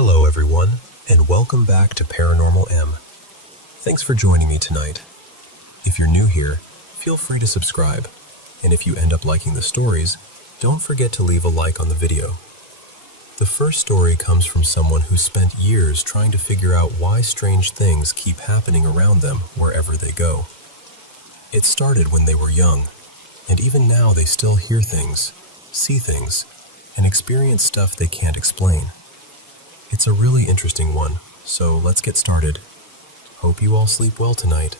Hello everyone, and welcome back to Paranormal M. Thanks for joining me tonight. If you're new here, feel free to subscribe, and if you end up liking the stories, don't forget to leave a like on the video. The first story comes from someone who spent years trying to figure out why strange things keep happening around them wherever they go. It started when they were young, and even now they still hear things, see things, and experience stuff they can't explain. It's a really interesting one, so let's get started. Hope you all sleep well tonight.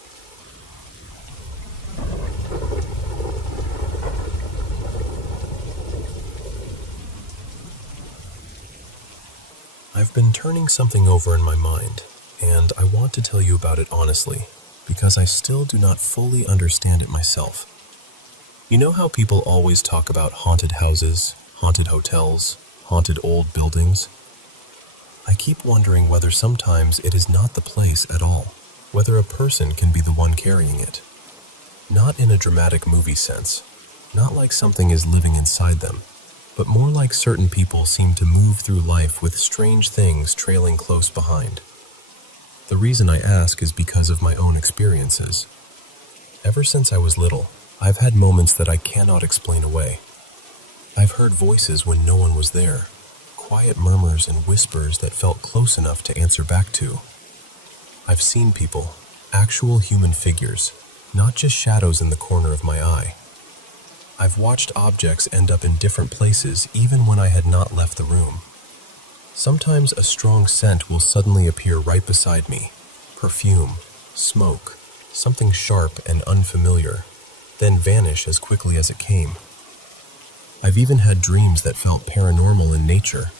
I've been turning something over in my mind, and I want to tell you about it honestly, because I still do not fully understand it myself. You know how people always talk about haunted houses, haunted hotels, haunted old buildings? I keep wondering whether sometimes it is not the place at all, whether a person can be the one carrying it. Not in a dramatic movie sense, not like something is living inside them, but more like certain people seem to move through life with strange things trailing close behind. The reason I ask is because of my own experiences. Ever since I was little, I've had moments that I cannot explain away. I've heard voices when no one was there, quiet murmurs and whispers that felt close enough to answer back to. I've seen people, actual human figures, not just shadows in the corner of my eye. I've watched objects end up in different places even when I had not left the room. Sometimes a strong scent will suddenly appear right beside me. Perfume, smoke, something sharp and unfamiliar, then vanish as quickly as it came. I've even had dreams that felt paranormal in nature,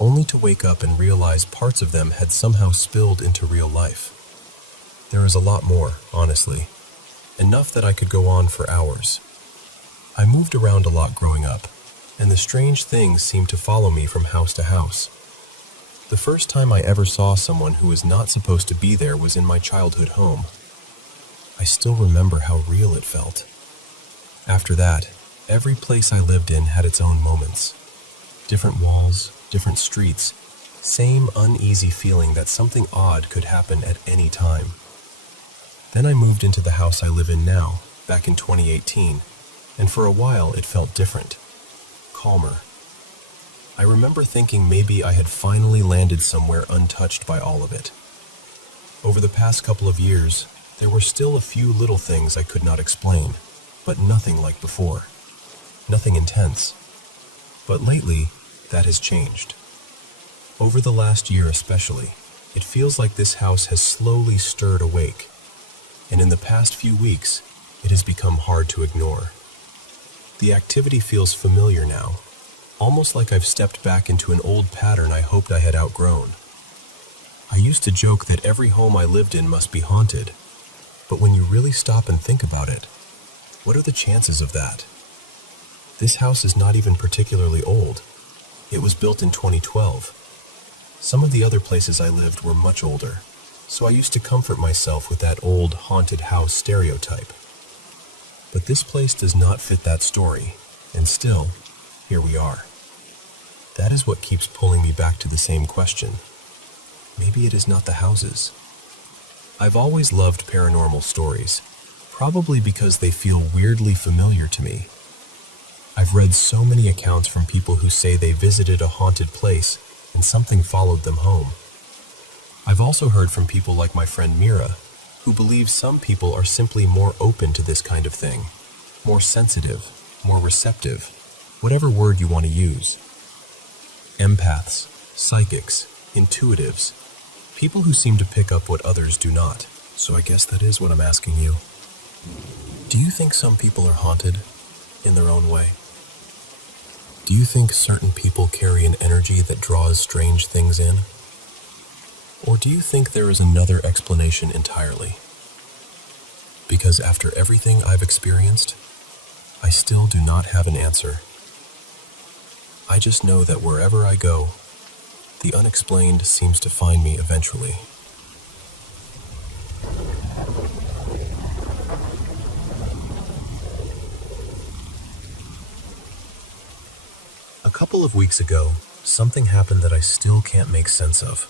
only to wake up and realize parts of them had somehow spilled into real life. There is a lot more, honestly. Enough that I could go on for hours. I moved around a lot growing up, and the strange things seemed to follow me from house to house. The first time I ever saw someone who was not supposed to be there was in my childhood home. I still remember how real it felt. After that, every place I lived in had its own moments. Different walls, different streets, same uneasy feeling that something odd could happen at any time. Then I moved into the house I live in now, back in 2018, and for a while it felt different, calmer. I remember thinking maybe I had finally landed somewhere untouched by all of it. Over the past couple of years, there were still a few little things I could not explain, but nothing like before. Nothing intense. But lately, that has changed. Over the last year especially, it feels like this house has slowly stirred awake, and in the past few weeks, it has become hard to ignore. The activity feels familiar now, almost like I've stepped back into an old pattern I hoped I had outgrown. I used to joke that every home I lived in must be haunted, but when you really stop and think about it, what are the chances of that? This house is not even particularly old. It was built in 2012. Some of the other places I lived were much older, so I used to comfort myself with that old haunted house stereotype. But this place does not fit that story, and still, here we are. That is what keeps pulling me back to the same question. Maybe it is not the houses. I've always loved paranormal stories, probably because they feel weirdly familiar to me. I've read so many accounts from people who say they visited a haunted place and something followed them home. I've also heard from people like my friend Mira, who believes some people are simply more open to this kind of thing, more sensitive, more receptive, whatever word you want to use. Empaths, psychics, intuitives, people who seem to pick up what others do not. So I guess that is what I'm asking you. Do you think some people are haunted in their own way? Do you think certain people carry an energy that draws strange things in? Or do you think there is another explanation entirely? Because after everything I've experienced, I still do not have an answer. I just know that wherever I go, the unexplained seems to find me eventually. A couple of weeks ago, something happened that I still can't make sense of.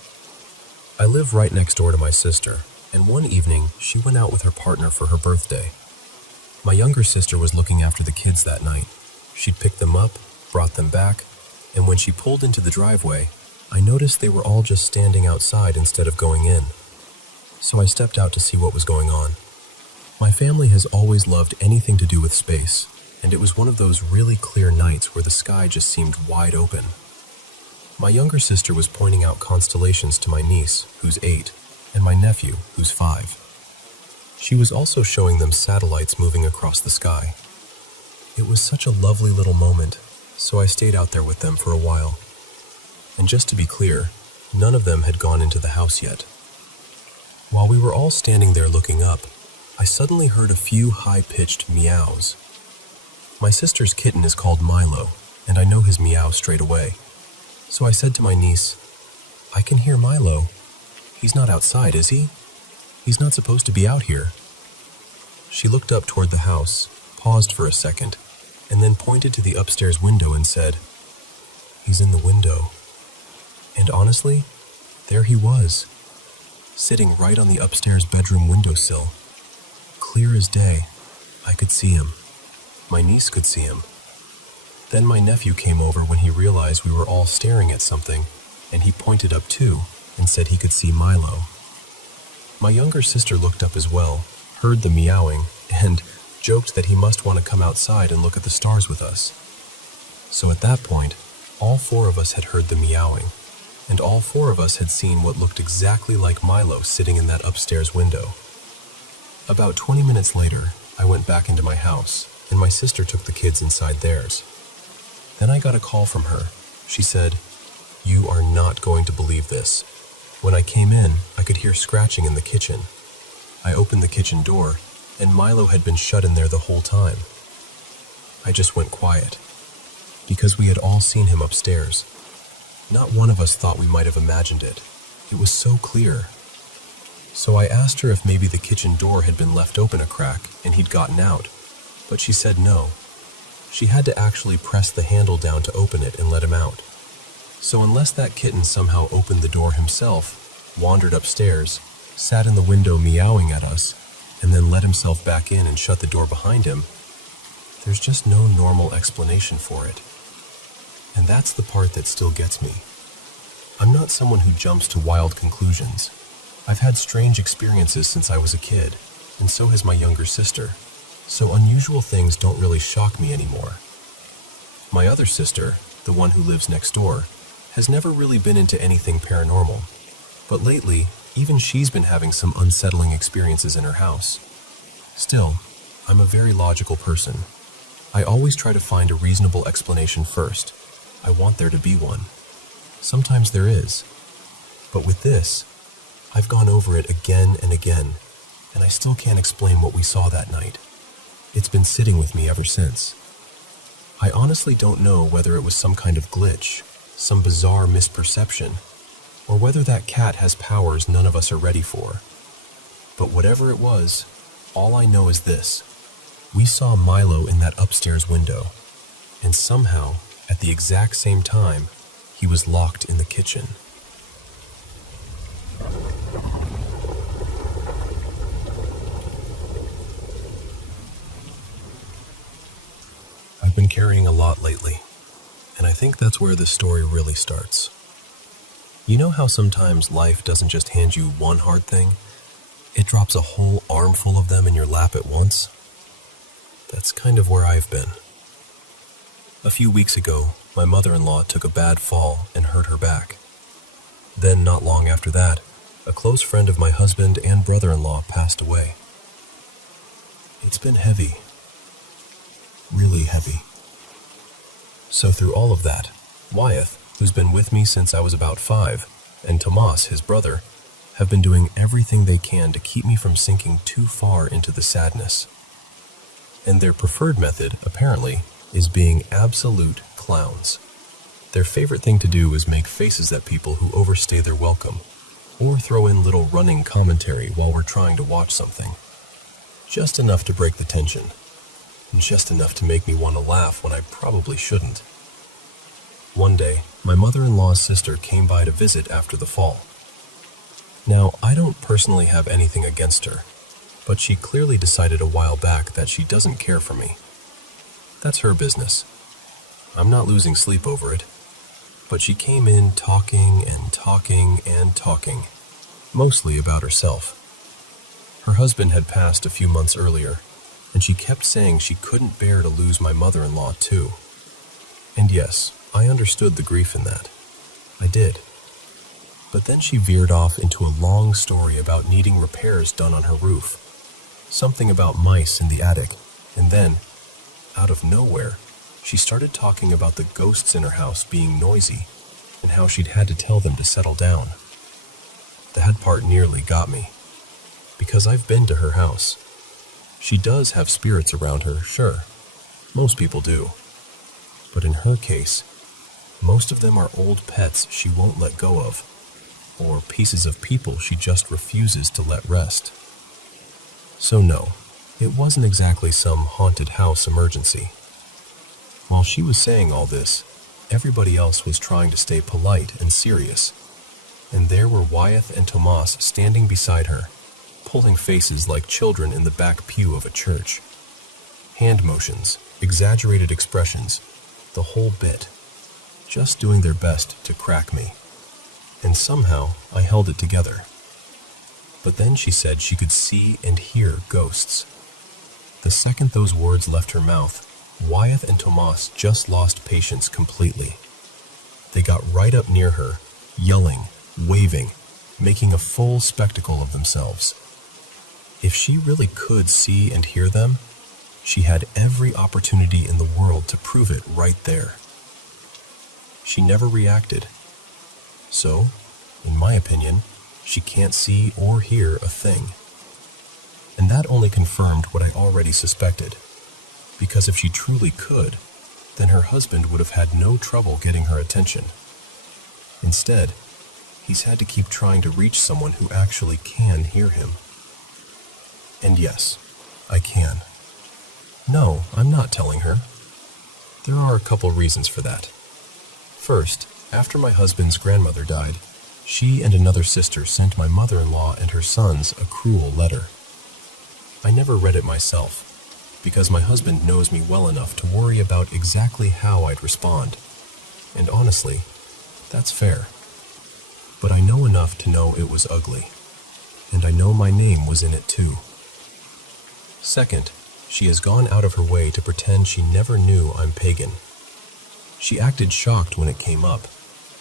I live right next door to my sister, and one evening she went out with her partner for her birthday. My younger sister was looking after the kids that night. She'd picked them up, brought them back, and when she pulled into the driveway, I noticed they were all just standing outside instead of going in. So I stepped out to see what was going on. My family has always loved anything to do with space, and it was one of those really clear nights where the sky just seemed wide open. My younger sister was pointing out constellations to my niece, who's 8, and my nephew, who's 5. She was also showing them satellites moving across the sky. It was such a lovely little moment, so I stayed out there with them for a while. And just to be clear, none of them had gone into the house yet. While we were all standing there looking up, I suddenly heard a few high-pitched meows. My sister's kitten is called Milo, and I know his meow straight away. So I said to my niece, "I can hear Milo. He's not outside, is he? He's not supposed to be out here." She looked up toward the house, paused for a second, and then pointed to the upstairs window and said, "He's in the window." And honestly, there he was, sitting right on the upstairs bedroom windowsill. Clear as day, I could see him. My niece could see him. Then my nephew came over when he realized we were all staring at something, and he pointed up too and said he could see Milo. My younger sister looked up as well, heard the meowing, and joked that he must want to come outside and look at the stars with us. So at that point, all 4 of us had heard the meowing, and all 4 of us had seen what looked exactly like Milo sitting in that upstairs window. About 20 minutes later, I went back into my house, and my sister took the kids inside theirs. Then I got a call from her. She said, "You are not going to believe this. When I came in, I could hear scratching in the kitchen. I opened the kitchen door, and Milo had been shut in there the whole time." I just went quiet, because we had all seen him upstairs. Not one of us thought we might have imagined it. It was so clear. So I asked her if maybe the kitchen door had been left open a crack and he'd gotten out, but she said no. She had to actually press the handle down to open it and let him out. So unless that kitten somehow opened the door himself, wandered upstairs, sat in the window meowing at us, and then let himself back in and shut the door behind him, there's just no normal explanation for it. And that's the part that still gets me. I'm not someone who jumps to wild conclusions. I've had strange experiences since I was a kid, and so has my younger sister. So unusual things don't really shock me anymore. My other sister, the one who lives next door, has never really been into anything paranormal. But lately, even she's been having some unsettling experiences in her house. Still, I'm a very logical person. I always try to find a reasonable explanation first. I want there to be one. Sometimes there is. But with this, I've gone over it again and again, and I still can't explain what we saw that night. It's been sitting with me ever since. I honestly don't know whether it was some kind of glitch, some bizarre misperception, or whether that cat has powers none of us are ready for. But whatever it was, all I know is this. We saw Milo in that upstairs window, and somehow, at the exact same time, he was locked in the kitchen. I've been carrying a lot lately, and I think that's where this story really starts. You know how sometimes life doesn't just hand you one hard thing? It drops a whole armful of them in your lap at once? That's kind of where I've been. A few weeks ago, my mother-in-law took a bad fall and hurt her back. Then, not long after that, a close friend of my husband and brother-in-law passed away. It's been heavy. Really heavy. So through all of that, Wyeth, who's been with me since I was about 5, and Tomas, his brother, have been doing everything they can to keep me from sinking too far into the sadness. And their preferred method, apparently, is being absolute clowns. Their favorite thing to do is make faces at people who overstay their welcome, or throw in little running commentary while we're trying to watch something. Just enough to break the tension. Just enough to make me want to laugh when I probably shouldn't. One day, my mother-in-law's sister came by to visit after the fall. Now, I don't personally have anything against her, but she clearly decided a while back that she doesn't care for me. That's her business. I'm not losing sleep over it. But she came in talking and talking and talking, mostly about herself. Her husband had passed a few months earlier, and she kept saying she couldn't bear to lose my mother-in-law too. And yes, I understood the grief in that. I did. But then she veered off into a long story about needing repairs done on her roof, something about mice in the attic, and then, out of nowhere, she started talking about the ghosts in her house being noisy and how she'd had to tell them to settle down. That part nearly got me, because I've been to her house. She does have spirits around her, sure. Most people do. But in her case, most of them are old pets she won't let go of, or pieces of people she just refuses to let rest. So no, it wasn't exactly some haunted house emergency. While she was saying all this, everybody else was trying to stay polite and serious, and there were Wyeth and Tomas standing beside her, pulling faces like children in the back pew of a church. Hand motions, exaggerated expressions, the whole bit, just doing their best to crack me. And somehow I held it together. But then she said she could see and hear ghosts. The second those words left her mouth, Wyeth and Tomas just lost patience completely. They got right up near her, yelling, waving, making a full spectacle of themselves. If she really could see and hear them, she had every opportunity in the world to prove it right there. She never reacted. So, in my opinion, she can't see or hear a thing. And that only confirmed what I already suspected, because if she truly could, then her husband would have had no trouble getting her attention. Instead, he's had to keep trying to reach someone who actually can hear him. And yes, I can. No, I'm not telling her. There are a couple reasons for that. First, after my husband's grandmother died, she and another sister sent my mother-in-law and her sons a cruel letter. I never read it myself, because my husband knows me well enough to worry about exactly how I'd respond. And honestly, that's fair. But I know enough to know it was ugly, and I know my name was in it too. Second, she has gone out of her way to pretend she never knew I'm pagan. She acted shocked when it came up,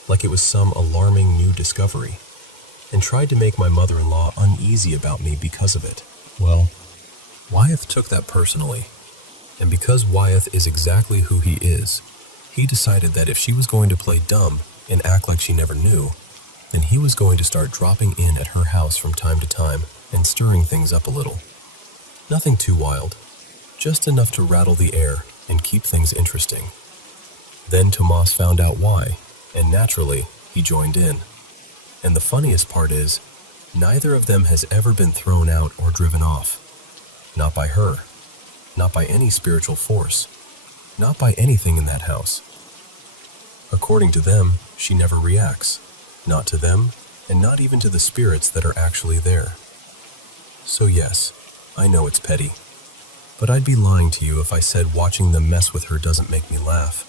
like it was some alarming new discovery, and tried to make my mother-in-law uneasy about me because of it. Well, Wyeth took that personally, and because Wyeth is exactly who he is, he decided that if she was going to play dumb and act like she never knew, then he was going to start dropping in at her house from time to time and stirring things up a little. Nothing too wild, just enough to rattle the air and keep things interesting. Then Tomas found out why, and naturally, he joined in. And the funniest part is, neither of them has ever been thrown out or driven off. Not by her, not by any spiritual force, not by anything in that house. According to them, she never reacts, not to them, and not even to the spirits that are actually there. So yes, I know it's petty, but I'd be lying to you if I said watching them mess with her doesn't make me laugh.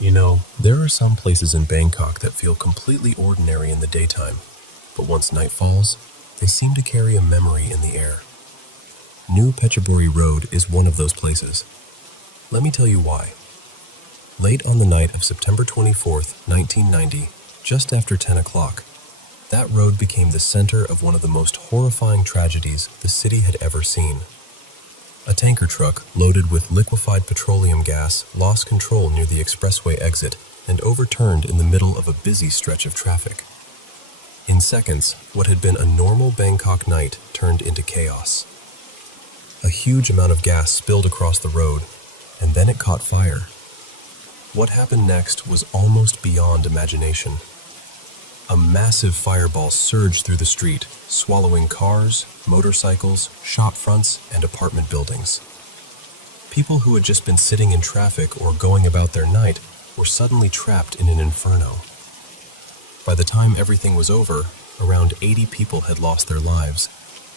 You know, there are some places in Bangkok that feel completely ordinary in the daytime, but once night falls, they seem to carry a memory in the air. New Phetchaburi Road is one of those places. Let me tell you why. Late on the night of September 24th, 1990, just after 10 o'clock, that road became the center of one of the most horrifying tragedies the city had ever seen. A tanker truck loaded with liquefied petroleum gas lost control near the expressway exit and overturned in the middle of a busy stretch of traffic. In seconds, what had been a normal Bangkok night turned into chaos. A huge amount of gas spilled across the road, and then it caught fire. What happened next was almost beyond imagination. A massive fireball surged through the street, swallowing cars, motorcycles, shop fronts, and apartment buildings. People who had just been sitting in traffic or going about their night were suddenly trapped in an inferno. By the time everything was over, around 80 people had lost their lives.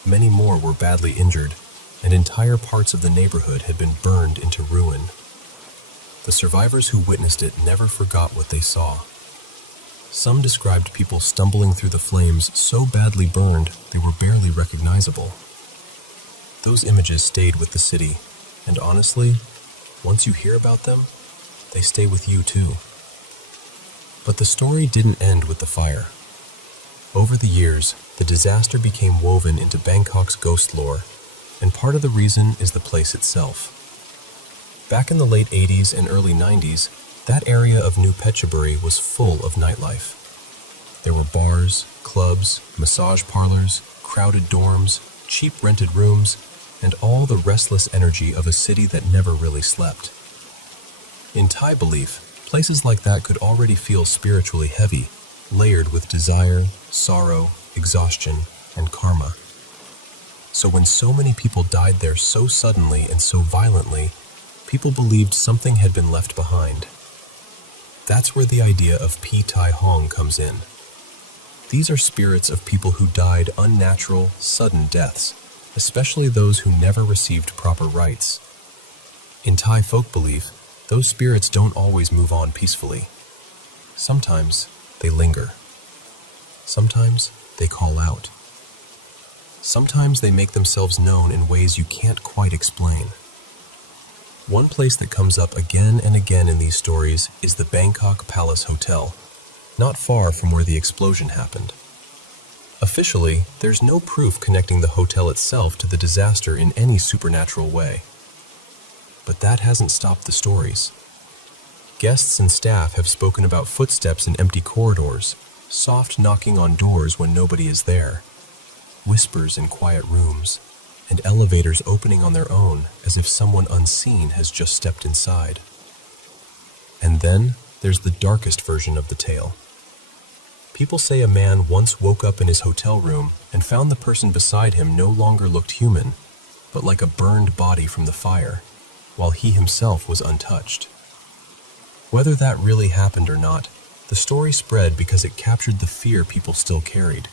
Many more were badly injured, and entire parts of the neighborhood had been burned into ruin. The survivors who witnessed it never forgot what they saw. Some described people stumbling through the flames so badly burned they were barely recognizable. Those images stayed with the city, and honestly, once you hear about them, they stay with you too. But the story didn't end with the fire. Over the years, the disaster became woven into Bangkok's ghost lore, and part of the reason is the place itself. Back in the late 80s and early 90s, that area of New Phetchaburi was full of nightlife. There were bars, clubs, massage parlors, crowded dorms, cheap rented rooms, and all the restless energy of a city that never really slept. In Thai belief, places like that could already feel spiritually heavy, layered with desire, sorrow, exhaustion, and karma. So when so many people died there so suddenly and so violently, people believed something had been left behind. That's where the idea of Pi Tai Hong comes in. These are spirits of people who died unnatural, sudden deaths, especially those who never received proper rites. In Thai folk belief, those spirits don't always move on peacefully. Sometimes they linger. Sometimes they call out. Sometimes they make themselves known in ways you can't quite explain. One place that comes up again and again in these stories is the Bangkok Palace Hotel, not far from where the explosion happened. Officially, there's no proof connecting the hotel itself to the disaster in any supernatural way. But that hasn't stopped the stories. Guests and staff have spoken about footsteps in empty corridors, soft knocking on doors when nobody is there, whispers in quiet rooms, and elevators opening on their own as if someone unseen has just stepped inside. And then there's the darkest version of the tale. People say a man once woke up in his hotel room and found the person beside him no longer looked human, but like a burned body from the fire, while he himself was untouched. Whether that really happened or not, the story spread because it captured the fear people still carried,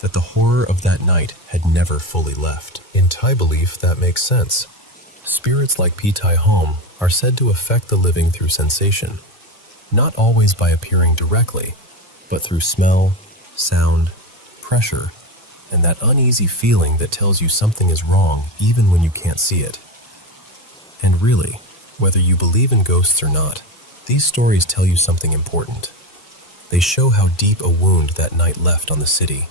that the horror of that night had never fully left. In Thai belief, that makes sense. Spirits like Pi Tai Hom are said to affect the living through sensation, not always by appearing directly, but through smell, sound, pressure, and that uneasy feeling that tells you something is wrong even when you can't see it. And really, whether you believe in ghosts or not, these stories tell you something important. They show how deep a wound that night left on the city.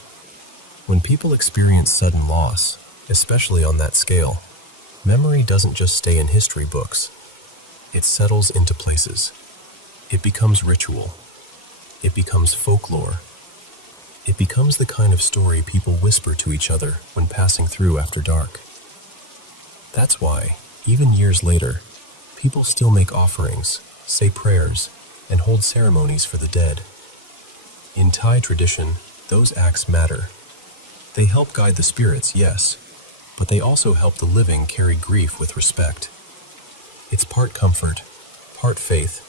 When people experience sudden loss, especially on that scale, memory doesn't just stay in history books. It settles into places. It becomes ritual. It becomes folklore. It becomes the kind of story people whisper to each other when passing through after dark. That's why, even years later, people still make offerings, say prayers, and hold ceremonies for the dead. In Thai tradition, those acts matter. They help guide the spirits, yes, but they also help the living carry grief with respect. It's part comfort, part faith,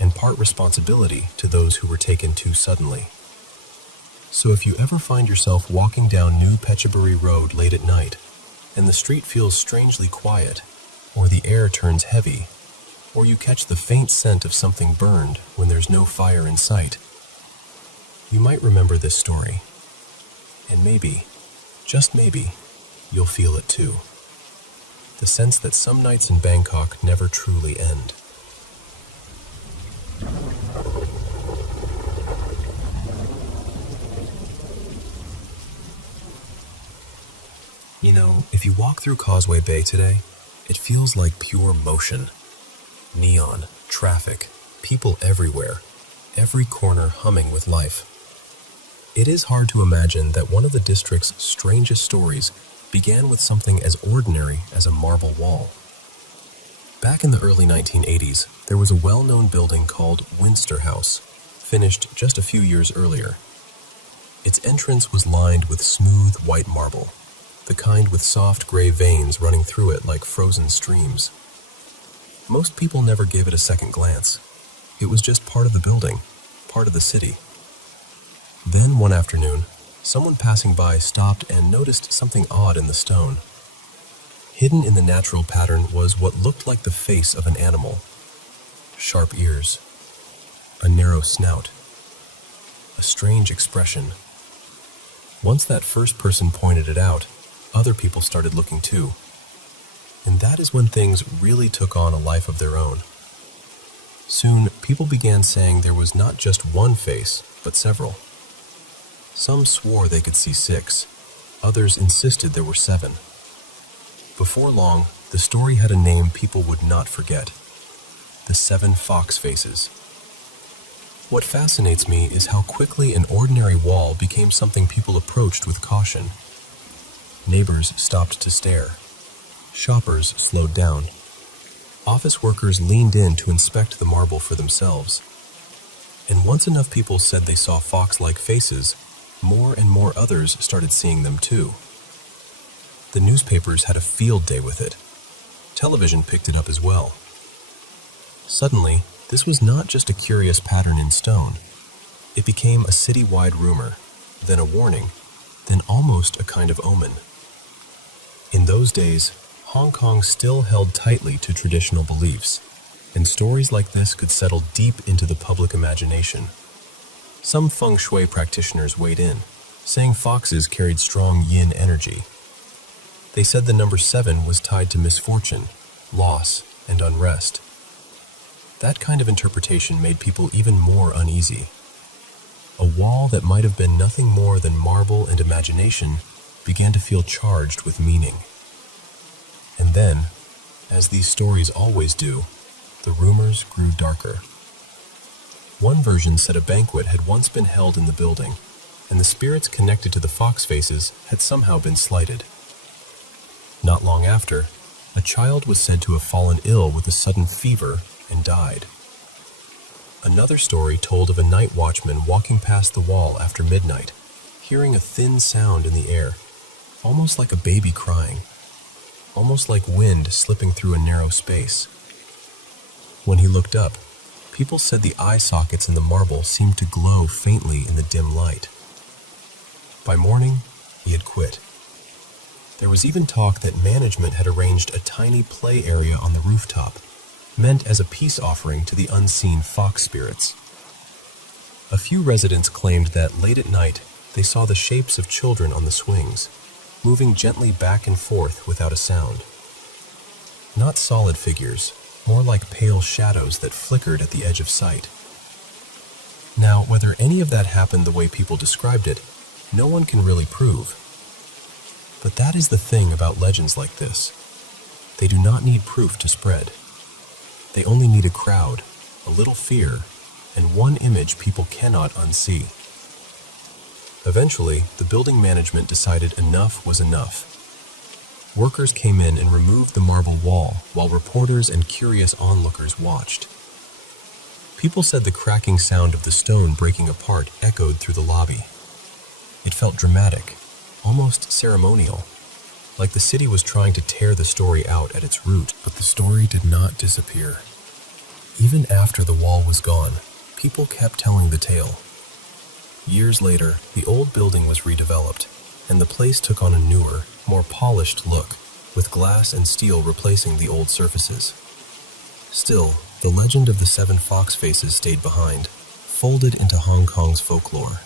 and part responsibility to those who were taken too suddenly. So if you ever find yourself walking down New Phetchaburi Road late at night, and the street feels strangely quiet, or the air turns heavy, or you catch the faint scent of something burned when there's no fire in sight, you might remember this story. And maybe, just maybe, you'll feel it too. The sense that some nights in Bangkok never truly end. You know, if you walk through Causeway Bay today, it feels like pure motion. Neon, traffic, people everywhere, every corner humming with life. It is hard to imagine that one of the district's strangest stories began with something as ordinary as a marble wall. Back in the early 1980s, there was a well-known building called Winster House, finished just a few years earlier. Its entrance was lined with smooth white marble, the kind with soft gray veins running through it like frozen streams. Most people never gave it a second glance. It was just part of the building, part of the city. Then one afternoon, someone passing by stopped and noticed something odd in the stone. Hidden in the natural pattern was what looked like the face of an animal. Sharp ears, a narrow snout, a strange expression. Once that first person pointed it out, other people started looking too. And that is when things really took on a life of their own. Soon, people began saying there was not just one face, but several. Some swore they could see 6. Others insisted there were 7. Before long, the story had a name people would not forget: the 7 fox faces. What fascinates me is how quickly an ordinary wall became something people approached with caution. Neighbors stopped to stare. Shoppers slowed down. Office workers leaned in to inspect the marble for themselves. And once enough people said they saw fox-like faces, more and more others started seeing them too. The newspapers had a field day with it. Television picked it up as well. Suddenly, this was not just a curious pattern in stone. It became a city-wide rumor, then a warning, then almost a kind of omen. In those days, Hong Kong still held tightly to traditional beliefs, and stories like this could settle deep into the public imagination. Some feng shui practitioners weighed in, saying foxes carried strong yin energy. They said the number 7 was tied to misfortune, loss, and unrest. That kind of interpretation made people even more uneasy. A wall that might have been nothing more than marble and imagination began to feel charged with meaning. And then, as these stories always do, the rumors grew darker. One version said a banquet had once been held in the building, and the spirits connected to the fox faces had somehow been slighted. Not long after, a child was said to have fallen ill with a sudden fever and died. Another story told of a night watchman walking past the wall after midnight, hearing a thin sound in the air, almost like a baby crying, almost like wind slipping through a narrow space. When he looked up, people said the eye sockets in the marble seemed to glow faintly in the dim light. By morning, he had quit. There was even talk that management had arranged a tiny play area on the rooftop, meant as a peace offering to the unseen fox spirits. A few residents claimed that late at night they saw the shapes of children on the swings, moving gently back and forth without a sound. Not solid figures, more like pale shadows that flickered at the edge of sight. Now, whether any of that happened the way people described it, no one can really prove. But that is the thing about legends like this. They do not need proof to spread. They only need a crowd, a little fear, and one image people cannot unsee. Eventually, the building management decided enough was enough. Workers came in and removed the marble wall while reporters and curious onlookers watched. People said the cracking sound of the stone breaking apart echoed through the lobby. It felt dramatic, almost ceremonial, like the city was trying to tear the story out at its root. But the story did not disappear. Even after the wall was gone, people kept telling the tale. Years later, the old building was redeveloped, and the place took on a newer, more polished look, with glass and steel replacing the old surfaces. Still, the legend of the 7 fox faces stayed behind, folded into Hong Kong's folklore.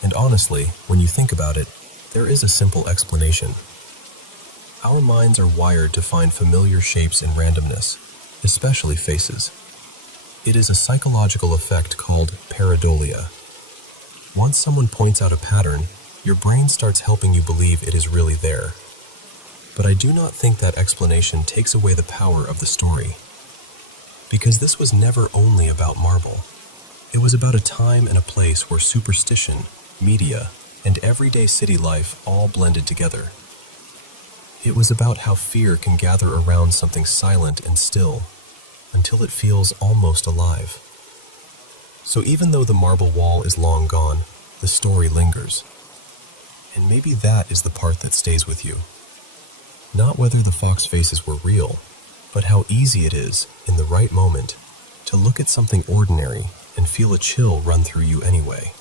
And honestly, when you think about it, there is a simple explanation. Our minds are wired to find familiar shapes in randomness, especially faces. It is a psychological effect called pareidolia. Once someone points out a pattern, your brain starts helping you believe it is really there. But I do not think that explanation takes away the power of the story. Because this was never only about marble. It was about a time and a place where superstition, media, and everyday city life all blended together. It was about how fear can gather around something silent and still, until it feels almost alive. So even though the marble wall is long gone, the story lingers. And maybe that is the part that stays with you. Not whether the fox faces were real, but how easy it is, in the right moment, to look at something ordinary and feel a chill run through you anyway.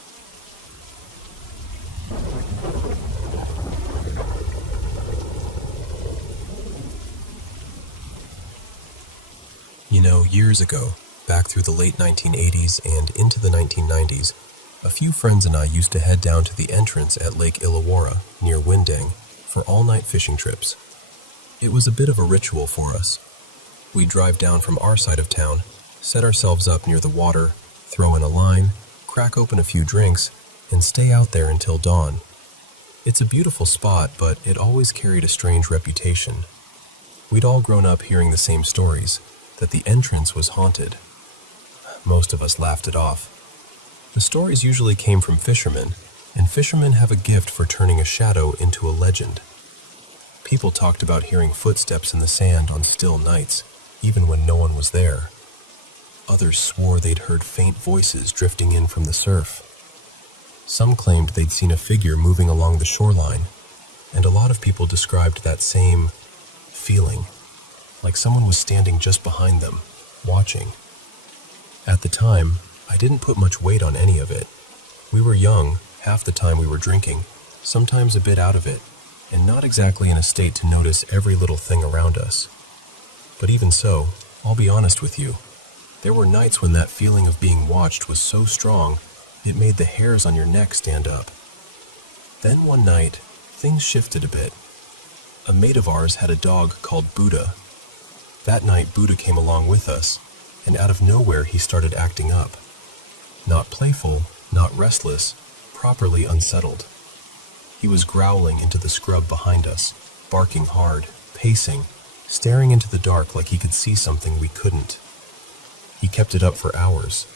You know, years ago, back through the late 1980s and into the 1990s, a few friends and I used to head down to the entrance at Lake Illawarra, near Windang, for all-night fishing trips. It was a bit of a ritual for us. We'd drive down from our side of town, set ourselves up near the water, throw in a line, crack open a few drinks, and stay out there until dawn. It's a beautiful spot, but it always carried a strange reputation. We'd all grown up hearing the same stories, that the entrance was haunted. Most of us laughed it off. The stories usually came from fishermen, and fishermen have a gift for turning a shadow into a legend. People talked about hearing footsteps in the sand on still nights, even when no one was there. Others swore they'd heard faint voices drifting in from the surf. Some claimed they'd seen a figure moving along the shoreline, and a lot of people described that same feeling, like someone was standing just behind them, watching. At the time, I didn't put much weight on any of it. We were young, half the time we were drinking, sometimes a bit out of it, and not exactly in a state to notice every little thing around us. But even so, I'll be honest with you, there were nights when that feeling of being watched was so strong, it made the hairs on your neck stand up. Then one night, things shifted a bit. A mate of ours had a dog called Buddha. That night, Buddha came along with us, and out of nowhere he started acting up. Not playful, not restless, properly unsettled. He was growling into the scrub behind us, barking hard, pacing, staring into the dark like he could see something we couldn't. He kept it up for hours.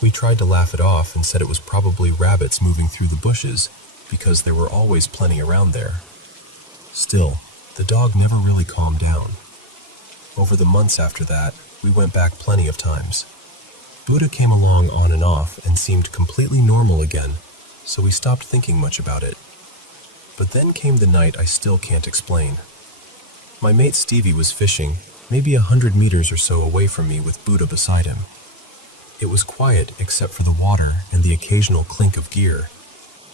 We tried to laugh it off and said it was probably rabbits moving through the bushes, because there were always plenty around there. Still, the dog never really calmed down. Over the months after that, we went back plenty of times. Buddha came along on and off and seemed completely normal again, so we stopped thinking much about it. But then came the night I still can't explain. My mate Stevie was fishing, maybe 100 meters or so away from me with Buddha beside him. It was quiet except for the water and the occasional clink of gear,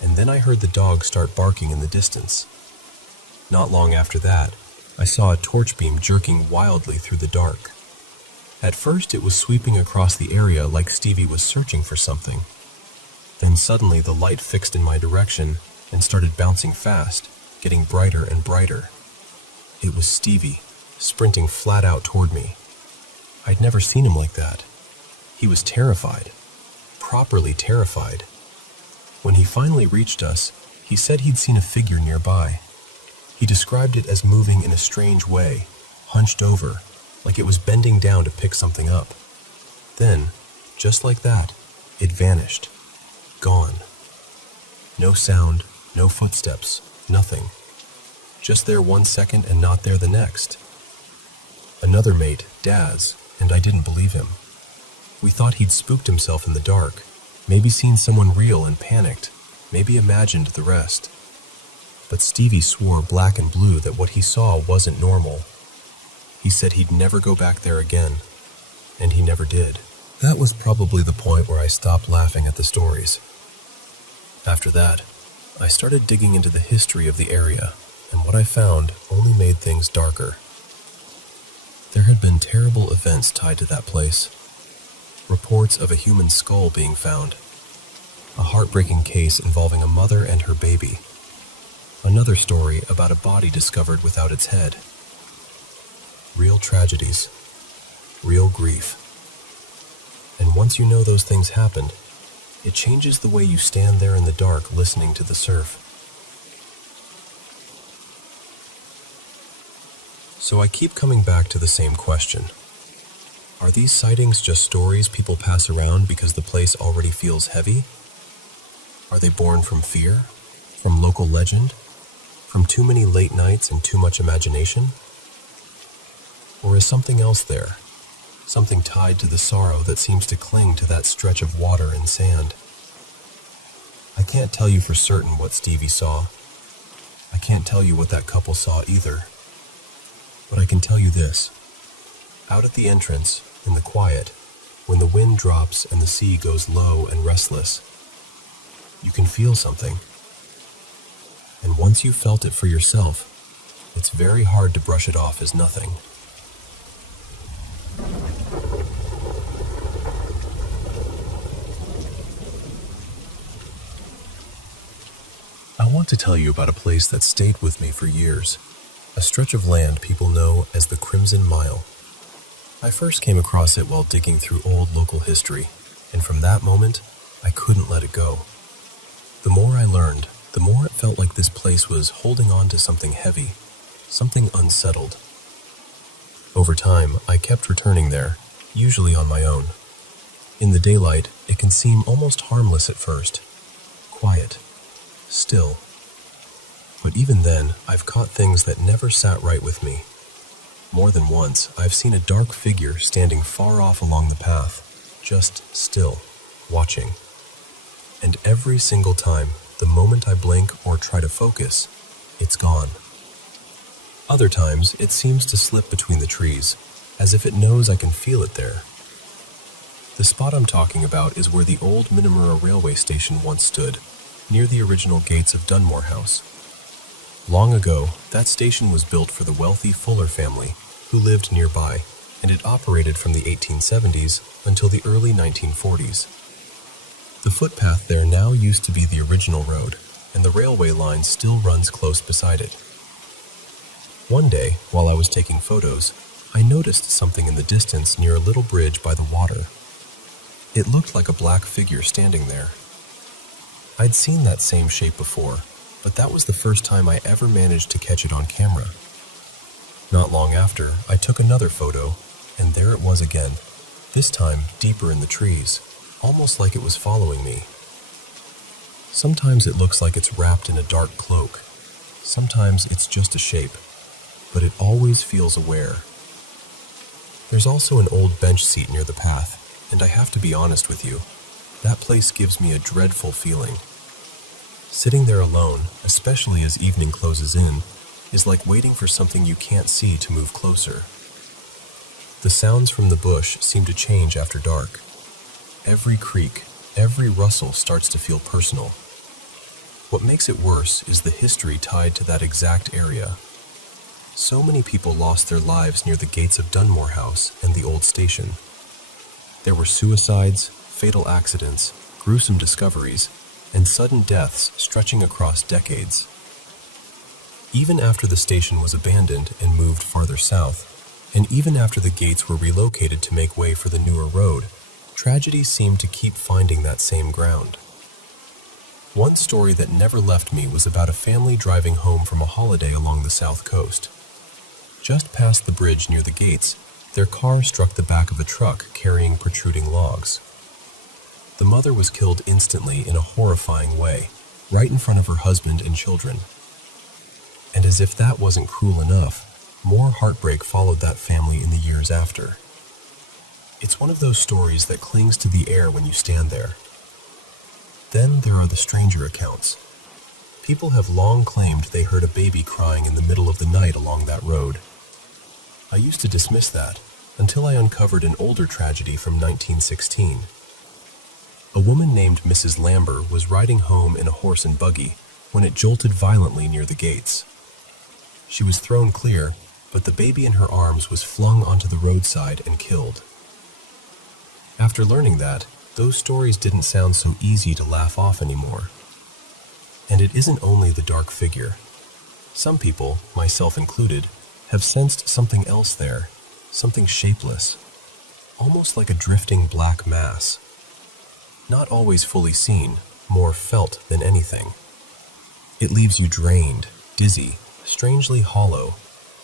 and then I heard the dog start barking in the distance. Not long after that, I saw a torch beam jerking wildly through the dark. At first it was sweeping across the area like Stevie was searching for something. Then suddenly the light fixed in my direction and started bouncing fast, getting brighter and brighter. It was Stevie, sprinting flat out toward me. I'd never seen him like that. He was terrified, properly terrified. When he finally reached us, he said he'd seen a figure nearby. He described it as moving in a strange way, hunched over, like it was bending down to pick something up. Then, just like that, it vanished. Gone. No sound, no footsteps, nothing. Just there 1 second and not there the next. Another mate, Daz, and I didn't believe him. We thought he'd spooked himself in the dark, maybe seen someone real and panicked, maybe imagined the rest. But Stevie swore black and blue that what he saw wasn't normal. He said he'd never go back there again, and he never did. That was probably the point where I stopped laughing at the stories. After that, I started digging into the history of the area, and what I found only made things darker. There had been terrible events tied to that place. Reports of a human skull being found. A heartbreaking case involving a mother and her baby. Another story about a body discovered without its head. Real tragedies. Real grief. And once you know those things happened, it changes the way you stand there in the dark listening to the surf. So I keep coming back to the same question. Are these sightings just stories people pass around because the place already feels heavy? Are they born from fear? From local legend? From too many late nights and too much imagination? Or is something else there? Something tied to the sorrow that seems to cling to that stretch of water and sand? I can't tell you for certain what Stevie saw. I can't tell you what that couple saw either. But I can tell you this. Out at the entrance, in the quiet, when the wind drops and the sea goes low and restless, you can feel something. And once you've felt it for yourself, it's very hard to brush it off as nothing. I want to tell you about a place that stayed with me for years, a stretch of land people know as the Crimson Mile. I first came across it while digging through old local history, and from that moment, I couldn't let it go. The more I learned, the more it felt like this place was holding on to something heavy, something unsettled. Over time, I kept returning there, usually on my own. In the daylight, it can seem almost harmless at first, quiet, still. But even then, I've caught things that never sat right with me. More than once, I've seen a dark figure standing far off along the path, just still, watching. And every single time, the moment I blink or try to focus, it's gone. Other times, it seems to slip between the trees, as if it knows I can feel it there. The spot I'm talking about is where the old Minamura railway station once stood, near the original gates of Dunmore House. Long ago, that station was built for the wealthy Fuller family, who lived nearby, and it operated from the 1870s until the early 1940s. The footpath there now used to be the original road, and the railway line still runs close beside it. One day, while I was taking photos, I noticed something in the distance near a little bridge by the water. It looked like a black figure standing there. I'd seen that same shape before, but that was the first time I ever managed to catch it on camera. Not long after, I took another photo, and there it was again, this time deeper in the trees, almost like it was following me. Sometimes it looks like it's wrapped in a dark cloak. Sometimes it's just a shape, but it always feels aware. There's also an old bench seat near the path, and I have to be honest with you, that place gives me a dreadful feeling. Sitting there alone, especially as evening closes in, is like waiting for something you can't see to move closer. The sounds from the bush seem to change after dark. Every creak, every rustle starts to feel personal. What makes it worse is the history tied to that exact area. So many people lost their lives near the gates of Dunmore House and the old station. There were suicides, fatal accidents, gruesome discoveries, and sudden deaths stretching across decades. Even after the station was abandoned and moved farther south, and even after the gates were relocated to make way for the newer road, tragedies seemed to keep finding that same ground. One story that never left me was about a family driving home from a holiday along the south coast. Just past the bridge near the gates, their car struck the back of a truck carrying protruding logs. The mother was killed instantly in a horrifying way, right in front of her husband and children. And as if that wasn't cruel enough, more heartbreak followed that family in the years after. It's one of those stories that clings to the air when you stand there. Then there are the stranger accounts. People have long claimed they heard a baby crying in the middle of the night along that road. I used to dismiss that, until I uncovered an older tragedy from 1916. A woman named Mrs. Lambert was riding home in a horse and buggy when it jolted violently near the gates. She was thrown clear, but the baby in her arms was flung onto the roadside and killed. After learning that, those stories didn't sound so easy to laugh off anymore. And it isn't only the dark figure. Some people, myself included, have sensed something else there, something shapeless, almost like a drifting black mass. Not always fully seen, more felt than anything. It leaves you drained, dizzy, strangely hollow,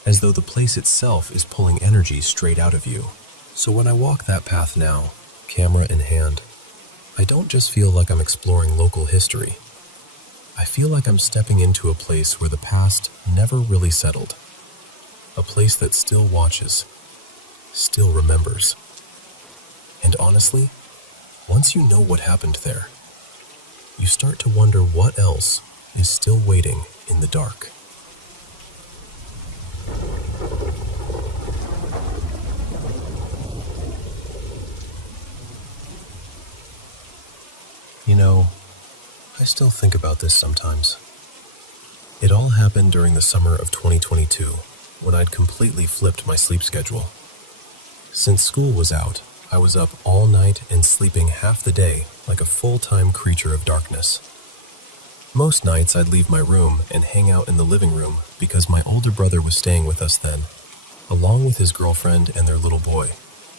as though the place itself is pulling energy straight out of you. So when I walk that path now, camera in hand, I don't just feel like I'm exploring local history. I feel like I'm stepping into a place where the past never really settled. A place that still watches, still remembers. And honestly, once you know what happened there, you start to wonder what else is still waiting in the dark. You know, I still think about this sometimes. It all happened during the summer of 2022, when I'd completely flipped my sleep schedule. Since school was out, I was up all night and sleeping half the day like a full-time creature of darkness. Most nights I'd leave my room and hang out in the living room because my older brother was staying with us then, along with his girlfriend and their little boy,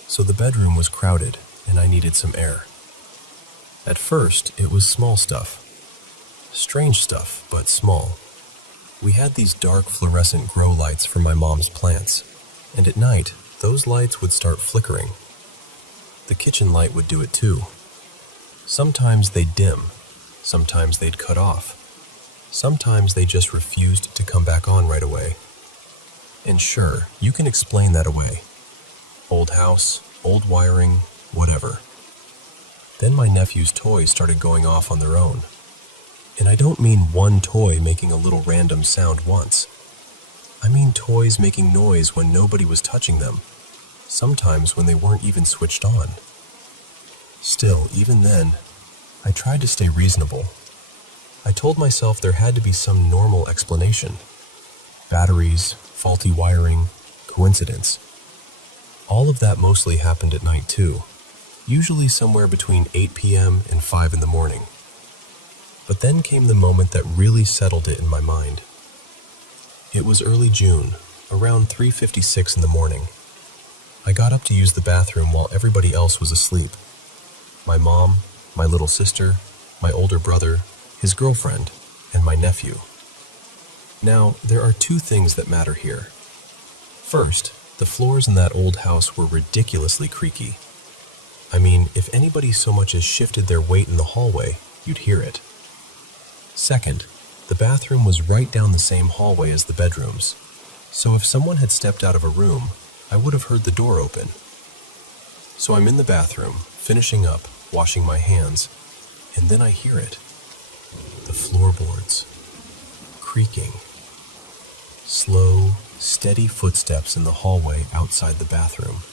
so the bedroom was crowded and I needed some air. At first, it was small stuff. Strange stuff, but small. We had these dark fluorescent grow lights for my mom's plants, and at night, those lights would start flickering. The kitchen light would do it too. Sometimes they'd dim, sometimes they'd cut off, sometimes they just refused to come back on right away. And sure, you can explain that away. Old house, old wiring, whatever. Then my nephew's toys started going off on their own. And I don't mean one toy making a little random sound once. I mean toys making noise when nobody was touching them, sometimes when they weren't even switched on. Still, even then, I tried to stay reasonable. I told myself there had to be some normal explanation. Batteries, faulty wiring, coincidence. All of that mostly happened at night too, usually somewhere between 8 p.m. and 5 in the morning. But then came the moment that really settled it in my mind. It was early June, around 3:56 in the morning. I got up to use the bathroom while everybody else was asleep. My mom, my little sister, my older brother, his girlfriend, and my nephew. Now, there are two things that matter here. First, the floors in that old house were ridiculously creaky. I mean, if anybody so much as shifted their weight in the hallway, you'd hear it. Second, the bathroom was right down the same hallway as the bedrooms, so if someone had stepped out of a room, I would have heard the door open. So I'm in the bathroom, finishing up, washing my hands, and then I hear it. The floorboards. Creaking. Slow, steady footsteps in the hallway outside the bathroom.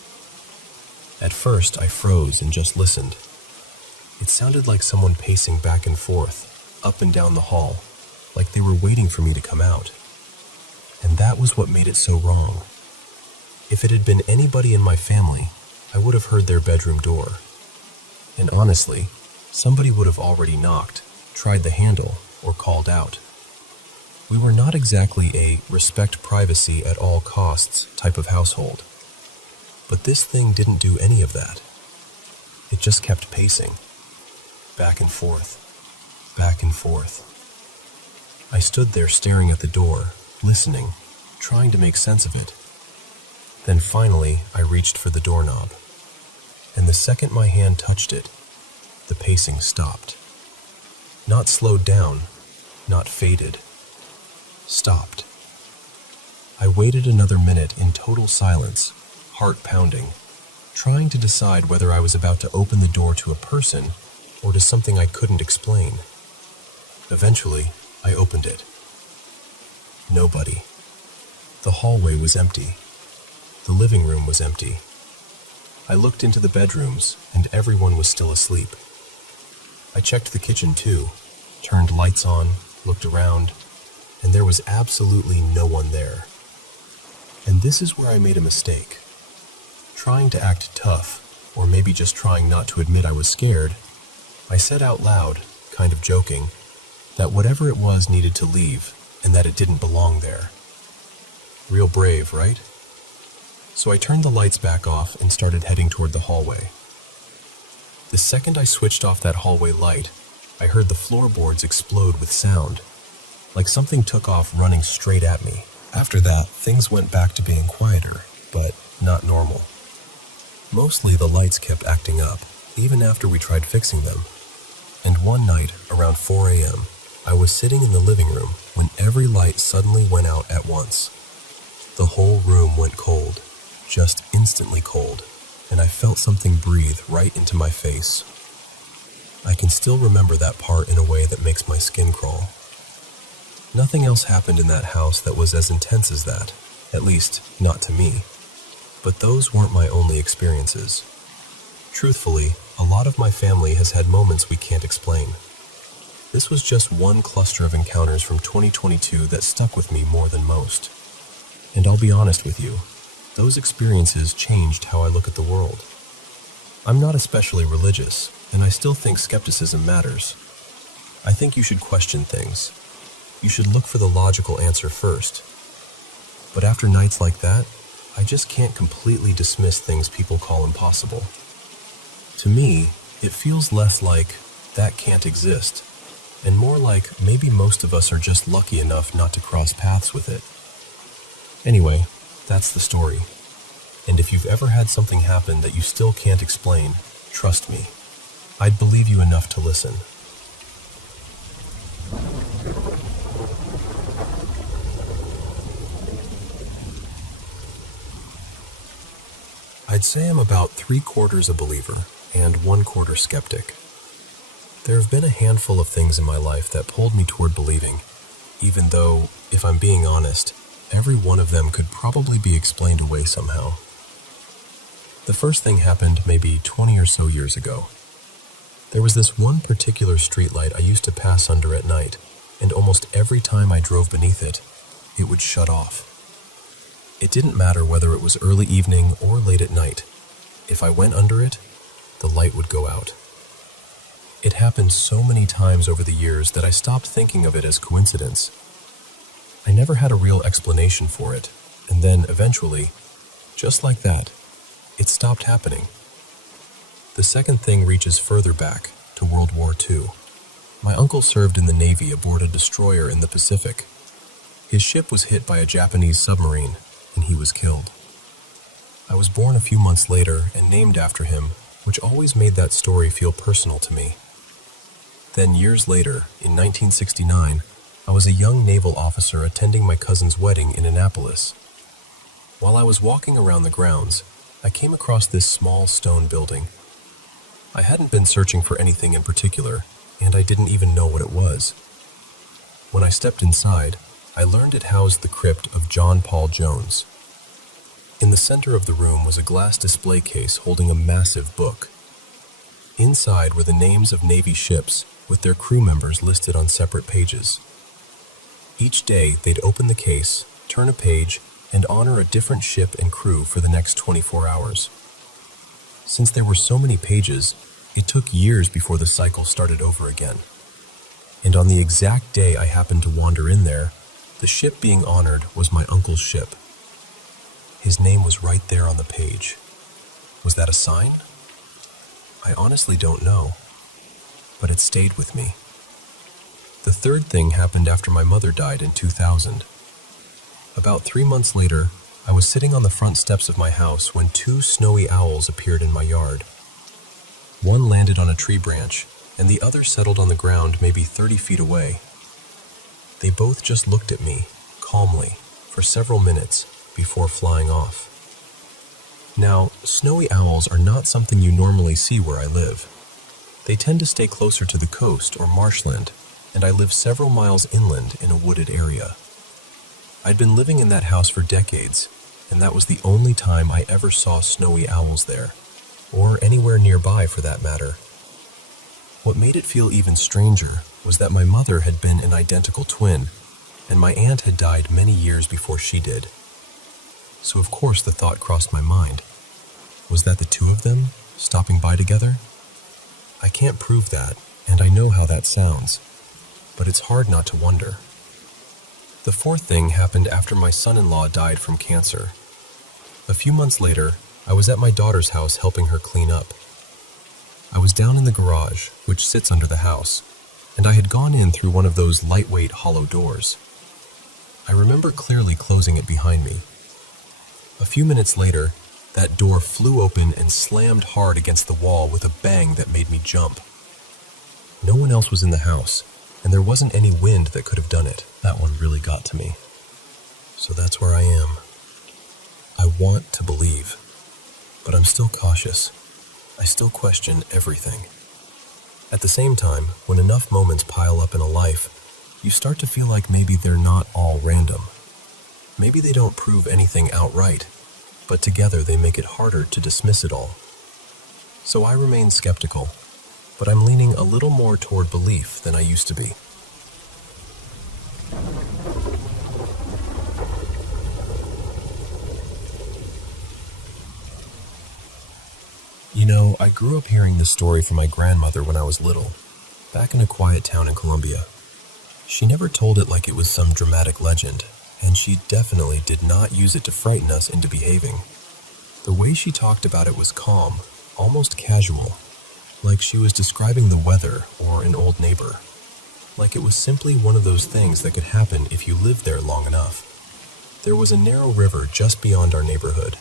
At first, I froze and just listened. It sounded like someone pacing back and forth, up and down the hall, like they were waiting for me to come out. And that was what made it so wrong. If it had been anybody in my family, I would have heard their bedroom door. And honestly, somebody would have already knocked, tried the handle, or called out. We were not exactly a respect privacy at all costs type of household. But this thing didn't do any of that. It just kept pacing, back and forth, back and forth. I stood there staring at the door, listening, trying to make sense of it. Then finally, I reached for the doorknob. And the second my hand touched it, the pacing stopped. Not slowed down, not faded. Stopped. I waited another minute in total silence, heart pounding, trying to decide whether I was about to open the door to a person or to something I couldn't explain. Eventually, I opened it. Nobody. The hallway was empty. The living room was empty. I looked into the bedrooms, and everyone was still asleep. I checked the kitchen too, turned lights on, looked around, and there was absolutely no one there. And this is where I made a mistake. Trying to act tough, or maybe just trying not to admit I was scared, I said out loud, kind of joking, that whatever it was needed to leave, and that it didn't belong there. Real brave, right? So I turned the lights back off and started heading toward the hallway. The second I switched off that hallway light, I heard the floorboards explode with sound, like something took off running straight at me. After that, things went back to being quieter, but not normal. Mostly the lights kept acting up, even after we tried fixing them. And one night, around 4 a.m., I was sitting in the living room when every light suddenly went out at once. The whole room went cold, just instantly cold, and I felt something breathe right into my face. I can still remember that part in a way that makes my skin crawl. Nothing else happened in that house that was as intense as that, at least not to me. But those weren't my only experiences. Truthfully, a lot of my family has had moments we can't explain. This was just one cluster of encounters from 2022 that stuck with me more than most. And I'll be honest with you, those experiences changed how I look at the world. I'm not especially religious, and I still think skepticism matters. I think you should question things. You should look for the logical answer first. But after nights like that, I just can't completely dismiss things people call impossible. To me, it feels less like that can't exist, and more like maybe most of us are just lucky enough not to cross paths with it. Anyway, that's the story. And if you've ever had something happen that you still can't explain, trust me, I'd believe you enough to listen. I'd say I'm about 3/4 a believer and 1/4 skeptic. There have been a handful of things in my life that pulled me toward believing, even though, if I'm being honest, every one of them could probably be explained away somehow. The first thing happened maybe 20 or so years ago. There was this one particular streetlight I used to pass under at night, and almost every time I drove beneath it, it would shut off. It didn't matter whether it was early evening or late at night. If I went under it, the light would go out. It happened so many times over the years that I stopped thinking of it as coincidence. I never had a real explanation for it, and then eventually, just like that, it stopped happening. The second thing reaches further back, to World War II. My uncle served in the Navy aboard a destroyer in the Pacific. His ship was hit by a Japanese submarine, and he was killed. I was born a few months later and named after him, which always made that story feel personal to me. Then years later, in 1969, I was a young naval officer attending my cousin's wedding in Annapolis. While I was walking around the grounds, I came across this small stone building. I hadn't been searching for anything in particular, and I didn't even know what it was. When I stepped inside, I learned it housed the crypt of John Paul Jones. In the center of the room was a glass display case holding a massive book. Inside were the names of Navy ships with their crew members listed on separate pages. Each day, they'd open the case, turn a page, and honor a different ship and crew for the next 24 hours. Since there were so many pages, it took years before the cycle started over again. And on the exact day I happened to wander in there, the ship being honored was my uncle's ship. His name was right there on the page. Was that a sign? I honestly don't know, but it stayed with me. The third thing happened after my mother died in 2000. About 3 months later, I was sitting on the front steps of my house when 2 snowy owls appeared in my yard. One landed on a tree branch, and the other settled on the ground maybe 30 feet away. They both just looked at me, calmly, for several minutes before flying off. Now, snowy owls are not something you normally see where I live. They tend to stay closer to the coast or marshland, and I live several miles inland in a wooded area. I'd been living in that house for decades, and that was the only time I ever saw snowy owls there, or anywhere nearby for that matter. What made it feel even stranger was that my mother had been an identical twin, and my aunt had died many years before she did. So of course the thought crossed my mind. Was that the two of them, stopping by together? I can't prove that, and I know how that sounds, but it's hard not to wonder. The fourth thing happened after my son-in-law died from cancer. A few months later, I was at my daughter's house helping her clean up. I was down in the garage, which sits under the house, and I had gone in through one of those lightweight hollow doors. I remember clearly closing it behind me. A few minutes later, that door flew open and slammed hard against the wall with a bang that made me jump. No one else was in the house, and there wasn't any wind that could have done it. That one really got to me. So that's where I am. I want to believe, but I'm still cautious. I still question everything. At the same time, when enough moments pile up in a life, you start to feel like maybe they're not all random. Maybe they don't prove anything outright, but together they make it harder to dismiss it all. So I remain skeptical, but I'm leaning a little more toward belief than I used to be. You know, I grew up hearing this story from my grandmother when I was little, back in a quiet town in Colombia. She never told it like it was some dramatic legend, and she definitely did not use it to frighten us into behaving. The way she talked about it was calm, almost casual, like she was describing the weather or an old neighbor. Like it was simply one of those things that could happen if you lived there long enough. There was a narrow river just beyond our neighborhood.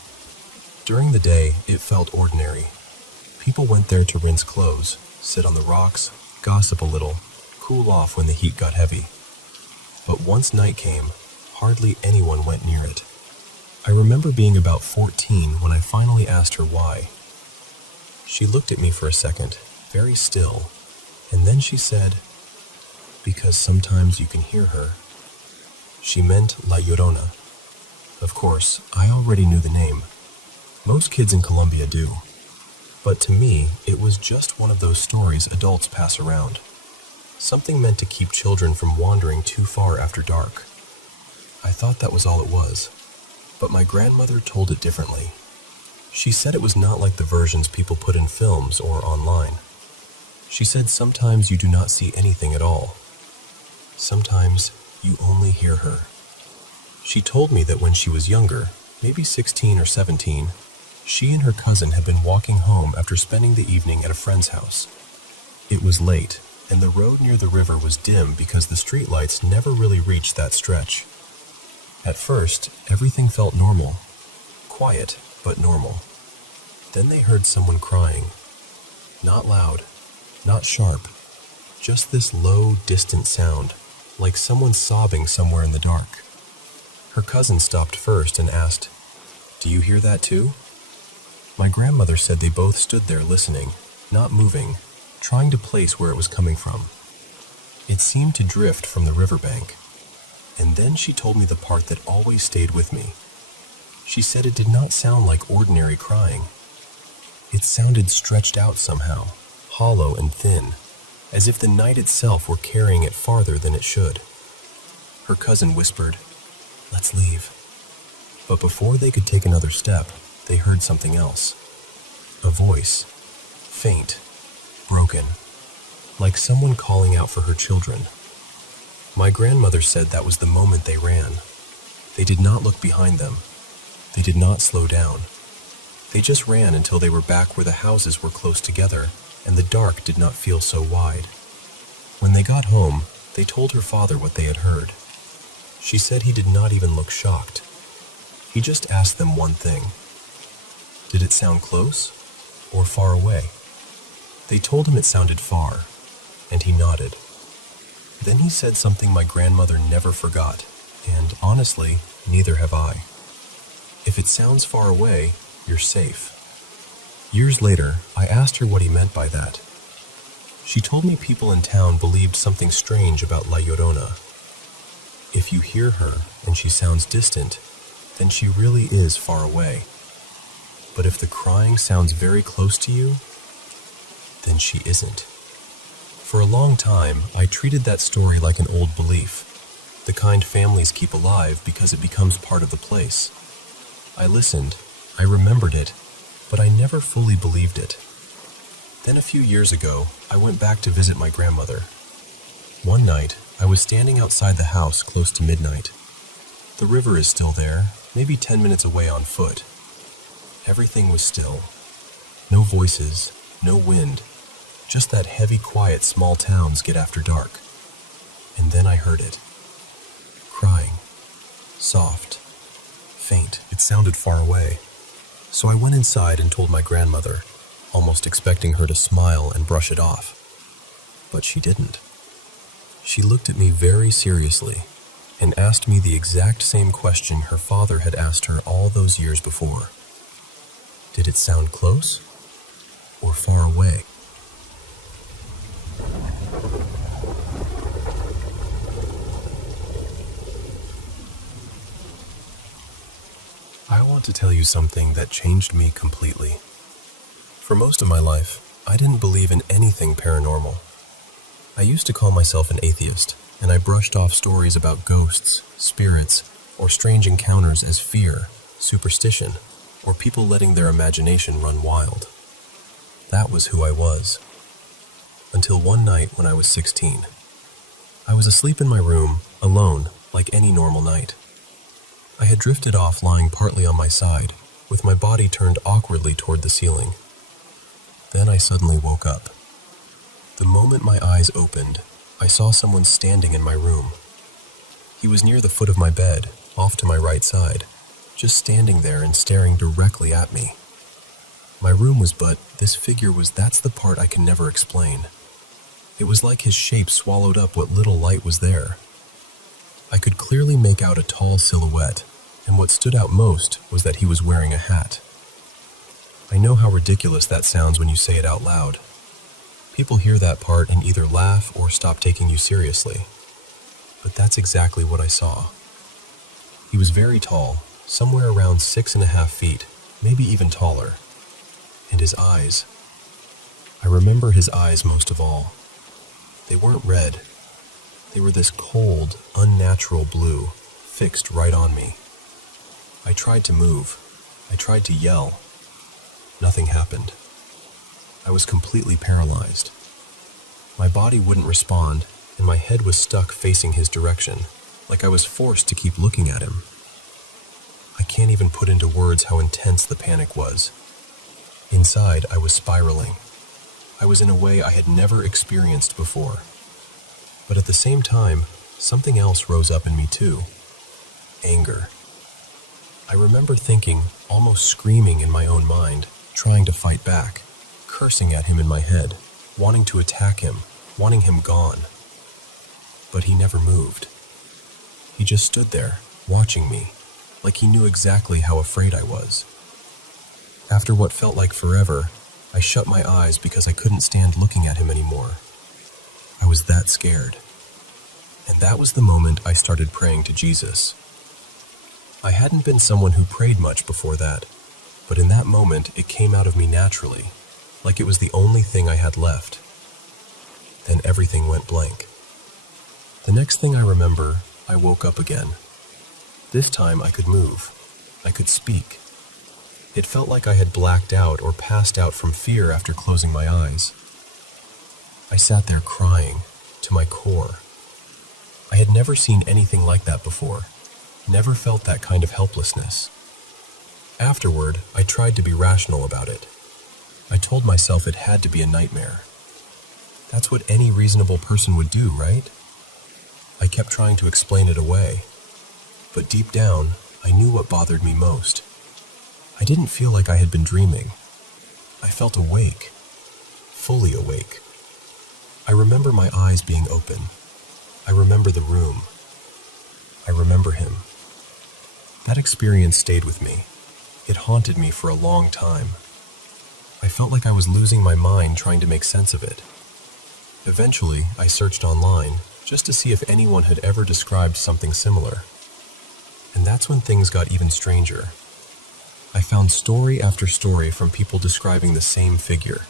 During the day, it felt ordinary. People went there to rinse clothes, sit on the rocks, gossip a little, cool off when the heat got heavy. But once night came, hardly anyone went near it. I remember being about 14 when I finally asked her why. She looked at me for a second, very still, and then she said, "Because sometimes you can hear her." She meant La Llorona. Of course, I already knew the name. Most kids in Colombia do. But to me, it was just one of those stories adults pass around. Something meant to keep children from wandering too far after dark. I thought that was all it was. But my grandmother told it differently. She said it was not like the versions people put in films or online. She said sometimes you do not see anything at all. Sometimes you only hear her. She told me that when she was younger, maybe 16 or 17, she and her cousin had been walking home after spending the evening at a friend's house. It was late, and the road near the river was dim because the streetlights never really reached that stretch. At first, everything felt normal. Quiet, but normal. Then they heard someone crying. Not loud, not sharp, just this low, distant sound, like someone sobbing somewhere in the dark. Her cousin stopped first and asked, "Do you hear that too?" My grandmother said they both stood there listening, not moving, trying to place where it was coming from. It seemed to drift from the riverbank. And then she told me the part that always stayed with me. She said it did not sound like ordinary crying. It sounded stretched out somehow, hollow and thin, as if the night itself were carrying it farther than it should. Her cousin whispered, "Let's leave." But before they could take another step, they heard something else. A voice, faint, broken, like someone calling out for her children. My grandmother said that was the moment they ran. They did not look behind them. They did not slow down. They just ran until they were back where the houses were close together and the dark did not feel so wide. When they got home, they told her father what they had heard. She said he did not even look shocked. He just asked them one thing. Did it sound close or far away? They told him it sounded far, and he nodded. Then he said something my grandmother never forgot, and honestly, neither have I. If it sounds far away, you're safe. Years later, I asked her what he meant by that. She told me people in town believed something strange about La Llorona. If you hear her and she sounds distant, then she really is far away. But if the crying sounds very close to you, then she isn't. For a long time, I treated that story like an old belief, the kind families keep alive because it becomes part of the place. I listened, I remembered it, but I never fully believed it. Then a few years ago, I went back to visit my grandmother. One night, I was standing outside the house close to midnight. The river is still there, maybe 10 minutes away on foot. Everything was still. No voices, no wind, just that heavy quiet small towns get after dark. And then I heard it. Crying. Soft. Faint. It sounded far away. So I went inside and told my grandmother, almost expecting her to smile and brush it off. But she didn't. She looked at me very seriously and asked me the exact same question her father had asked her all those years before. Did it sound close or far away? I want to tell you something that changed me completely. For most of my life, I didn't believe in anything paranormal. I used to call myself an atheist, and I brushed off stories about ghosts, spirits, or strange encounters as fear, superstition, or people letting their imagination run wild. That was who I was. Until one night when I was 16. I was asleep in my room, alone, like any normal night. I had drifted off lying partly on my side, with my body turned awkwardly toward the ceiling. Then I suddenly woke up. The moment my eyes opened, I saw someone standing in my room. He was near the foot of my bed, off to my right side, just standing there and staring directly at me. My room was this figure that's the part I can never explain. It was like his shape swallowed up what little light was there. I could clearly make out a tall silhouette, and what stood out most was that he was wearing a hat. I know how ridiculous that sounds when you say it out loud. People hear that part and either laugh or stop taking you seriously. But that's exactly what I saw. He was very tall, somewhere around 6.5 feet, maybe even taller. And his eyes. I remember his eyes most of all. They weren't red. They were this cold, unnatural blue, fixed right on me. I tried to move. I tried to yell. Nothing happened. I was completely paralyzed. My body wouldn't respond, and my head was stuck facing his direction, like I was forced to keep looking at him. I can't even put into words how intense the panic was. Inside, I was spiraling. I was in a way I had never experienced before. But at the same time, something else rose up in me too. Anger. I remember thinking, almost screaming in my own mind, trying to fight back, cursing at him in my head, wanting to attack him, wanting him gone. But he never moved. He just stood there, watching me, like he knew exactly how afraid I was. After what felt like forever, I shut my eyes because I couldn't stand looking at him anymore. I was that scared. And that was the moment I started praying to Jesus. I hadn't been someone who prayed much before that, but in that moment it came out of me naturally, like it was the only thing I had left. Then everything went blank. The next thing I remember, I woke up again. This time I could move. I could speak. It felt like I had blacked out or passed out from fear after closing my eyes. I sat there crying, to my core. I had never seen anything like that before, never felt that kind of helplessness. Afterward, I tried to be rational about it. I told myself it had to be a nightmare. That's what any reasonable person would do, right? I kept trying to explain it away. But deep down, I knew what bothered me most. I didn't feel like I had been dreaming. I felt awake, fully awake. I remember my eyes being open. I remember the room. I remember him. That experience stayed with me. It haunted me for a long time. I felt like I was losing my mind trying to make sense of it. Eventually, I searched online just to see if anyone had ever described something similar. And that's when things got even stranger. I found story after story from people describing the same figure.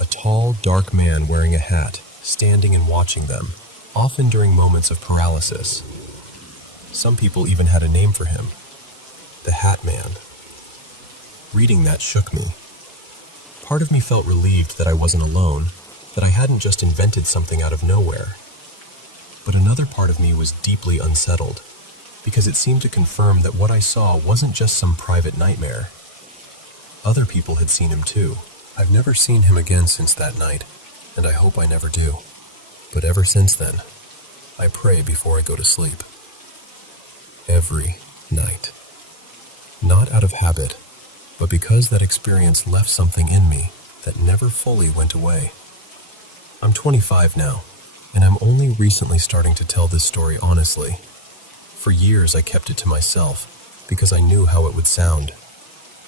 A tall, dark man wearing a hat, standing and watching them, often during moments of paralysis. Some people even had a name for him, the Hat Man. Reading that shook me. Part of me felt relieved that I wasn't alone, that I hadn't just invented something out of nowhere. But another part of me was deeply unsettled, because it seemed to confirm that what I saw wasn't just some private nightmare. Other people had seen him too. I've never seen him again since that night, and I hope I never do. But ever since then, I pray before I go to sleep. Every night. Not out of habit, but because that experience left something in me that never fully went away. I'm 25 now, and I'm only recently starting to tell this story honestly. For years I kept it to myself, because I knew how it would sound.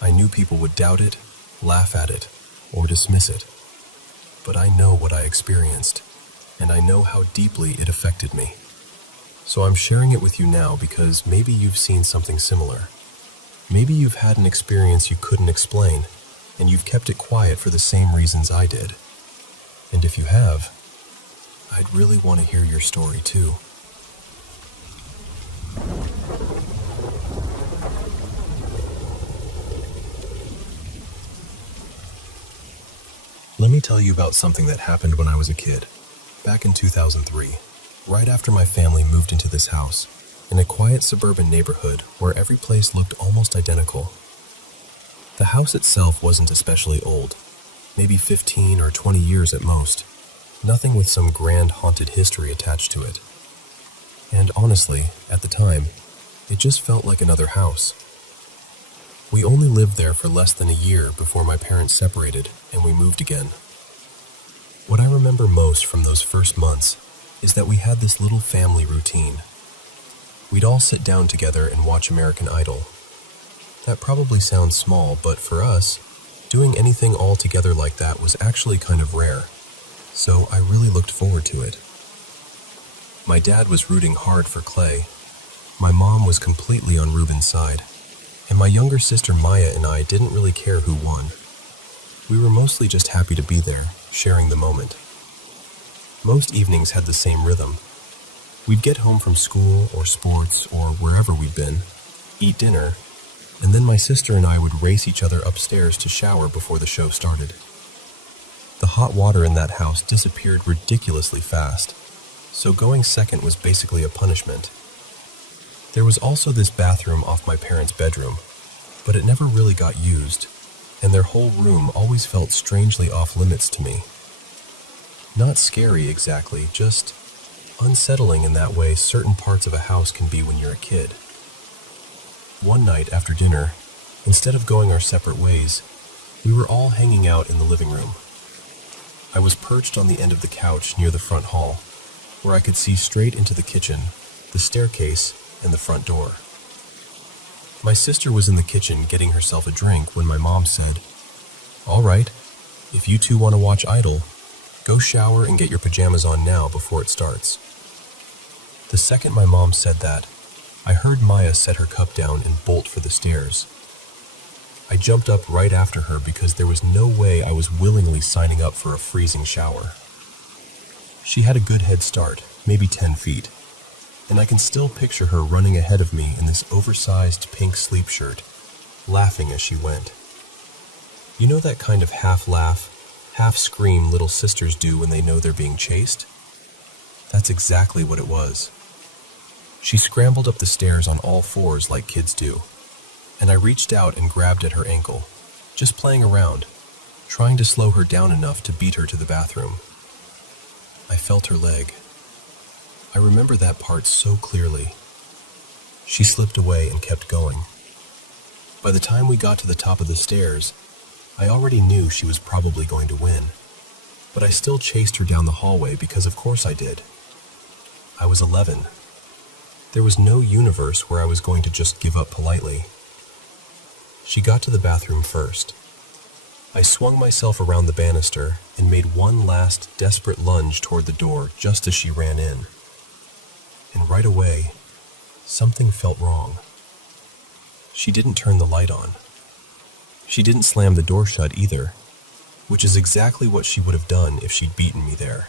I knew people would doubt it, laugh at it, or dismiss it. But I know what I experienced, and I know how deeply it affected me. So I'm sharing it with you now because maybe you've seen something similar. Maybe you've had an experience you couldn't explain, and you've kept it quiet for the same reasons I did. And if you have, I'd really want to hear your story too. Let me tell you about something that happened when I was a kid, back in 2003, right after my family moved into this house, in a quiet suburban neighborhood where every place looked almost identical. The house itself wasn't especially old, maybe 15 or 20 years at most, nothing with some grand haunted history attached to it. And honestly, at the time, it just felt like another house. We only lived there for less than a year before my parents separated and we moved again. What I remember most from those first months is that we had this little family routine. We'd all sit down together and watch American Idol. That probably sounds small, but for us, doing anything all together like that was actually kind of rare, so I really looked forward to it. My dad was rooting hard for Clay. My mom was completely on Ruben's side, and my younger sister Maya and I didn't really care who won. We were mostly just happy to be there, sharing the moment. Most evenings had the same rhythm. We'd get home from school or sports or wherever we'd been, eat dinner, and then my sister and I would race each other upstairs to shower before the show started. The hot water in that house disappeared ridiculously fast, so going second was basically a punishment. There was also this bathroom off my parents' bedroom, but it never really got used, and their whole room always felt strangely off limits to me. Not scary exactly, just unsettling in that way certain parts of a house can be when you're a kid. One night after dinner, instead of going our separate ways, we were all hanging out in the living room. I was perched on the end of the couch near the front hall, where I could see straight into the kitchen, the staircase, and the front door. My sister was in the kitchen getting herself a drink when my mom said, "All right, if you two want to watch Idol, go shower and get your pajamas on now before it starts." The second my mom said that, I heard Maya set her cup down and bolt for the stairs. I jumped up right after her because there was no way I was willingly signing up for a freezing shower. She had a good head start, maybe 10 feet, and I can still picture her running ahead of me in this oversized pink sleep shirt, laughing as she went. You know that kind of half-laugh, half-scream little sisters do when they know they're being chased? That's exactly what it was. She scrambled up the stairs on all fours like kids do, and I reached out and grabbed at her ankle, just playing around, trying to slow her down enough to beat her to the bathroom. I felt her leg. I remember that part so clearly. She slipped away and kept going. By the time we got to the top of the stairs, I already knew she was probably going to win, but I still chased her down the hallway because of course I did. I was 11. There was no universe where I was going to just give up politely. She got to the bathroom first. I swung myself around the banister and made one last desperate lunge toward the door just as she ran in. And right away, something felt wrong. She didn't turn the light on. She didn't slam the door shut either, which is exactly what she would have done if she'd beaten me there.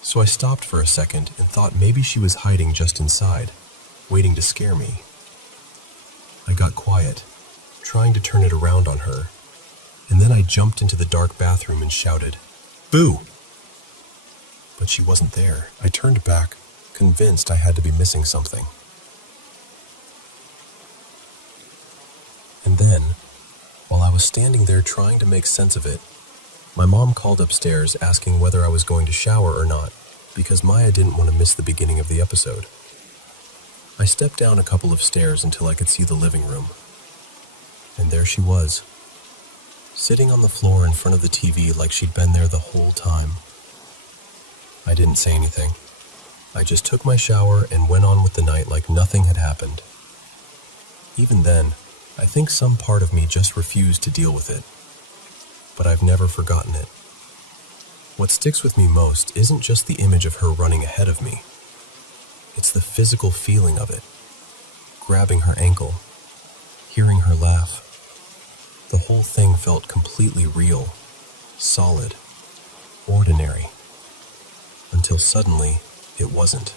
So I stopped for a second and thought maybe she was hiding just inside, waiting to scare me. I got quiet, trying to turn it around on her, and then I jumped into the dark bathroom and shouted, "Boo!" But she wasn't there. I turned back, convinced I had to be missing something. And then, while I was standing there trying to make sense of it, my mom called upstairs asking whether I was going to shower or not, because Maya didn't want to miss the beginning of the episode. I stepped down a couple of stairs until I could see the living room. And there she was, sitting on the floor in front of the TV like she'd been there the whole time. I didn't say anything. I just took my shower and went on with the night like nothing had happened. Even then, I think some part of me just refused to deal with it. But I've never forgotten it. What sticks with me most isn't just the image of her running ahead of me. It's the physical feeling of it. Grabbing her ankle, hearing her laugh. The whole thing felt completely real, solid, ordinary, until suddenly it wasn't.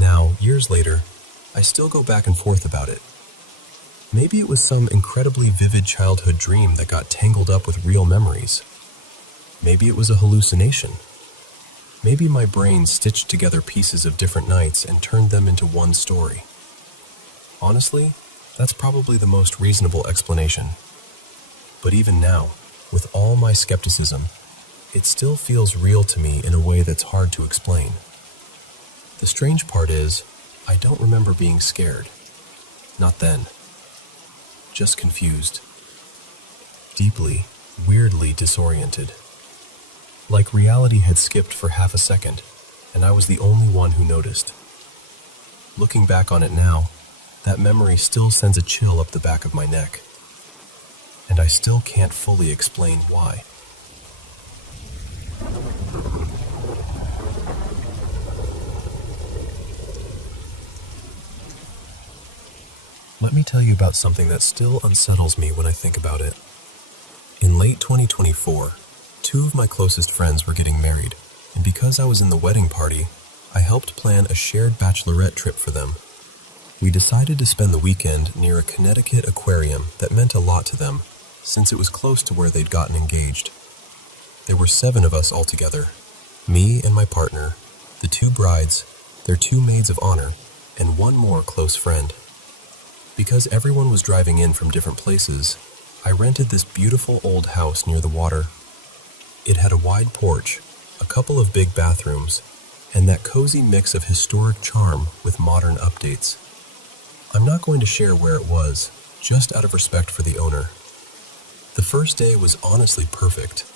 Now, years later, I still go back and forth about it. Maybe it was some incredibly vivid childhood dream that got tangled up with real memories. Maybe it was a hallucination. Maybe my brain stitched together pieces of different nights and turned them into one story. Honestly, that's probably the most reasonable explanation. But even now, with all my skepticism, it still feels real to me in a way that's hard to explain. The strange part is, I don't remember being scared. Not then. Just confused. Deeply, weirdly disoriented. Like reality had skipped for half a second, and I was the only one who noticed. Looking back on it now, that memory still sends a chill up the back of my neck. And I still can't fully explain why. Let me tell you about something that still unsettles me when I think about it. In late 2024, 2 of my closest friends were getting married, and because I was in the wedding party, I helped plan a shared bachelorette trip for them. We decided to spend the weekend near a Connecticut aquarium that meant a lot to them, since it was close to where they'd gotten engaged. There were 7 of us altogether, me and my partner, the 2 brides, their 2 maids of honor, and 1 more close friend. Because everyone was driving in from different places, I rented this beautiful old house near the water. It had a wide porch, a couple of big bathrooms, and that cozy mix of historic charm with modern updates. I'm not going to share where it was, just out of respect for the owner. The first day was honestly perfect.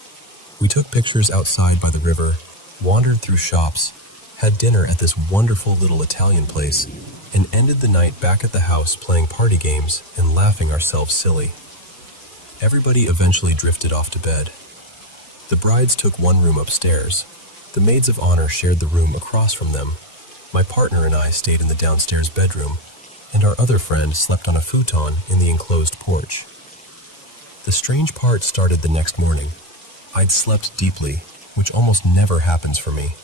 We took pictures outside by the river, wandered through shops, had dinner at this wonderful little Italian place, and ended the night back at the house playing party games and laughing ourselves silly. Everybody eventually drifted off to bed. The brides took 1 room upstairs. The maids of honor shared the room across from them. My partner and I stayed in the downstairs bedroom, and our other friend slept on a futon in the enclosed porch. The strange part started the next morning. I'd slept deeply, which almost never happens for me.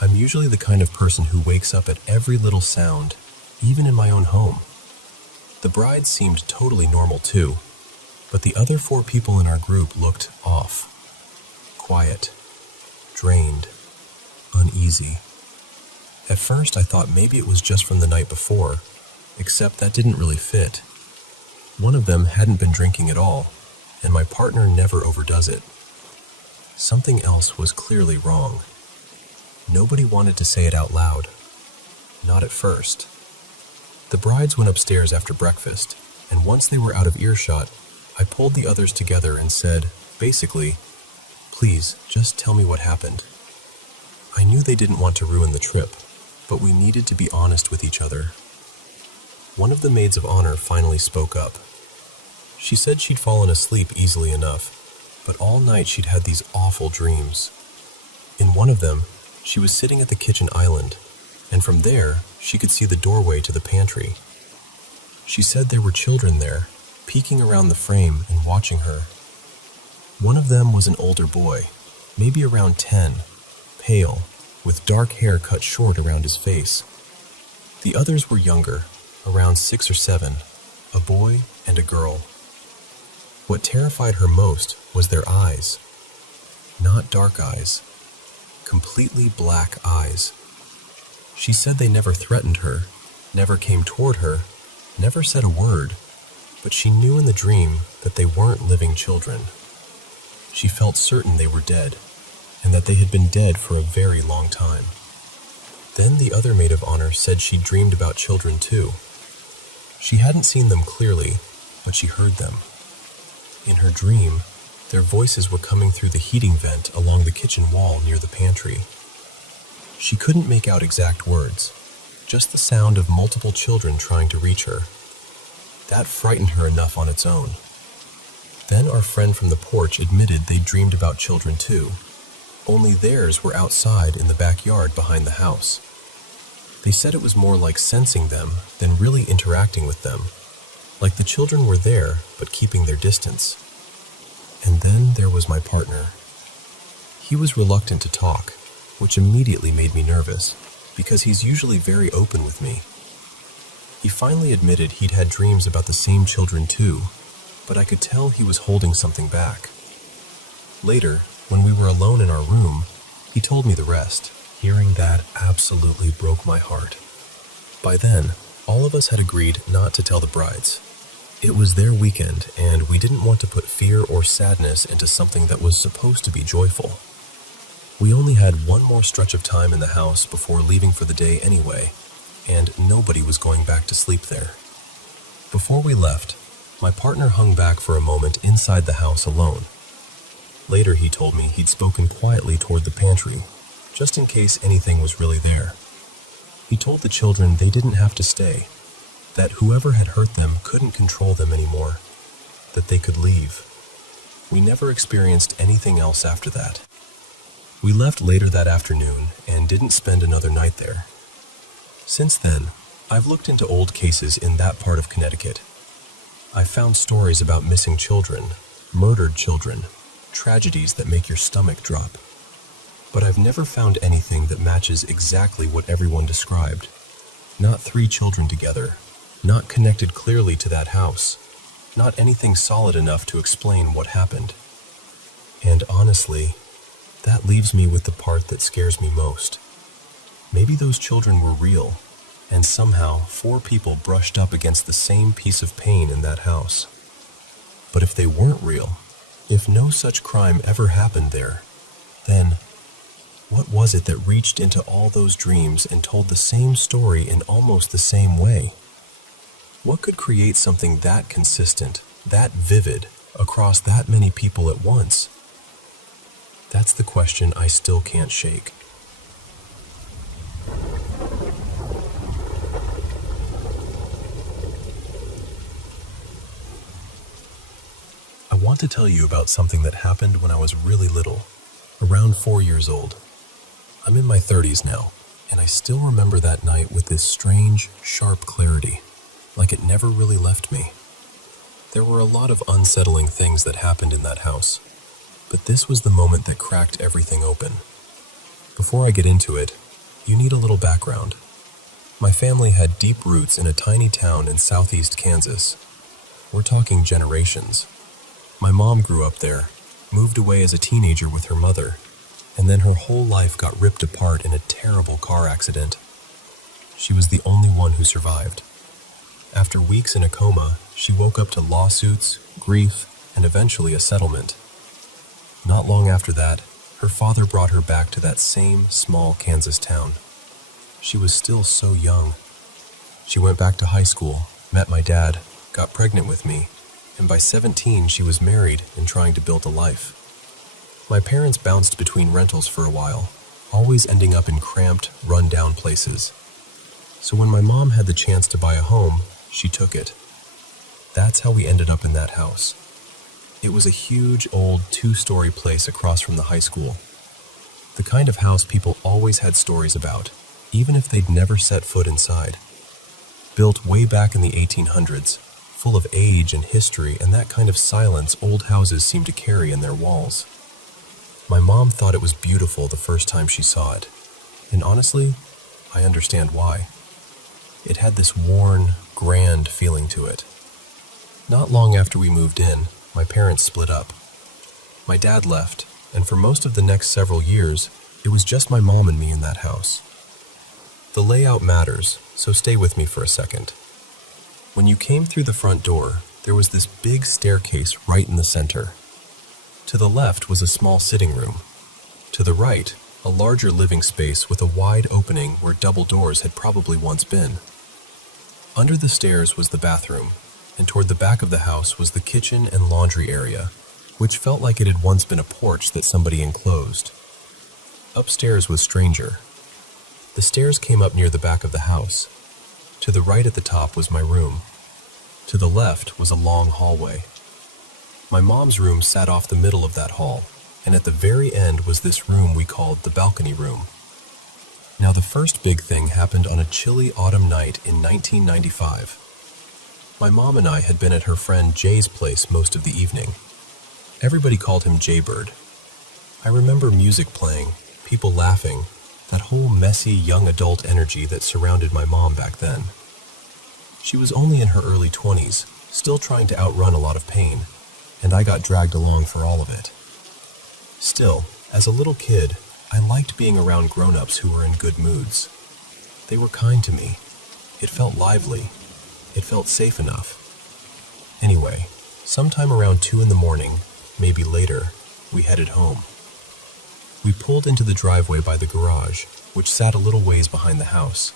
I'm usually the kind of person who wakes up at every little sound, even in my own home. The bride seemed totally normal too, but the other 4 people in our group looked off. Quiet, drained, uneasy. At first I thought maybe it was just from the night before, except that didn't really fit. One of them hadn't been drinking at all, and my partner never overdoes it. Something else was clearly wrong. Nobody wanted to say it out loud. Not at first. The brides went upstairs after breakfast, and once they were out of earshot, I pulled the others together and said, basically, "Please, just tell me what happened." I knew they didn't want to ruin the trip, but we needed to be honest with each other. One of the maids of honor finally spoke up. She said she'd fallen asleep easily enough, but all night she'd had these awful dreams. In one of them, she was sitting at the kitchen island, and from there, she could see the doorway to the pantry. She said there were children there, peeking around the frame and watching her. One of them was an older boy, maybe around 10, pale, with dark hair cut short around his face. The others were younger, around 6 or 7, a boy and a girl. What terrified her most was their eyes. Not dark eyes. Completely black eyes. She said they never threatened her, never came toward her, never said a word, but she knew in the dream that they weren't living children. She felt certain they were dead, and that they had been dead for a very long time. Then the other maid of honor said she dreamed about children too. She hadn't seen them clearly, but she heard them. In her dream, their voices were coming through the heating vent along the kitchen wall near the pantry. She couldn't make out exact words, just the sound of multiple children trying to reach her. That frightened her enough on its own. Then our friend from the porch admitted they'd dreamed about children too, only theirs were outside in the backyard behind the house. They said it was more like sensing them than really interacting with them, like the children were there but keeping their distance. And then there was my partner. He was reluctant to talk, which immediately made me nervous, because he's usually very open with me. He finally admitted he'd had dreams about the same children too, but I could tell he was holding something back. Later, when we were alone in our room, he told me the rest. Hearing that absolutely broke my heart. By then, all of us had agreed not to tell the brides. It was their weekend, and we didn't want to put fear or sadness into something that was supposed to be joyful. We only had one more stretch of time in the house before leaving for the day anyway, and nobody was going back to sleep there. Before we left, my partner hung back for a moment inside the house alone. Later he told me he'd spoken quietly toward the pantry, just in case anything was really there. He told the children they didn't have to stay, that whoever had hurt them couldn't control them anymore, that they could leave. We never experienced anything else after that. We left later that afternoon and didn't spend another night there. Since then, I've looked into old cases in that part of Connecticut. I've found stories about missing children, murdered children, tragedies that make your stomach drop. But I've never found anything that matches exactly what everyone described. Not 3 children together, not connected clearly to that house, not anything solid enough to explain what happened. And honestly, that leaves me with the part that scares me most. Maybe those children were real, and somehow 4 people brushed up against the same piece of pain in that house. But if they weren't real, if no such crime ever happened there, then what was it that reached into all those dreams and told the same story in almost the same way? What could create something that consistent, that vivid, across that many people at once? That's the question I still can't shake. I want to tell you about something that happened when I was really little, around 4 years old. I'm in my 30s now, and I still remember that night with this strange, sharp clarity, like it never really left me. There were a lot of unsettling things that happened in that house, but this was the moment that cracked everything open. Before I get into it, you need a little background. My family had deep roots in a tiny town in southeast Kansas. We're talking generations. My mom grew up there, moved away as a teenager with her mother, and then her whole life got ripped apart in a terrible car accident. She was the only one who survived. After weeks in a coma, she woke up to lawsuits, grief, and eventually a settlement. Not long after that, her father brought her back to that same small Kansas town. She was still so young. She went back to high school, met my dad, got pregnant with me, and by 17 she was married and trying to build a life. My parents bounced between rentals for a while, always ending up in cramped, run-down places. So when my mom had the chance to buy a home, she took it. That's how we ended up in that house. It was a huge, old 2-story place across from the high school. The kind of house people always had stories about, even if they'd never set foot inside. Built way back in the 1800s, full of age and history and that kind of silence old houses seem to carry in their walls. My mom thought it was beautiful the first time she saw it, and honestly, I understand why. It had this worn, grand feeling to it. Not long after we moved in, my parents split up. My dad left, and for most of the next several years, it was just my mom and me in that house. The layout matters, so stay with me for a second. When you came through the front door, there was this big staircase right in the center. To the left was a small sitting room. To the right, a larger living space with a wide opening where double doors had probably once been. Under the stairs was the bathroom, and toward the back of the house was the kitchen and laundry area, which felt like it had once been a porch that somebody enclosed. Upstairs was stranger. The stairs came up near the back of the house. To the right at the top was my room. To the left was a long hallway. My mom's room sat off the middle of that hall, and at the very end was this room we called the balcony room. Now the first big thing happened on a chilly autumn night in 1995. My mom and I had been at her friend Jay's place most of the evening. Everybody called him Jaybird. I remember music playing, people laughing, that whole messy young adult energy that surrounded my mom back then. She was only in her early 20s, still trying to outrun a lot of pain, and I got dragged along for all of it. Still, as a little kid, I liked being around grown-ups who were in good moods. They were kind to me. It felt lively. It felt safe enough. Anyway, sometime around 2 in the morning, maybe later, we headed home. We pulled into the driveway by the garage, which sat a little ways behind the house.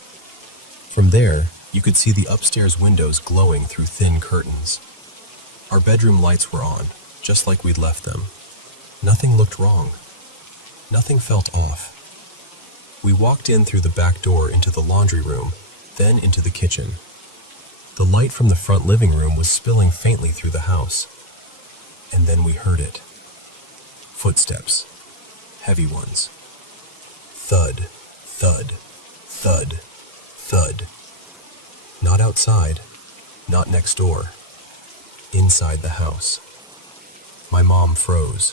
From there, you could see the upstairs windows glowing through thin curtains. Our bedroom lights were on, just like we'd left them. Nothing looked wrong. Nothing felt off. We walked in through the back door into the laundry room, then into the kitchen. The light from the front living room was spilling faintly through the house. And then we heard it. Footsteps. Heavy ones. Thud, thud, thud, thud. Not outside, not next door. Inside the house. My mom froze.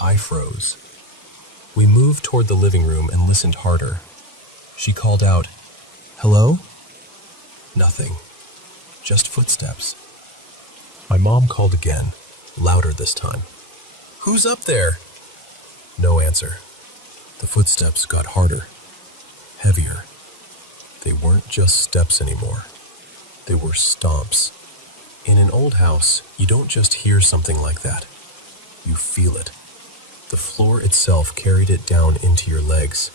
I froze. We moved toward the living room and listened harder. She called out, "Hello?" Nothing. Just footsteps. My mom called again, louder this time. "Who's up there?" No answer. The footsteps got harder, heavier. They weren't just steps anymore. They were stomps. In an old house, you don't just hear something like that. You feel it. The floor itself carried it down into your legs.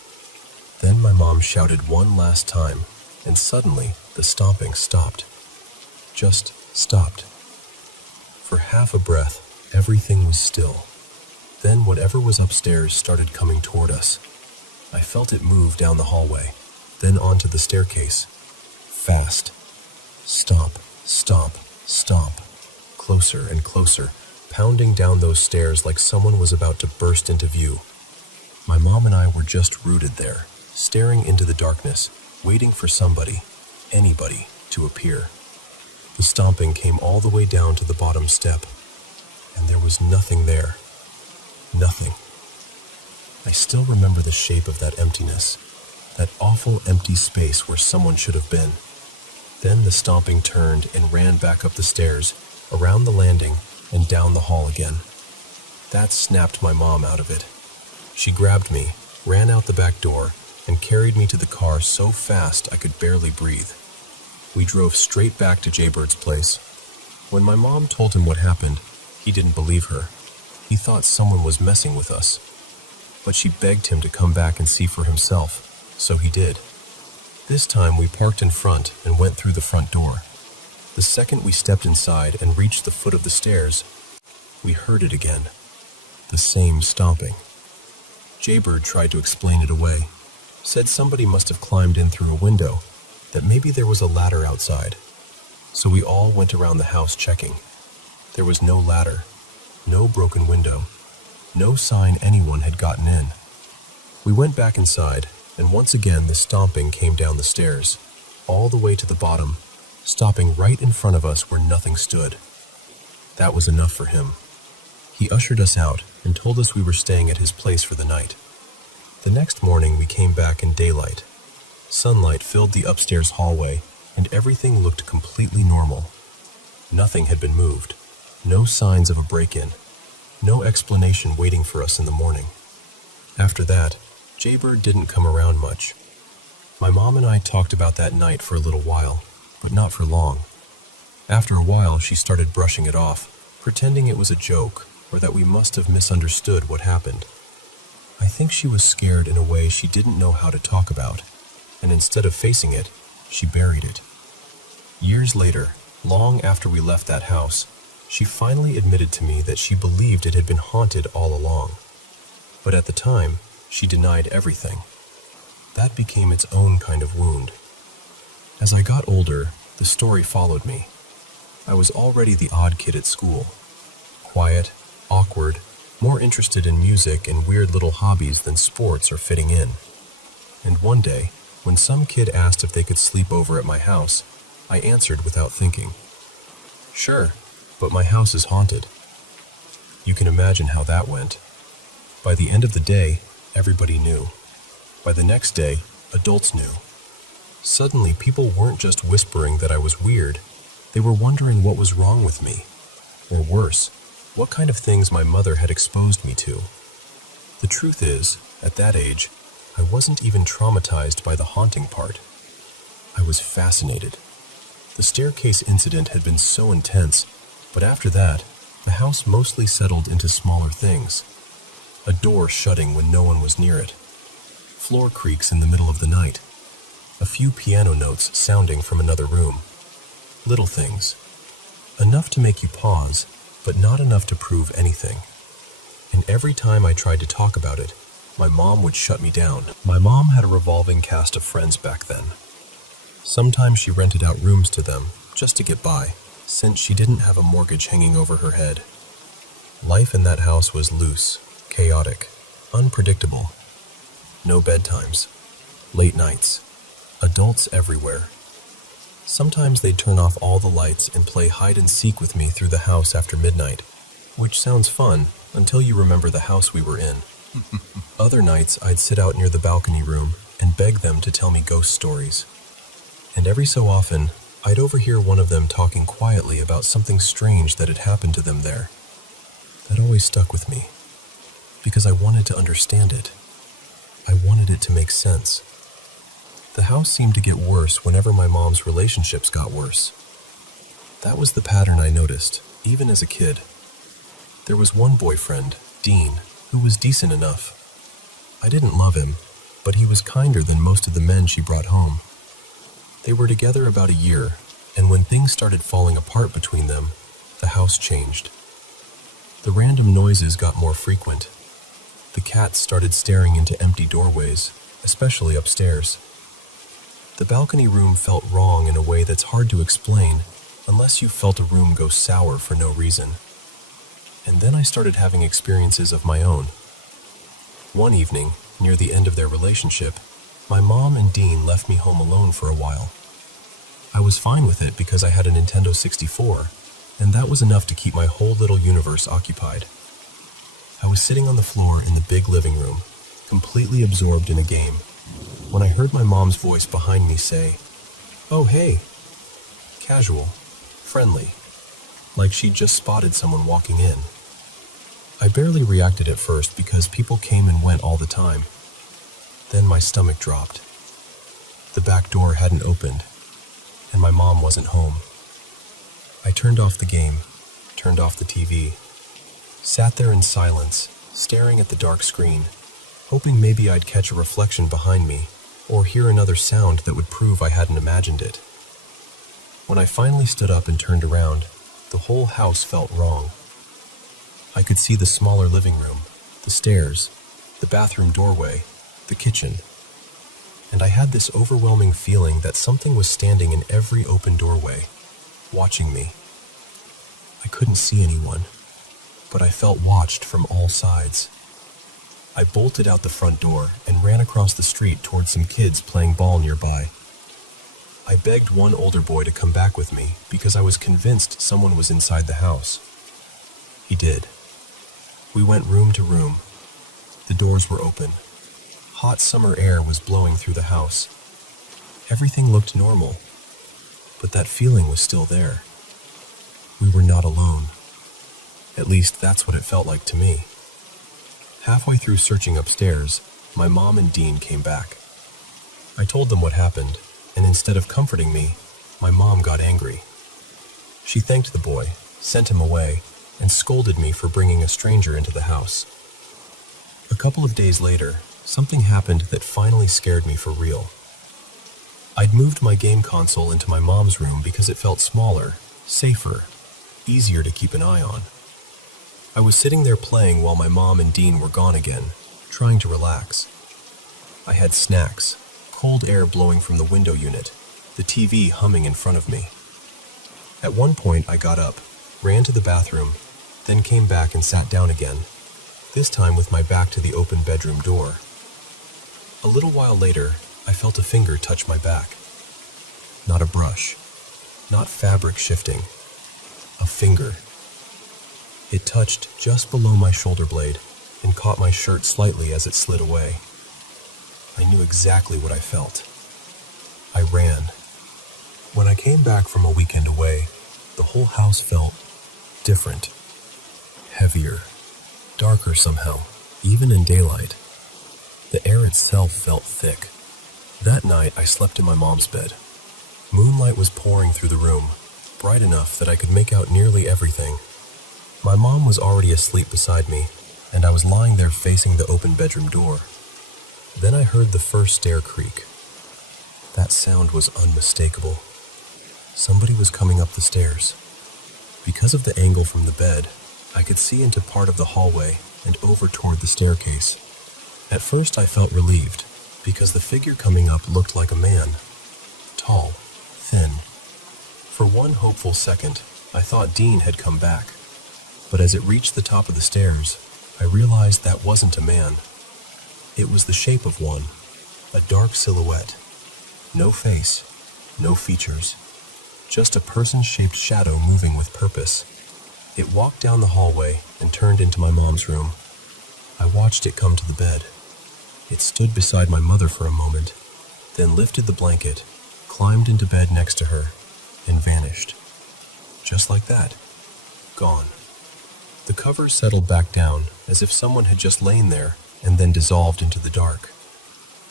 Then my mom shouted one last time, and suddenly the stomping stopped. Just stopped. For half a breath, everything was still. Then whatever was upstairs started coming toward us. I felt it move down the hallway, then onto the staircase. Fast. Stomp, stomp, stomp. Closer and closer, pounding down those stairs like someone was about to burst into view. My mom and I were just rooted there, staring into the darkness, waiting for somebody, anybody, to appear. The stomping came all the way down to the bottom step, and there was nothing there. Nothing. I still remember the shape of that emptiness, that awful empty space where someone should have been. Then the stomping turned and ran back up the stairs, around the landing, and down the hall again. That snapped my mom out of it. She grabbed me, ran out the back door, and carried me to the car so fast I could barely breathe. We drove straight back to Jaybird's place. When my mom told him what happened, he didn't believe her. He thought someone was messing with us. But she begged him to come back and see for himself, so he did. This time we parked in front and went through the front door. The second we stepped inside and reached the foot of the stairs, we heard it again. The same stomping. Jaybird tried to explain it away. Said somebody must have climbed in through a window, that maybe there was a ladder outside. So we all went around the house checking. There was no ladder, no broken window, no sign anyone had gotten in. We went back inside, and once again the stomping came down the stairs, all the way to the bottom, stopping right in front of us where nothing stood. That was enough for him. He ushered us out and told us we were staying at his place for the night. The next morning we came back in daylight. Sunlight filled the upstairs hallway, and everything looked completely normal. Nothing had been moved. No signs of a break-in. No explanation waiting for us in the morning. After that, Jaybird didn't come around much. My mom and I talked about that night for a little while, but not for long. After a while, she started brushing it off, pretending it was a joke, or that we must have misunderstood what happened. I think she was scared in a way she didn't know how to talk about, and instead of facing it, she buried it. Years later, long after we left that house, she finally admitted to me that she believed it had been haunted all along. But at the time, she denied everything. That became its own kind of wound. As I got older, the story followed me. I was already the odd kid at school. Quiet, awkward, more interested in music and weird little hobbies than sports or fitting in. And one day, when some kid asked if they could sleep over at my house, I answered without thinking, Sure, but my house is haunted. You can imagine how that went. By the end of the day, everybody knew. By the next day, adults knew. Suddenly, people weren't just whispering that I was weird. They were wondering what was wrong with me. Or worse, what kind of things my mother had exposed me to. The truth is, at that age, I wasn't even traumatized by the haunting part. I was fascinated. The staircase incident had been so intense, but after that, the house mostly settled into smaller things. A door shutting when no one was near it. Floor creaks in the middle of the night. A few piano notes sounding from another room. Little things. Enough to make you pause, but not enough to prove anything. And every time I tried to talk about it, my mom would shut me down. My mom had a revolving cast of friends back then. Sometimes she rented out rooms to them, just to get by, since she didn't have a mortgage hanging over her head. Life in that house was loose, chaotic, unpredictable. No bedtimes, late nights, adults everywhere. Sometimes they'd turn off all the lights and play hide and seek with me through the house after midnight, which sounds fun until you remember the house we were in. Other nights I'd sit out near the balcony room and beg them to tell me ghost stories. And every so often, I'd overhear one of them talking quietly about something strange that had happened to them there. That always stuck with me, because I wanted to understand it. I wanted it to make sense. The house seemed to get worse whenever my mom's relationships got worse. That was the pattern I noticed, even as a kid. There was one boyfriend, Dean, who was decent enough. I didn't love him, but he was kinder than most of the men she brought home. They were together about a year, and when things started falling apart between them, the house changed. The random noises got more frequent. The cats started staring into empty doorways, especially upstairs. The balcony room felt wrong in a way that's hard to explain unless you felt a room go sour for no reason. And then I started having experiences of my own. One evening, near the end of their relationship, my mom and Dean left me home alone for a while. I was fine with it because I had a Nintendo 64, and that was enough to keep my whole little universe occupied. I was sitting on the floor in the big living room, completely absorbed in a game, when I heard my mom's voice behind me say, "Oh, hey." Casual, friendly, like she'd just spotted someone walking in. I barely reacted at first because people came and went all the time. Then my stomach dropped. The back door hadn't opened, and my mom wasn't home. I turned off the game, turned off the TV, sat there in silence, staring at the dark screen, hoping maybe I'd catch a reflection behind me or hear another sound that would prove I hadn't imagined it. When I finally stood up and turned around, the whole house felt wrong. I could see the smaller living room, the stairs, the bathroom doorway, the kitchen, and I had this overwhelming feeling that something was standing in every open doorway, watching me. I couldn't see anyone, but I felt watched from all sides. I bolted out the front door and ran across the street towards some kids playing ball nearby. I begged one older boy to come back with me because I was convinced someone was inside the house. He did. We went room to room. The doors were open. Hot summer air was blowing through the house. Everything looked normal, but that feeling was still there. We were not alone. At least that's what it felt like to me. Halfway through searching upstairs, my mom and Dean came back. I told them what happened, and instead of comforting me, my mom got angry. She thanked the boy, sent him away, and scolded me for bringing a stranger into the house. A couple of days later, something happened that finally scared me for real. I'd moved my game console into my mom's room because it felt smaller, safer, easier to keep an eye on. I was sitting there playing while my mom and Dean were gone again, trying to relax. I had snacks, cold air blowing from the window unit, the TV humming in front of me. At one point I got up, ran to the bathroom, then came back and sat down again, this time with my back to the open bedroom door. A little while later, I felt a finger touch my back. Not a brush, not fabric shifting, A finger. It touched just below my shoulder blade and caught my shirt slightly as it slid away. I knew exactly what I felt. I ran. When I came back from a weekend away, the whole house felt different, heavier, darker somehow, even in daylight. The air itself felt thick. That night, I slept in my mom's bed. Moonlight was pouring through the room, bright enough that I could make out nearly everything. My mom was already asleep beside me, and I was lying there facing the open bedroom door. Then I heard the first stair creak. That sound was unmistakable. Somebody was coming up the stairs. Because of the angle from the bed, I could see into part of the hallway and over toward the staircase. At first I felt relieved, because the figure coming up looked like a man. Tall, thin. For one hopeful second, I thought Dean had come back. But as it reached the top of the stairs, I realized that wasn't a man. It was the shape of one, a dark silhouette. No face, no features. Just a person-shaped shadow moving with purpose. It walked down the hallway and turned into my mom's room. I watched it come to the bed. It stood beside my mother for a moment, then lifted the blanket, climbed into bed next to her, and vanished. Just like that. Gone. The covers settled back down as if someone had just lain there and then dissolved into the dark.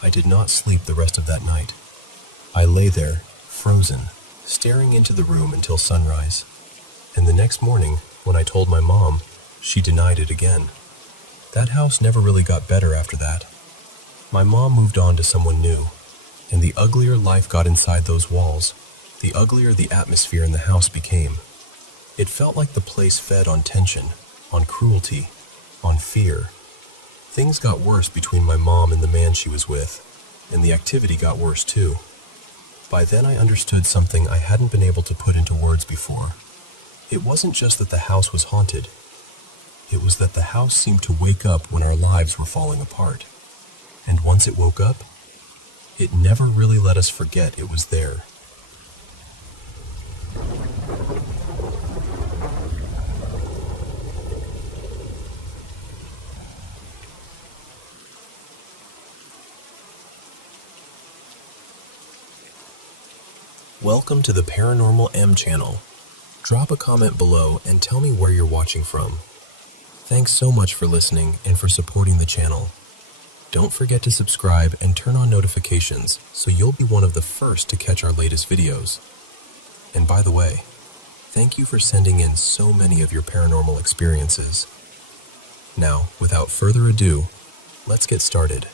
I did not sleep the rest of that night. I lay there, frozen, staring into the room until sunrise. And the next morning, when I told my mom, she denied it again. That house never really got better after that. My mom moved on to someone new, and the uglier life got inside those walls, the uglier the atmosphere in the house became. It felt like the place fed on tension, on cruelty, on fear. Things got worse between my mom and the man she was with, and the activity got worse too. By then I understood something I hadn't been able to put into words before. It wasn't just that the house was haunted. It was that the house seemed to wake up when our lives were falling apart. And once it woke up, it never really let us forget it was there. Welcome to the Paranormal M channel. Drop a comment below and tell me where you're watching from. Thanks so much for listening and for supporting the channel. Don't forget to subscribe and turn on notifications so you'll be one of the first to catch our latest videos. And by the way, thank you for sending in so many of your paranormal experiences. Now, without further ado, let's get started.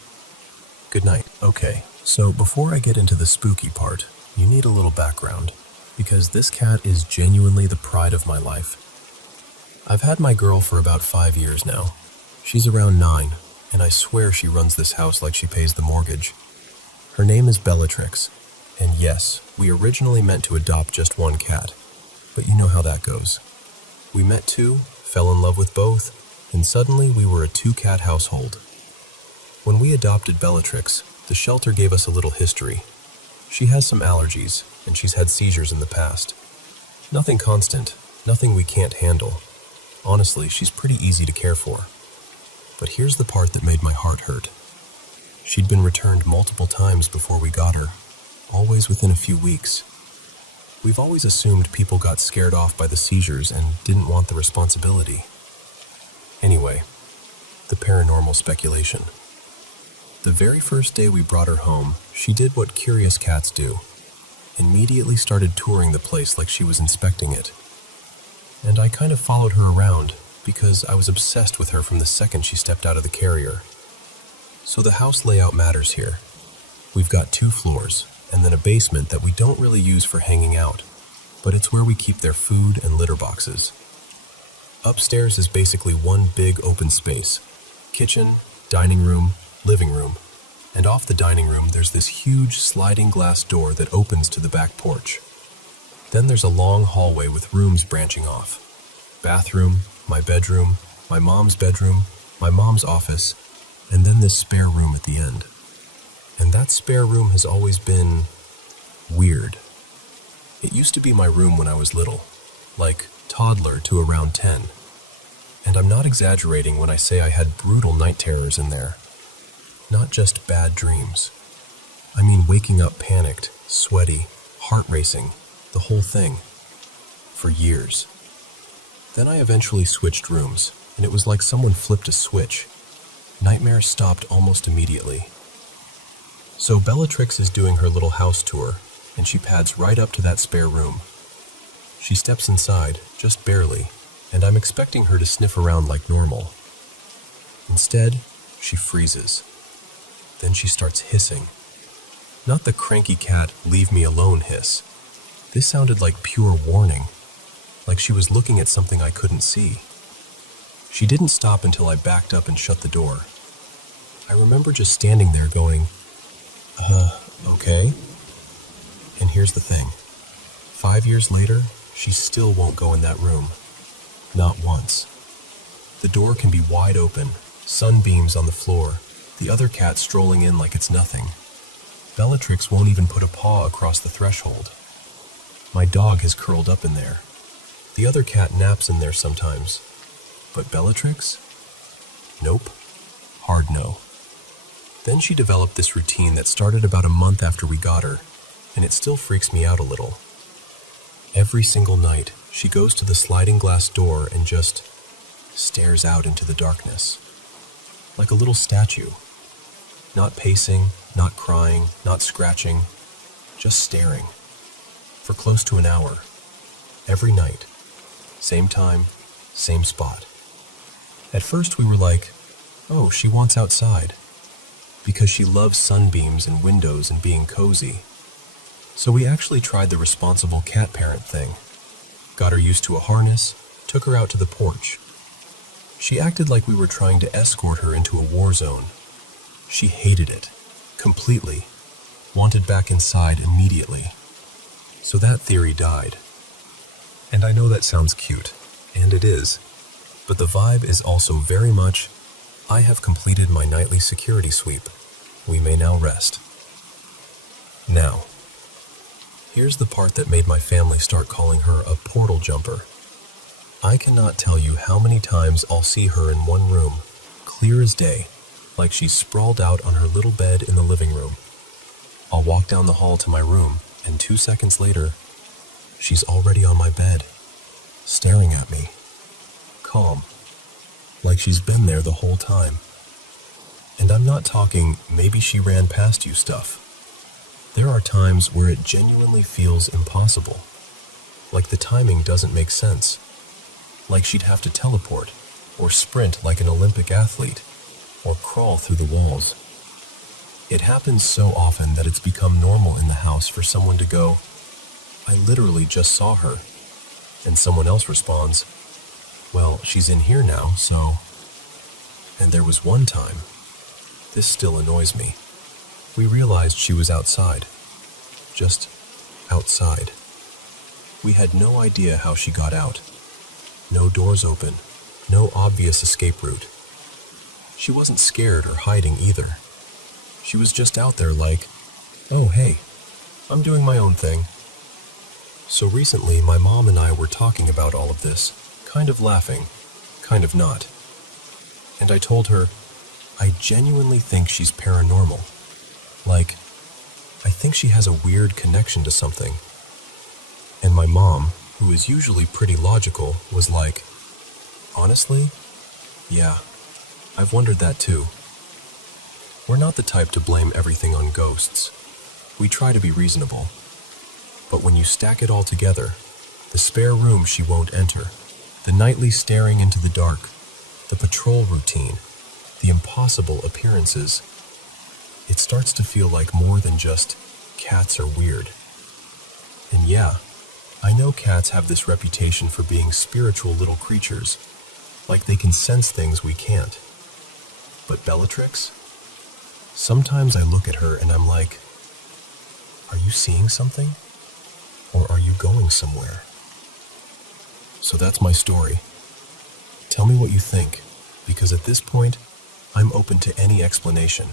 Good night. Okay, so before I get into the spooky part, you need a little background, because this cat is genuinely the pride of my life. I've had my girl for about 5 years now. She's around 9, and I swear she runs this house like she pays the mortgage. Her name is Bellatrix, and yes, we originally meant to adopt just one cat, but you know how that goes. We met 2, fell in love with both, and suddenly we were a 2-cat household. When we adopted Bellatrix, the shelter gave us a little history. She has some allergies, and she's had seizures in the past. Nothing constant, nothing we can't handle. Honestly, she's pretty easy to care for. But here's the part that made my heart hurt. She'd been returned multiple times before we got her, always within a few weeks. We've always assumed people got scared off by the seizures and didn't want the responsibility. Anyway, the paranormal speculation. The very first day we brought her home, she did what curious cats do. Immediately started touring the place like she was inspecting it. And I kind of followed her around because I was obsessed with her from the second she stepped out of the carrier. So the house layout matters here. We've got 2 floors and then a basement that we don't really use for hanging out, but it's where we keep their food and litter boxes. Upstairs is basically one big open space. Kitchen, dining room, living room, and off the dining room there's this huge sliding glass door that opens to the back porch. Then there's a long hallway with rooms branching off. Bathroom, my bedroom, my mom's bedroom, my mom's office, and then this spare room at the end. And that spare room has always been weird. It used to be my room when I was little, like toddler to around 10. And I'm not exaggerating when I say I had brutal night terrors in there. Not just bad dreams. I mean waking up panicked, sweaty, heart racing, the whole thing. For years. Then I eventually switched rooms, and it was like someone flipped a switch. Nightmares stopped almost immediately. So Bellatrix is doing her little house tour, and she pads right up to that spare room. She steps inside, just barely, and I'm expecting her to sniff around like normal. Instead, she freezes. Then she starts hissing. Not the cranky cat, leave me alone hiss. This sounded like pure warning, like she was looking at something I couldn't see. She didn't stop until I backed up and shut the door. I remember just standing there going, okay? And here's the thing. 5 years later, she still won't go in that room. Not once. The door can be wide open, sunbeams on the floor, the other cat strolling in like it's nothing. Bellatrix won't even put a paw across the threshold. My dog has curled up in there. The other cat naps in there sometimes. But Bellatrix? Nope. Hard no. Then she developed this routine that started about a month after we got her, and it still freaks me out a little. Every single night, she goes to the sliding glass door and just stares out into the darkness. Like a little statue. Not pacing, not crying, not scratching, just staring. For close to an hour. Every night. Same time, same spot. At first we were like, oh, she wants outside. Because she loves sunbeams and windows and being cozy. So we actually tried the responsible cat parent thing. Got her used to a harness, took her out to the porch. She acted like we were trying to escort her into a war zone. She hated it, completely, wanted back inside immediately. So that theory died. And I know that sounds cute, and it is, but the vibe is also very much, I have completed my nightly security sweep. We may now rest. Now, here's the part that made my family start calling her a portal jumper. I cannot tell you how many times I'll see her in one room, clear as day, like she's sprawled out on her little bed in the living room. I'll walk down the hall to my room, and 2 seconds later, she's already on my bed, staring at me, calm, like she's been there the whole time. And I'm not talking maybe she ran past you stuff. There are times where it genuinely feels impossible, like the timing doesn't make sense, like she'd have to teleport, or sprint like an Olympic athlete, or crawl through the walls. It happens so often that it's become normal in the house for someone to go, I literally just saw her, and someone else responds, well, she's in here now, so... And there was one time, this still annoys me, we realized she was outside. Just outside. We had no idea how she got out. No doors open, no obvious escape route. She wasn't scared or hiding either. She was just out there like, oh hey, I'm doing my own thing. So recently my mom and I were talking about all of this, kind of laughing, kind of not. And I told her, I genuinely think she's paranormal. Like, I think she has a weird connection to something. And my mom, who is usually pretty logical, was like, honestly, yeah, I've wondered that too. We're not the type to blame everything on ghosts. We try to be reasonable. But when you stack it all together, the spare room she won't enter, the nightly staring into the dark, the patrol routine, the impossible appearances, it starts to feel like more than just cats are weird. And yeah, I know cats have this reputation for being spiritual little creatures, like they can sense things we can't. But Bellatrix? Sometimes I look at her and I'm like, are you seeing something? Or are you going somewhere? So that's my story. Tell me what you think, because at this point, I'm open to any explanation,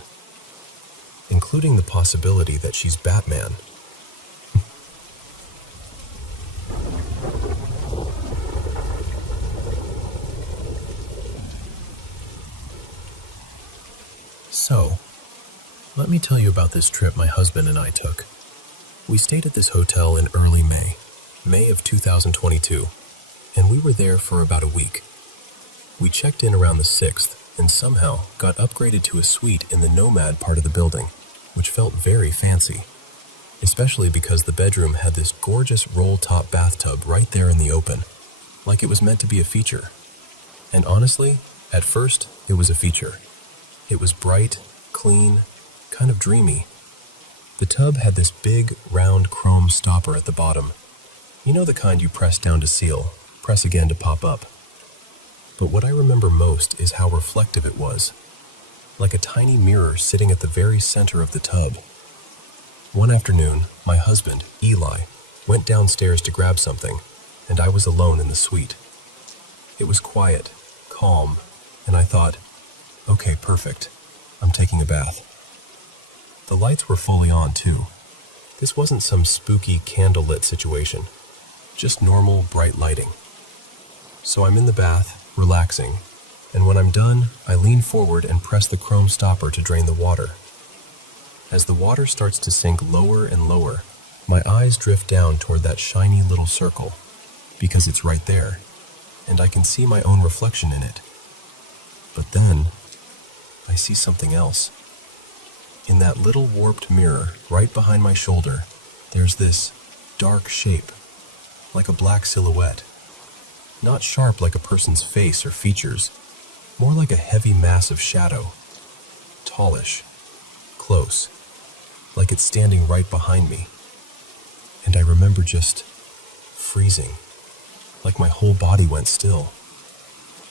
including the possibility that she's Batman. So, let me tell you about this trip my husband and I took. We stayed at this hotel in early May of 2022, and we were there for about a week. We checked in around the 6th and somehow got upgraded to a suite in the Nomad part of the building, which felt very fancy, especially because the bedroom had this gorgeous roll-top bathtub right there in the open, like it was meant to be a feature. And honestly, at first, it was a feature. It was bright, clean, kind of dreamy. The tub had this big, round chrome stopper at the bottom. You know the kind you press down to seal, press again to pop up. But what I remember most is how reflective it was, like a tiny mirror sitting at the very center of the tub. One afternoon, my husband, Eli, went downstairs to grab something, and I was alone in the suite. It was quiet, calm, and I thought, okay, perfect. I'm taking a bath. The lights were fully on, too. This wasn't some spooky candlelit situation, just normal, bright lighting. So I'm in the bath, relaxing, and when I'm done, I lean forward and press the chrome stopper to drain the water. As the water starts to sink lower and lower, my eyes drift down toward that shiny little circle, because it's right there, and I can see my own reflection in it. But then, I see something else. In that little warped mirror, right behind my shoulder, there's this dark shape, like a black silhouette. Not sharp like a person's face or features, more like a heavy mass of shadow. Tallish, close, like it's standing right behind me. And I remember just freezing, like my whole body went still.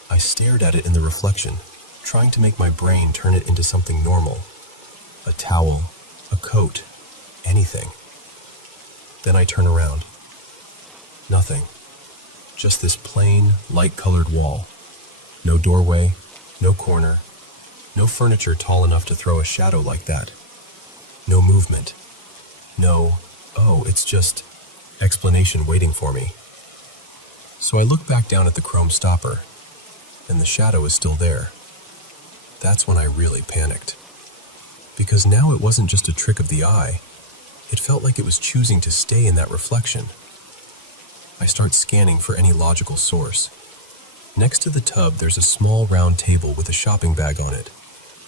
I stared at it in the reflection, trying to make my brain turn it into something normal. A towel, a coat, anything. Then I turn around. Nothing. Just this plain, light-colored wall. No doorway, no corner, no furniture tall enough to throw a shadow like that. No movement. No, it's just explanation waiting for me. So I look back down at the chrome stopper, and the shadow is still there. That's when I really panicked. Because now it wasn't just a trick of the eye, it felt like it was choosing to stay in that reflection. I start scanning for any logical source. Next to the tub, there's a small round table with a shopping bag on it.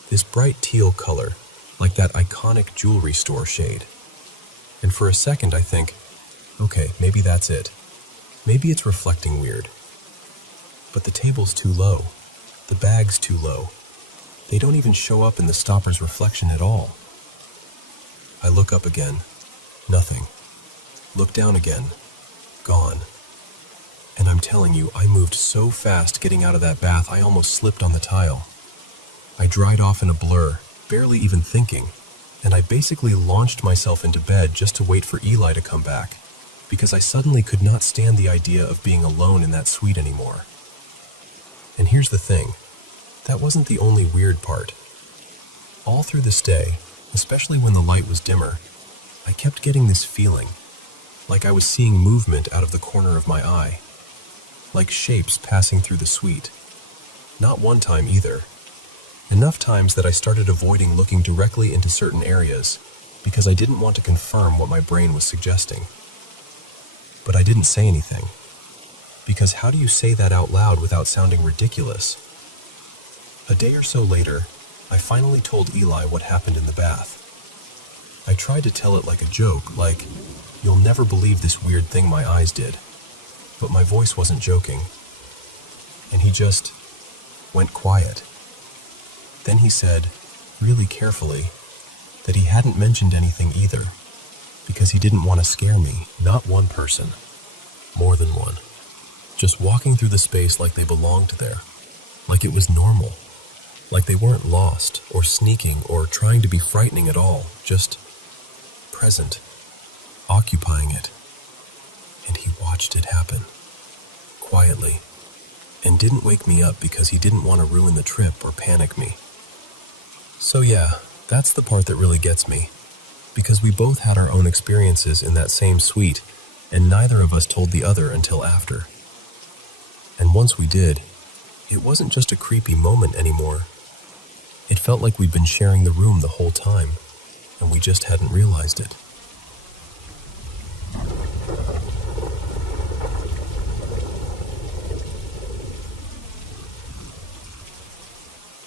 This bright teal color, like that iconic jewelry store shade. And for a second I think, okay, maybe that's it. Maybe it's reflecting weird. But the table's too low. The bag's too low. They don't even show up in the stopper's reflection at all. I look up again. Nothing. Look down again. Gone. And I'm telling you, I moved so fast getting out of that bath I almost slipped on the tile. I dried off in a blur, barely even thinking, and I basically launched myself into bed just to wait for Eli to come back, because I suddenly could not stand the idea of being alone in that suite anymore. And here's the thing. That wasn't the only weird part. All through this day, especially when the light was dimmer, I kept getting this feeling, like I was seeing movement out of the corner of my eye, like shapes passing through the suite. Not one time either. Enough times that I started avoiding looking directly into certain areas because I didn't want to confirm what my brain was suggesting. But I didn't say anything, because how do you say that out loud without sounding ridiculous? A day or so later, I finally told Eli what happened in the bath. I tried to tell it like a joke, like, you'll never believe this weird thing my eyes did. But my voice wasn't joking. And he just went quiet. Then he said, really carefully, that he hadn't mentioned anything either, because he didn't want to scare me. Not one person. More than one. Just walking through the space like they belonged there. Like it was normal. Like they weren't lost, or sneaking, or trying to be frightening at all. Just present. Occupying it. And he watched it happen. Quietly. And didn't wake me up because he didn't want to ruin the trip or panic me. So yeah, that's the part that really gets me. Because we both had our own experiences in that same suite, and neither of us told the other until after. And once we did, it wasn't just a creepy moment anymore. It felt like we'd been sharing the room the whole time, and we just hadn't realized it.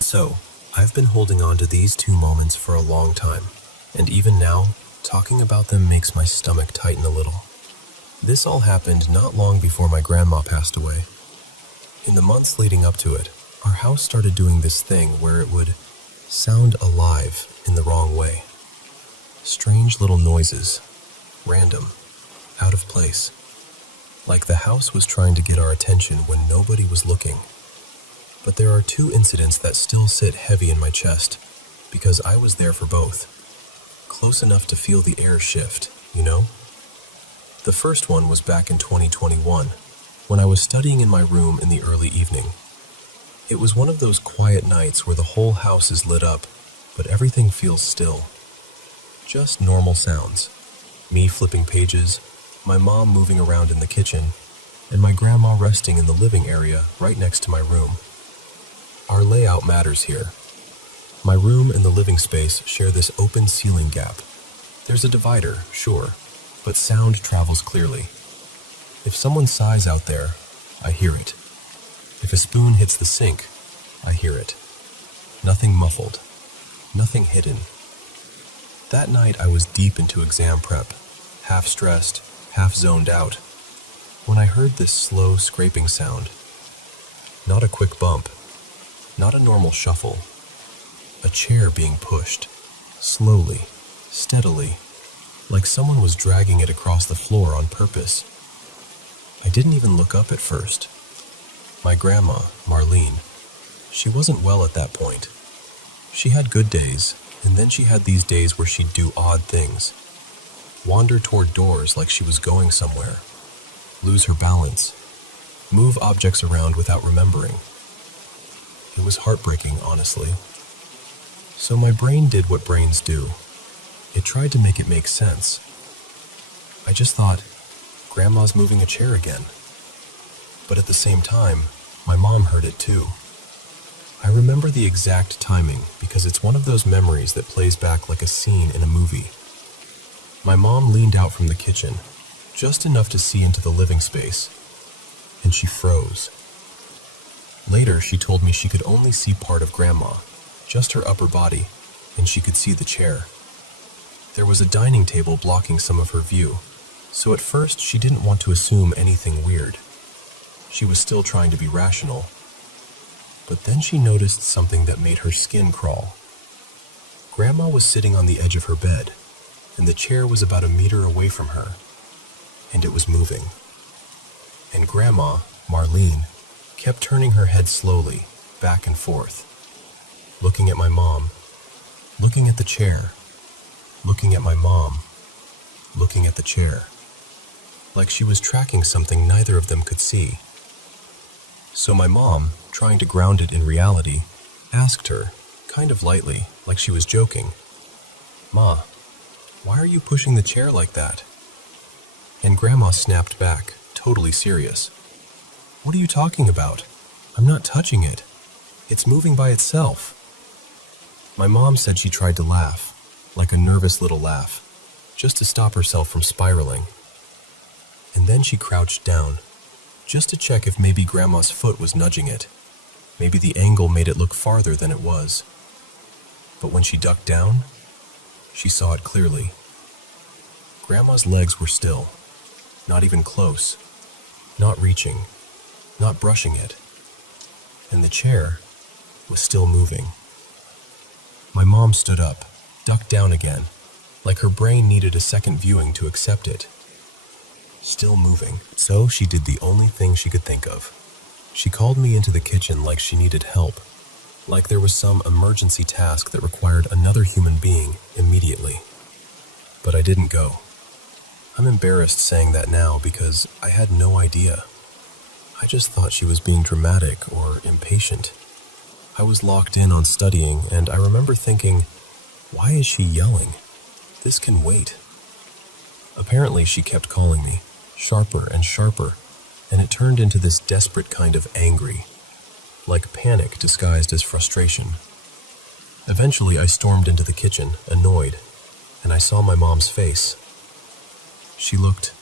So, I've been holding on to these two moments for a long time, and even now, talking about them makes my stomach tighten a little. This all happened not long before my grandma passed away. In the months leading up to it, our house started doing this thing where it would sound alive in the wrong way. Strange little noises, random, out of place, like the house was trying to get our attention when nobody was looking. But there are two incidents that still sit heavy in my chest, because I was there for both. Close enough to feel the air shift, you know? The first one was back in 2021, when I was studying in my room in the early evening. It was one of those quiet nights where the whole house is lit up, but everything feels still. Just normal sounds. Me flipping pages, my mom moving around in the kitchen, and my grandma resting in the living area right next to my room. Our layout matters here. My room and the living space share this open ceiling gap. There's a divider, sure, but sound travels clearly. If someone sighs out there, I hear it. If a spoon hits the sink, I hear it. Nothing muffled, nothing hidden. That night I was deep into exam prep, half stressed, half zoned out, when I heard this slow scraping sound. Not a quick bump, not a normal shuffle. A chair being pushed, slowly, steadily, like someone was dragging it across the floor on purpose. I didn't even look up at first. My grandma, Marlene, she wasn't well at that point. She had good days, and then she had these days where she'd do odd things. Wander toward doors like she was going somewhere. Lose her balance. Move objects around without remembering. It was heartbreaking, honestly. So my brain did what brains do. It tried to make it make sense. I just thought, Grandma's moving a chair again. But at the same time, my mom heard it too. I remember the exact timing because it's one of those memories that plays back like a scene in a movie. My mom leaned out from the kitchen, just enough to see into the living space, and she froze. Later, she told me she could only see part of Grandma, just her upper body, and she could see the chair. There was a dining table blocking some of her view, so at first she didn't want to assume anything weird. She was still trying to be rational. But then she noticed something that made her skin crawl. Grandma was sitting on the edge of her bed, and the chair was about a meter away from her, and it was moving. And Grandma, Marlene, kept turning her head slowly, back and forth, looking at my mom, looking at the chair, looking at my mom, looking at the chair, like she was tracking something neither of them could see. So my mom, trying to ground it in reality, asked her, kind of lightly, like she was joking, "Ma, why are you pushing the chair like that?" And Grandma snapped back, totally serious. "What are you talking about? I'm not touching it. It's moving by itself." My mom said she tried to laugh, like a nervous little laugh, just to stop herself from spiraling. And then she crouched down, just to check if maybe Grandma's foot was nudging it. Maybe the angle made it look farther than it was. But when she ducked down, she saw it clearly. Grandma's legs were still, not even close, not reaching, not brushing it. And the chair was still moving. My mom stood up, ducked down again, like her brain needed a second viewing to accept it. Still moving. So she did the only thing she could think of. She called me into the kitchen like she needed help, like there was some emergency task that required another human being immediately. But I didn't go. I'm embarrassed saying that now because I had no idea. I just thought she was being dramatic or impatient. I was locked in on studying, and I remember thinking, why is she yelling? This can wait. Apparently, she kept calling me, sharper and sharper, and it turned into this desperate kind of angry, like panic disguised as frustration. Eventually, I stormed into the kitchen, annoyed, and I saw my mom's face. She looked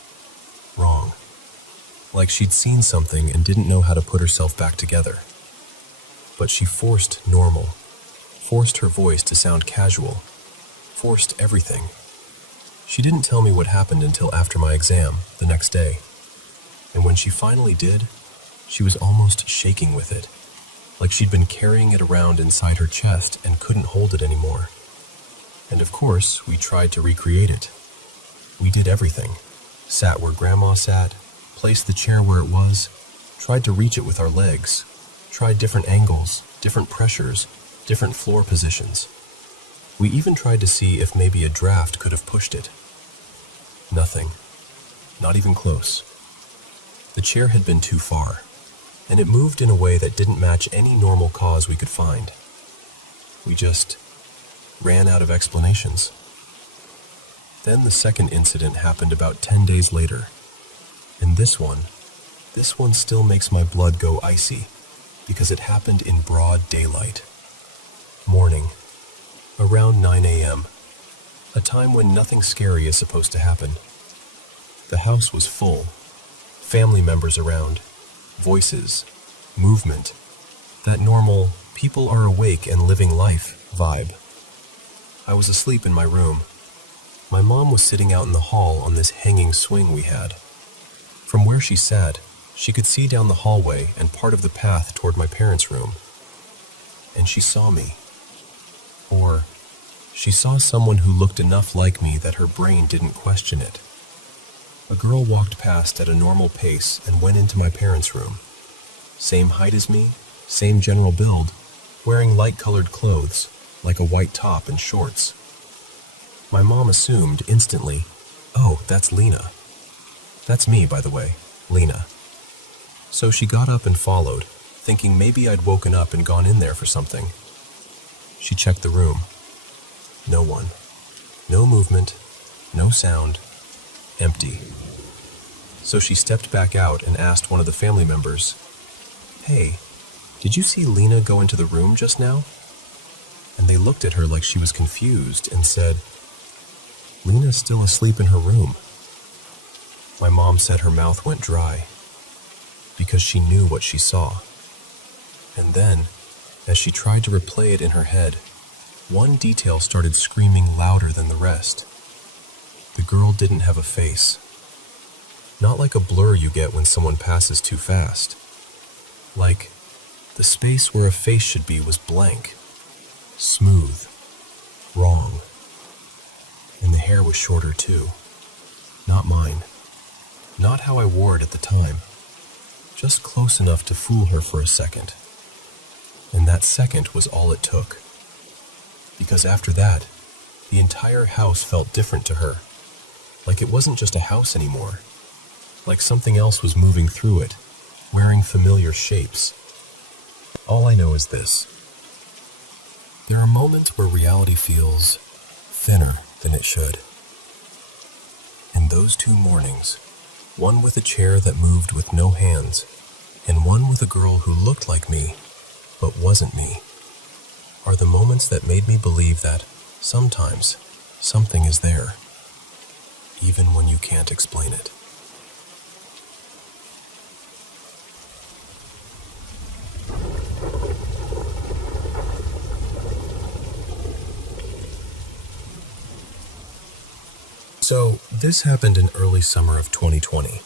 wrong, like she'd seen something and didn't know how to put herself back together. But she forced normal, forced her voice to sound casual, forced everything. She didn't tell me what happened until after my exam, the next day. And when she finally did, she was almost shaking with it, like she'd been carrying it around inside her chest and couldn't hold it anymore. And of course, we tried to recreate it. We did everything. Sat where Grandma sat, placed the chair where it was, tried to reach it with our legs, tried different angles, different pressures, different floor positions. We even tried to see if maybe a draft could have pushed it. Nothing. Not even close. The chair had been too far, and it moved in a way that didn't match any normal cause we could find. We just ran out of explanations. Then the second incident happened about 10 days later, and this one still makes my blood go icy, because it happened in broad daylight. Morning, around 9 a.m., a time when nothing scary is supposed to happen. The house was full, family members around, voices, movement, that normal, people are awake and living life vibe. I was asleep in my room. My mom was sitting out in the hall on this hanging swing we had. From where she sat, she could see down the hallway and part of the path toward my parents' room. And she saw me. Or she saw someone who looked enough like me that her brain didn't question it. A girl walked past at a normal pace and went into my parents' room. Same height as me, same general build, wearing light-colored clothes, like a white top and shorts. My mom assumed instantly, "Oh, that's Lena." That's me, by the way, Lena. So she got up and followed, thinking maybe I'd woken up and gone in there for something. She checked the room. No one. No movement, no sound, empty. So she stepped back out and asked one of the family members, "Hey, did you see Lena go into the room just now?" And they looked at her like she was confused and said, "Lena's still asleep in her room." My mom said her mouth went dry because she knew what she saw. And then, as she tried to replay it in her head, one detail started screaming louder than the rest. The girl didn't have a face. Not like a blur you get when someone passes too fast. Like, the space where a face should be was blank, smooth, wrong. And the hair was shorter too. Not mine. Not how I wore it at the time. Just close enough to fool her for a second. And that second was all it took. Because after that, the entire house felt different to her. Like it wasn't just a house anymore. Like something else was moving through it, wearing familiar shapes. All I know is this. There are moments where reality feels thinner than it should. And those 2 mornings, one with a chair that moved with no hands, and one with a girl who looked like me, but wasn't me, are the moments that made me believe that sometimes something is there, even when you can't explain it. So, this happened in early summer of 2020.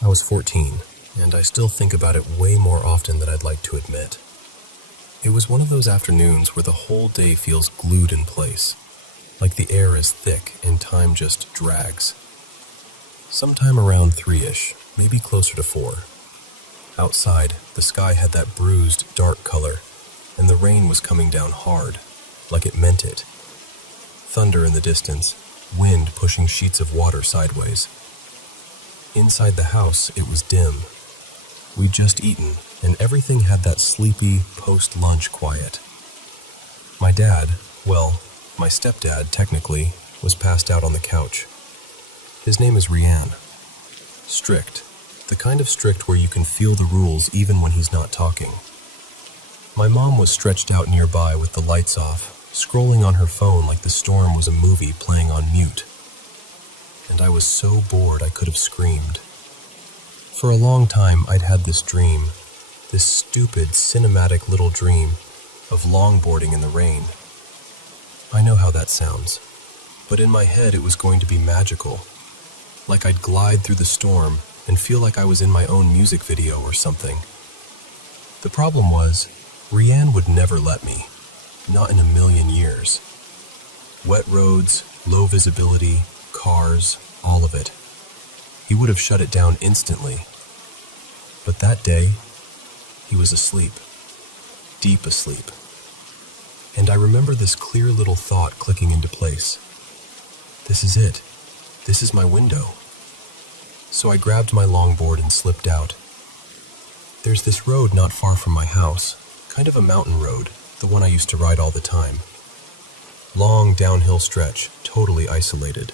I was 14, and I still think about it way more often than I'd like to admit. It was one of those afternoons where the whole day feels glued in place, like the air is thick and time just drags. Sometime around 3-ish, maybe closer to 4. Outside, the sky had that bruised, dark color, and the rain was coming down hard, like it meant it. Thunder in the distance, wind pushing sheets of water sideways. Inside the house, it was dim. We'd just eaten, and everything had that sleepy, post-lunch quiet. My dad, well, my stepdad, technically, was passed out on the couch. His name is Rian. Strict. The kind of strict where you can feel the rules even when he's not talking. My mom was stretched out nearby with the lights off, scrolling on her phone like the storm was a movie playing on mute. And I was so bored I could have screamed. For a long time I'd had this dream, this stupid, cinematic little dream of longboarding in the rain. I know how that sounds, but in my head it was going to be magical, like I'd glide through the storm and feel like I was in my own music video or something. The problem was, Rianne would never let me, not in a million years. Wet roads, low visibility, cars, all of it. He would have shut it down instantly. But that day, he was asleep, deep asleep. And I remember this clear little thought clicking into place. This is it. This is my window. So I grabbed my longboard and slipped out. There's this road not far from my house, kind of a mountain road, the one I used to ride all the time. Long downhill stretch, totally isolated.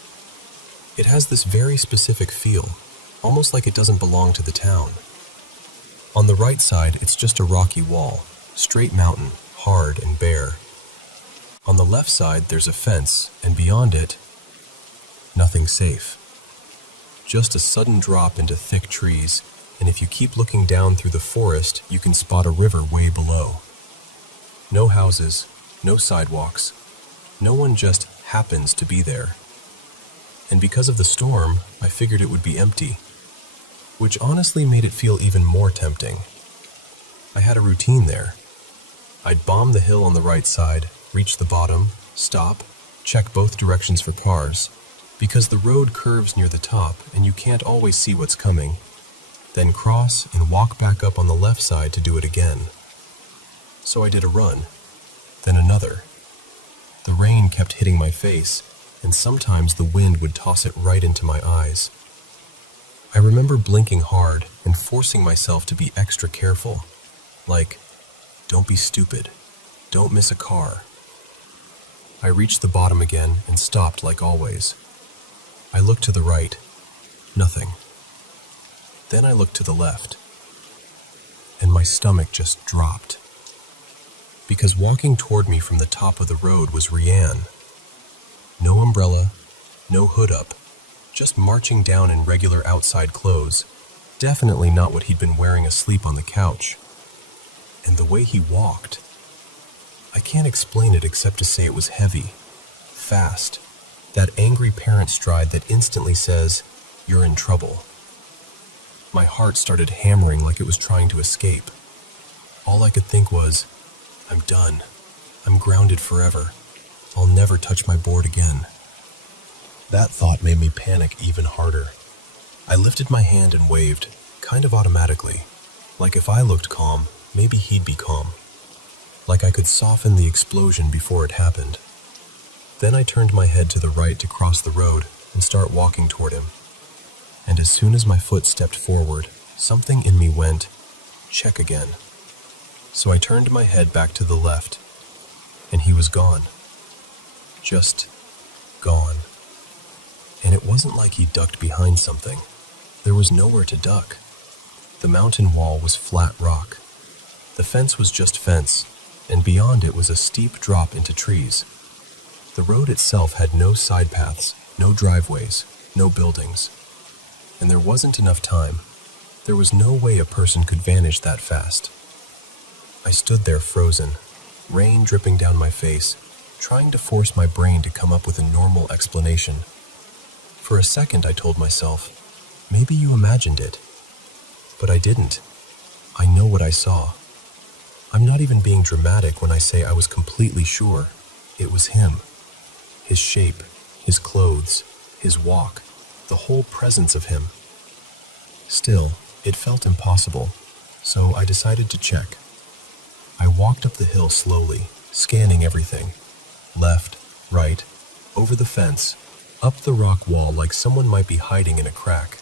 It has this very specific feel, almost like it doesn't belong to the town. On the right side, it's just a rocky wall, straight mountain, hard and bare. On the left side, there's a fence, and beyond it, nothing safe. Just a sudden drop into thick trees, and if you keep looking down through the forest, you can spot a river way below. No houses, no sidewalks. No one just happens to be there. And because of the storm, I figured it would be empty, which honestly made it feel even more tempting. I had a routine there. I'd bomb the hill on the right side, reach the bottom, stop, check both directions for cars, because the road curves near the top and you can't always see what's coming, then cross and walk back up on the left side to do it again. So I did a run, then another. The rain kept hitting my face, and sometimes the wind would toss it right into my eyes. I remember blinking hard and forcing myself to be extra careful, like, don't be stupid, don't miss a car. I reached the bottom again and stopped like always. I looked to the right, nothing. Then I looked to the left, and my stomach just dropped. Because walking toward me from the top of the road was Rianne. No umbrella, no hood up, just marching down in regular outside clothes, definitely not what he'd been wearing asleep on the couch. And the way he walked, I can't explain it except to say it was heavy, fast, that angry parent stride that instantly says, you're in trouble. My heart started hammering like it was trying to escape. All I could think was, I'm done. I'm grounded forever. I'll never touch my board again. That thought made me panic even harder. I lifted my hand and waved, kind of automatically, like if I looked calm, maybe he'd be calm. Like I could soften the explosion before it happened. Then I turned my head to the right to cross the road and start walking toward him. And as soon as my foot stepped forward, something in me went, check again. So I turned my head back to the left, and he was gone. Just gone. And it wasn't like he ducked behind something. There was nowhere to duck. The mountain wall was flat rock. The fence was just fence, and beyond it was a steep drop into trees. The road itself had no side paths, no driveways, no buildings. And there wasn't enough time. There was no way a person could vanish that fast. I stood there frozen, rain dripping down my face, trying to force my brain to come up with a normal explanation. For a second I told myself, maybe you imagined it. But I didn't. I know what I saw. I'm not even being dramatic when I say I was completely sure. It was him. His shape, his clothes, his walk, the whole presence of him. Still, it felt impossible, so I decided to check. I walked up the hill slowly, scanning everything. Left, right, over the fence, up the rock wall like someone might be hiding in a crack.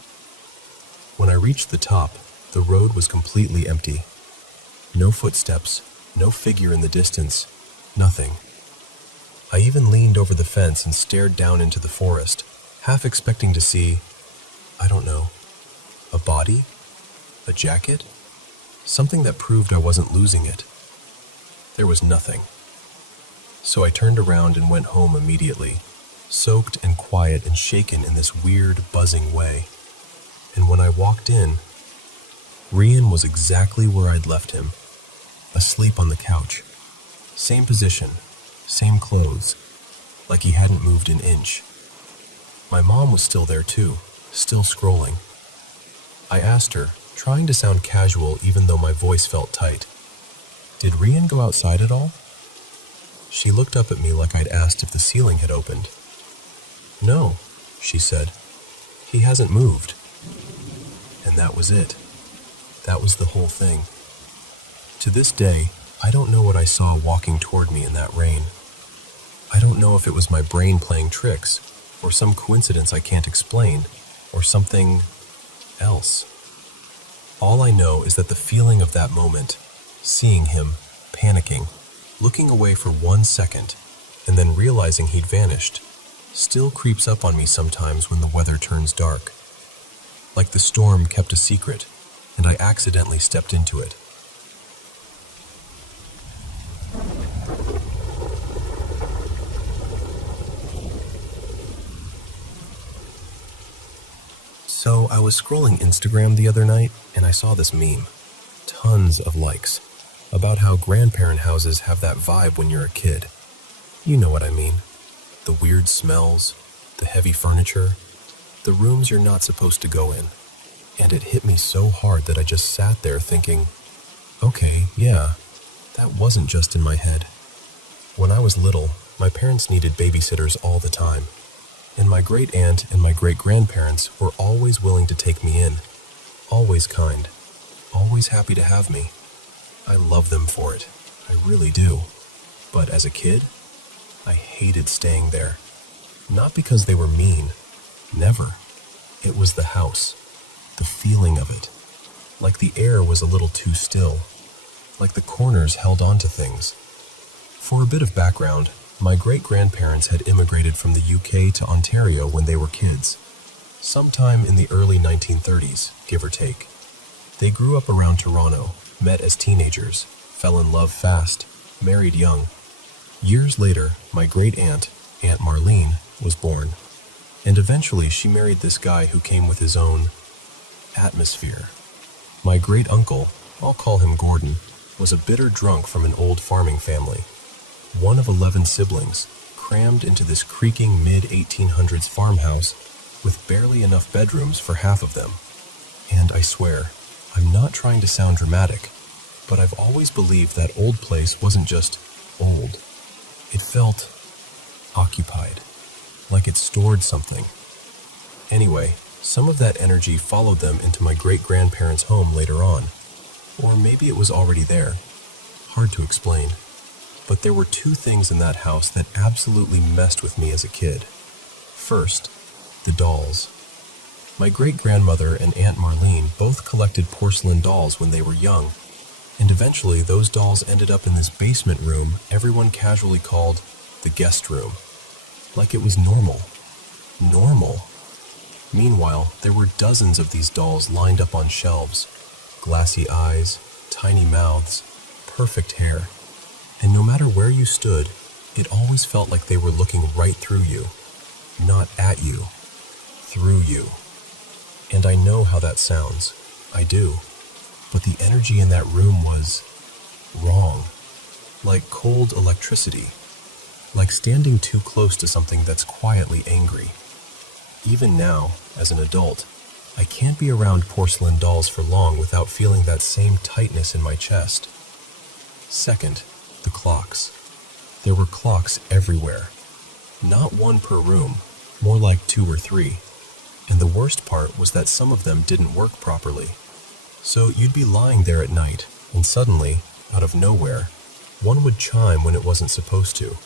When I reached the top, the road was completely empty. No footsteps, no figure in the distance, nothing. I even leaned over the fence and stared down into the forest, half expecting to see, I don't know, a body? A jacket? Something that proved I wasn't losing it. There was nothing. So I turned around and went home immediately, soaked and quiet and shaken in this weird, buzzing way. And when I walked in, Rian was exactly where I'd left him, asleep on the couch. Same position, same clothes, like he hadn't moved an inch. My mom was still there too, still scrolling. I asked her, trying to sound casual even though my voice felt tight, "Did Rian go outside at all?" She looked up at me like I'd asked if the ceiling had opened. "No," she said. "He hasn't moved." And that was it. That was the whole thing. To this day, I don't know what I saw walking toward me in that rain. I don't know if it was my brain playing tricks, or some coincidence I can't explain, or something else. All I know is that the feeling of that moment, seeing him, panicking, looking away for 1 second, and then realizing he'd vanished, still creeps up on me sometimes when the weather turns dark. Like the storm kept a secret, and I accidentally stepped into it. So I was scrolling Instagram the other night, and I saw this meme. Tons of likes. About how grandparent houses have that vibe when you're a kid. You know what I mean. The weird smells, the heavy furniture, the rooms you're not supposed to go in. And it hit me so hard that I just sat there thinking, okay, yeah, that wasn't just in my head. When I was little, my parents needed babysitters all the time. And my great-aunt and my great-grandparents were always willing to take me in. Always kind. Always happy to have me. I love them for it. I really do. But as a kid, I hated staying there. Not because they were mean. Never. It was the house. The feeling of it. Like the air was a little too still. Like the corners held on to things. For a bit of background, my great-grandparents had immigrated from the UK to Ontario when they were kids. Sometime in the early 1930s, give or take. They grew up around Toronto, met as teenagers, fell in love fast, married young. Years later, my great-aunt, Aunt Marlene, was born. And eventually she married this guy who came with his own atmosphere. My great-uncle, I'll call him Gordon, was a bitter drunk from an old farming family. One of 11 siblings, crammed into this creaking mid-1800s farmhouse with barely enough bedrooms for half of them. And I swear, I'm not trying to sound dramatic, but I've always believed that old place wasn't just old. It felt occupied, like it stored something. Anyway, some of that energy followed them into my great-grandparents' home later on. Or maybe it was already there. Hard to explain. But there were two things in that house that absolutely messed with me as a kid. First, the dolls. My great-grandmother and Aunt Marlene both collected porcelain dolls when they were young, and eventually those dolls ended up in this basement room everyone casually called the guest room. Like it was normal. Normal. Meanwhile, there were dozens of these dolls lined up on shelves. Glassy eyes, tiny mouths, perfect hair. And no matter where you stood, it always felt like they were looking right through you. Not at you. Through you. And I know how that sounds. I do. But the energy in that room was wrong. Like cold electricity. Like standing too close to something that's quietly angry. Even now, as an adult, I can't be around porcelain dolls for long without feeling that same tightness in my chest. Second, the clocks. There were clocks everywhere. Not one per room, more like 2 or 3. And the worst part was that some of them didn't work properly. So you'd be lying there at night, and suddenly, out of nowhere, one would chime when it wasn't supposed to,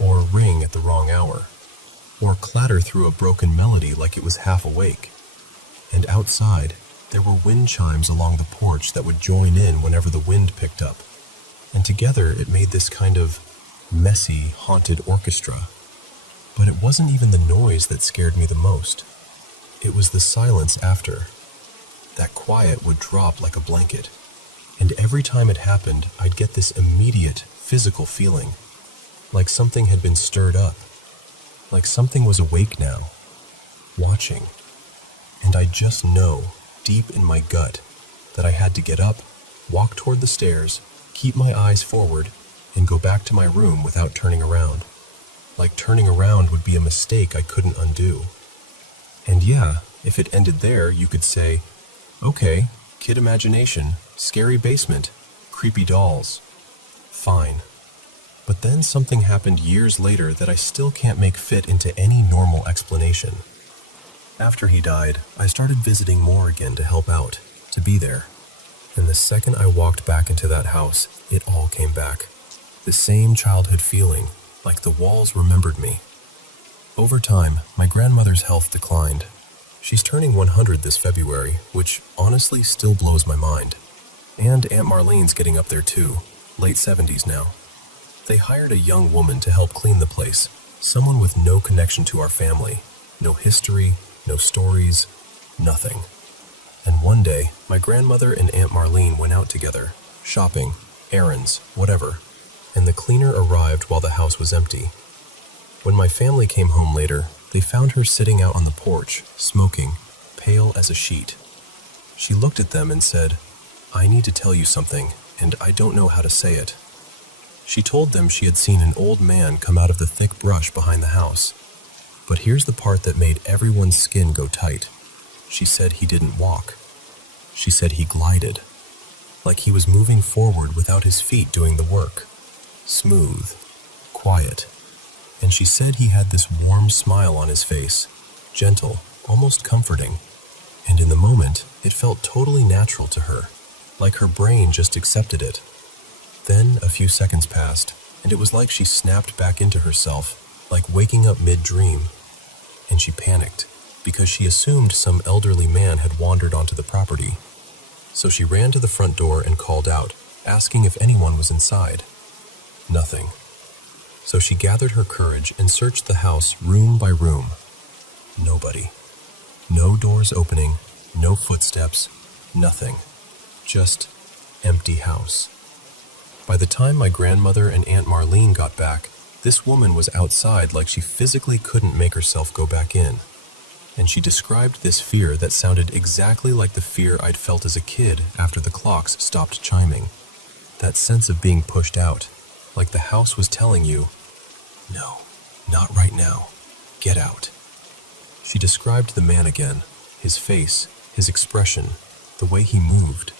or ring at the wrong hour, or clatter through a broken melody like it was half awake. And outside, there were wind chimes along the porch that would join in whenever the wind picked up. And together it made this kind of messy, haunted orchestra. But it wasn't even the noise that scared me the most. It was the silence after. That quiet would drop like a blanket. And every time it happened, I'd get this immediate, physical feeling. like something had been stirred up, like something was awake now, watching. And I just know, deep in my gut, that I had to get up, walk toward the stairs, keep my eyes forward, and go back to my room without turning around. Like turning around would be a mistake I couldn't undo. And yeah, if it ended there, you could say, okay, kid imagination, scary basement, creepy dolls. Fine. But then something happened years later that I still can't make fit into any normal explanation. After he died, I started visiting more again to help out, to be there. And the second I walked back into that house, it all came back. The same childhood feeling, like the walls remembered me. Over time, my grandmother's health declined. She's turning 100 this February, which honestly still blows my mind. And Aunt Marlene's getting up there too, late 70s now. They hired a young woman to help clean the place, someone with no connection to our family, no history, no stories, nothing. And one day, my grandmother and Aunt Marlene went out together, shopping, errands, whatever, and the cleaner arrived while the house was empty. When my family came home later, they found her sitting out on the porch, smoking, pale as a sheet. She looked at them and said, "I need to tell you something, and I don't know how to say it." She told them she had seen an old man come out of the thick brush behind the house. But here's the part that made everyone's skin go tight. She said he didn't walk. She said he glided, like he was moving forward without his feet doing the work. Smooth, quiet. And she said he had this warm smile on his face, gentle, almost comforting. And in the moment, it felt totally natural to her, like her brain just accepted it. Then a few seconds passed, and it was like she snapped back into herself, like waking up mid-dream. And she panicked, because she assumed some elderly man had wandered onto the property. So she ran to the front door and called out, asking if anyone was inside. Nothing. So she gathered her courage and searched the house room by room. Nobody. No doors opening, no footsteps, nothing. Just empty house. By the time my grandmother and Aunt Marlene got back, this woman was outside like she physically couldn't make herself go back in. And she described this fear that sounded exactly like the fear I'd felt as a kid after the clocks stopped chiming. That sense of being pushed out, like the house was telling you, "No, not right now. Get out." She described the man again, his face, his expression, the way he moved.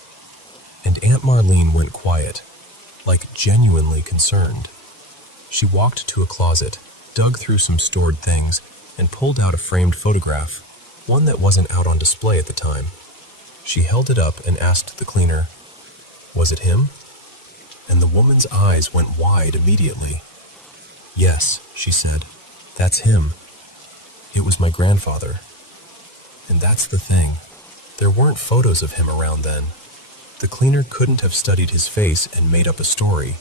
And Aunt Marlene went quiet, like genuinely concerned. She walked to a closet, dug through some stored things, and pulled out a framed photograph, one that wasn't out on display at the time. She held it up and asked the cleaner, "Was it him?" And the woman's eyes went wide immediately. "Yes," she said, "that's him. It was my grandfather." And that's the thing. There weren't photos of him around then. The cleaner couldn't have studied his face and made up a story.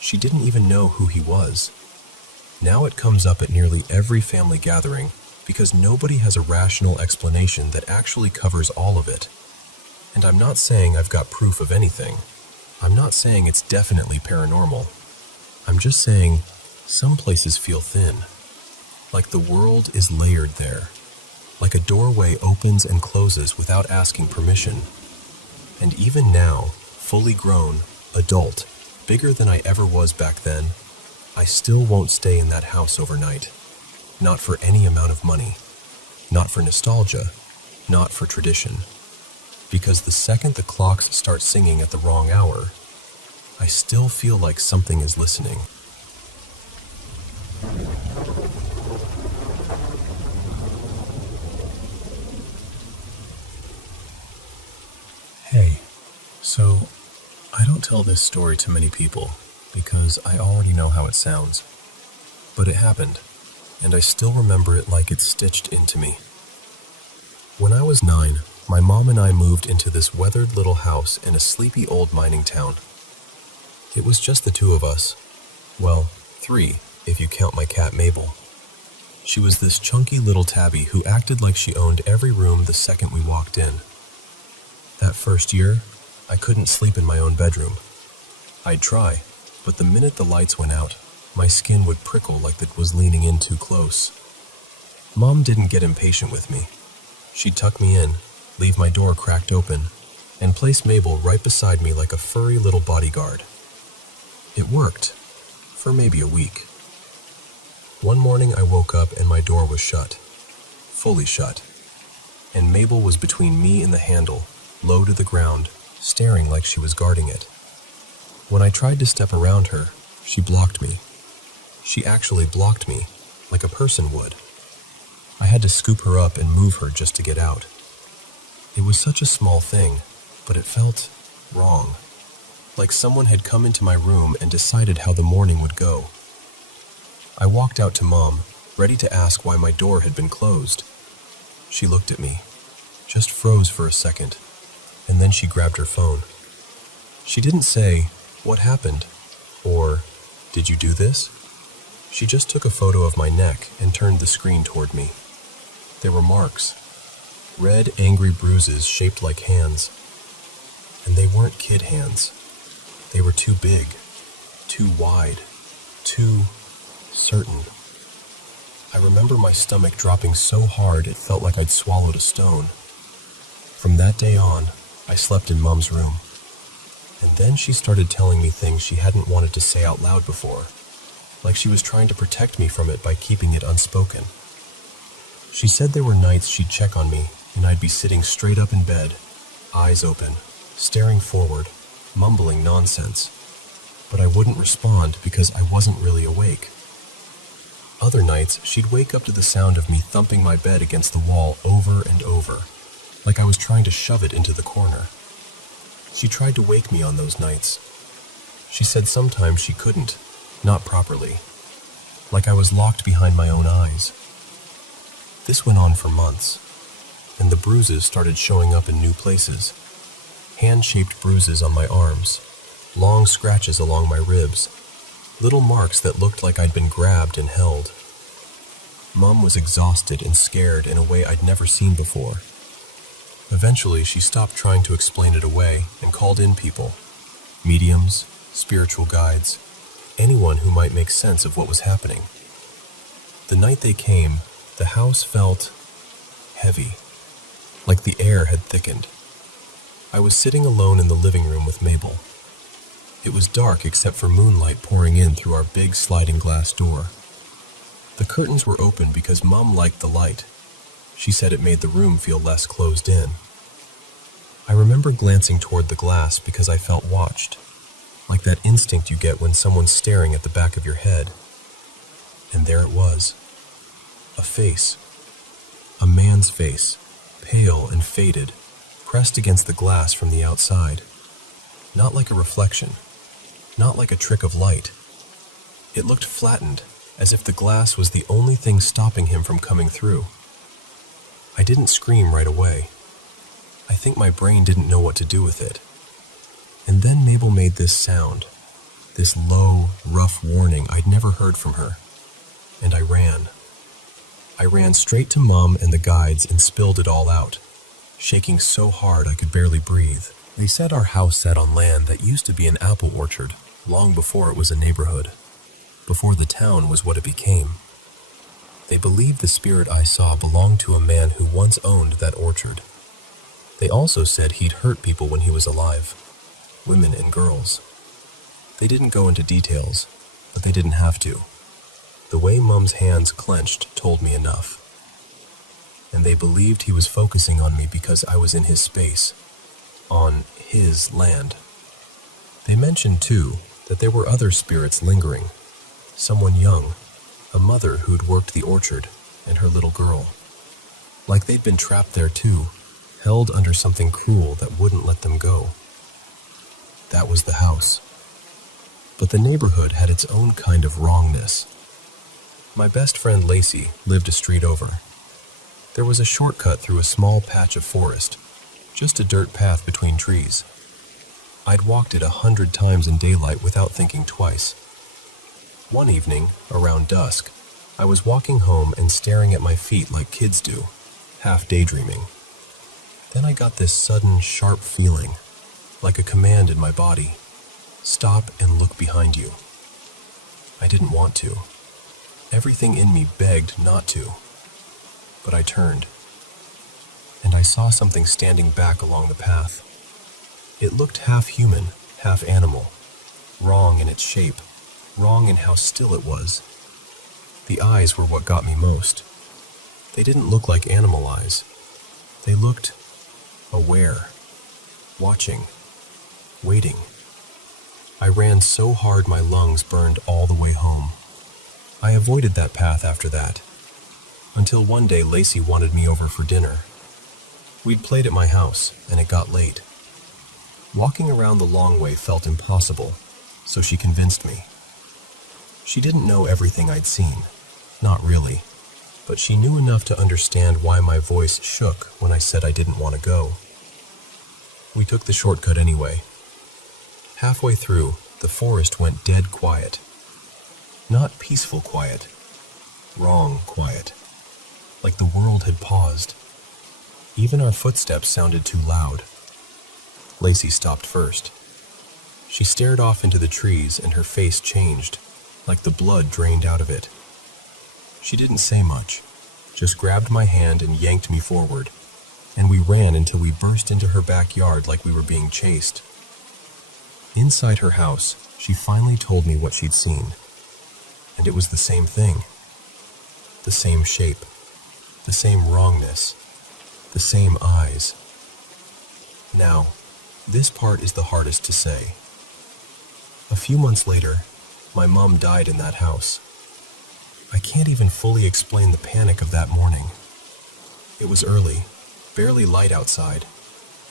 She didn't even know who he was. Now it comes up at nearly every family gathering because nobody has a rational explanation that actually covers all of it. And I'm not saying I've got proof of anything. I'm not saying it's definitely paranormal. I'm just saying some places feel thin. Like the world is layered there. Like a doorway opens and closes without asking permission. And even now, fully grown, adult, bigger than I ever was back then, I still won't stay in that house overnight. Not for any amount of money. Not for nostalgia. Not for tradition. Because the second the clocks start singing at the wrong hour, I still feel like something is listening. Hey, so I don't tell this story to many people because I already know how it sounds. But it happened, and I still remember it like it's stitched into me. When I was 9, my mom and I moved into this weathered little house in a sleepy old mining town. It was just the two of us. Well, 3, if you count my cat Mabel. She was this chunky little tabby who acted like she owned every room the second we walked in. That first year, I couldn't sleep in my own bedroom. I'd try, but the minute the lights went out, My skin would prickle like it was leaning in too close. Mom didn't get impatient with me. She'd tuck me in, leave my door cracked open, and place Mabel right beside me like a furry little bodyguard. It worked, for maybe a week. One morning I woke up and my door was shut, fully shut, and Mabel was between me and the handle, low to the ground, staring like she was guarding it. When I tried to step around her, she blocked me. She actually blocked me, like a person would. I had to scoop her up and move her just to get out. It was such a small thing, but it felt wrong. Like someone had come into my room and decided how the morning would go. I walked out to Mom, ready to ask why my door had been closed. She looked at me, just froze for a second, and then she grabbed her phone. She didn't say, "What happened?" or "Did you do this?" She just took a photo of my neck and turned the screen toward me. There were marks, red, angry bruises shaped like hands. And they weren't kid hands. They were too big, too wide, too certain. I remember my stomach dropping so hard it felt like I'd swallowed a stone. From that day on, I slept in Mom's room. And then she started telling me things she hadn't wanted to say out loud before, like she was trying to protect me from it by keeping it unspoken. She said there were nights she'd check on me and I'd be sitting straight up in bed, eyes open, staring forward, mumbling nonsense. But I wouldn't respond because I wasn't really awake. Other nights, she'd wake up to the sound of me thumping my bed against the wall over and over, like I was trying to shove it into the corner. She tried to wake me on those nights. She said sometimes she couldn't, not properly, like I was locked behind my own eyes. This went on for months, and the bruises started showing up in new places. Hand-shaped bruises on my arms, long scratches along my ribs, little marks that looked like I'd been grabbed and held. Mom was exhausted and scared in a way I'd never seen before. Eventually, she stopped trying to explain it away and called in people, mediums, spiritual guides, anyone who might make sense of what was happening. The night they came, the house felt heavy, like the air had thickened. I was sitting alone in the living room with Mabel. It was dark except for moonlight pouring in through our big sliding glass door. The curtains were open because Mom liked the light. She said it made the room feel less closed in. I remember glancing toward the glass because I felt watched, like that instinct you get when someone's staring at the back of your head. And there it was. A face. A man's face, pale and faded, pressed against the glass from the outside. Not like a reflection. Not like a trick of light. It looked flattened, as if the glass was the only thing stopping him from coming through. I didn't scream right away. I think my brain didn't know what to do with it. And then Mabel made this sound, this low, rough warning I'd never heard from her. And I ran. I ran straight to Mom and the guides and spilled it all out, shaking so hard I could barely breathe. They said our house sat on land that used to be an apple orchard, long before it was a neighborhood, before the town was what it became. They believed the spirit I saw belonged to a man who once owned that orchard. They also said he'd hurt people when he was alive, women and girls. They didn't go into details, but they didn't have to. The way Mom's hands clenched told me enough. And they believed he was focusing on me because I was in his space, on his land. They mentioned, too, that there were other spirits lingering. Someone young, a mother who'd worked the orchard, and her little girl. Like they'd been trapped there, too, held under something cruel that wouldn't let them go. That was the house. But the neighborhood had its own kind of wrongness. My best friend Lacey lived a street over. There was a shortcut through a small patch of forest, just a dirt path between trees. I'd walked it 100 times in daylight without thinking twice. One evening, around dusk, I was walking home and staring at my feet like kids do, half daydreaming. Then I got this sudden, sharp feeling, like a command in my body. Stop and look behind you. I didn't want to. Everything in me begged not to. But I turned, and I saw something standing back along the path. It looked half human, half animal, wrong in its shape, wrong in how still it was. The eyes were what got me most. They didn't look like animal eyes. They looked aware, watching, waiting. I ran so hard my lungs burned all the way home. I avoided that path after that, until one day Lacey wanted me over for dinner. We'd played at my house, and it got late. Walking around the long way felt impossible, so she convinced me. She didn't know everything I'd seen, not really, but she knew enough to understand why my voice shook when I said I didn't want to go. We took the shortcut anyway. Halfway through, the forest went dead quiet. Not peaceful quiet, wrong quiet, like the world had paused. Even our footsteps sounded too loud. Lacey stopped first. She stared off into the trees and her face changed, like the blood drained out of it. She didn't say much, just grabbed my hand and yanked me forward, and we ran until we burst into her backyard like we were being chased. Inside her house, she finally told me what she'd seen, and it was the same thing. The same shape, the same wrongness, the same eyes. Now, this part is the hardest to say. A few months later, my mom died in that house. I can't even fully explain the panic of that morning. It was early, barely light outside,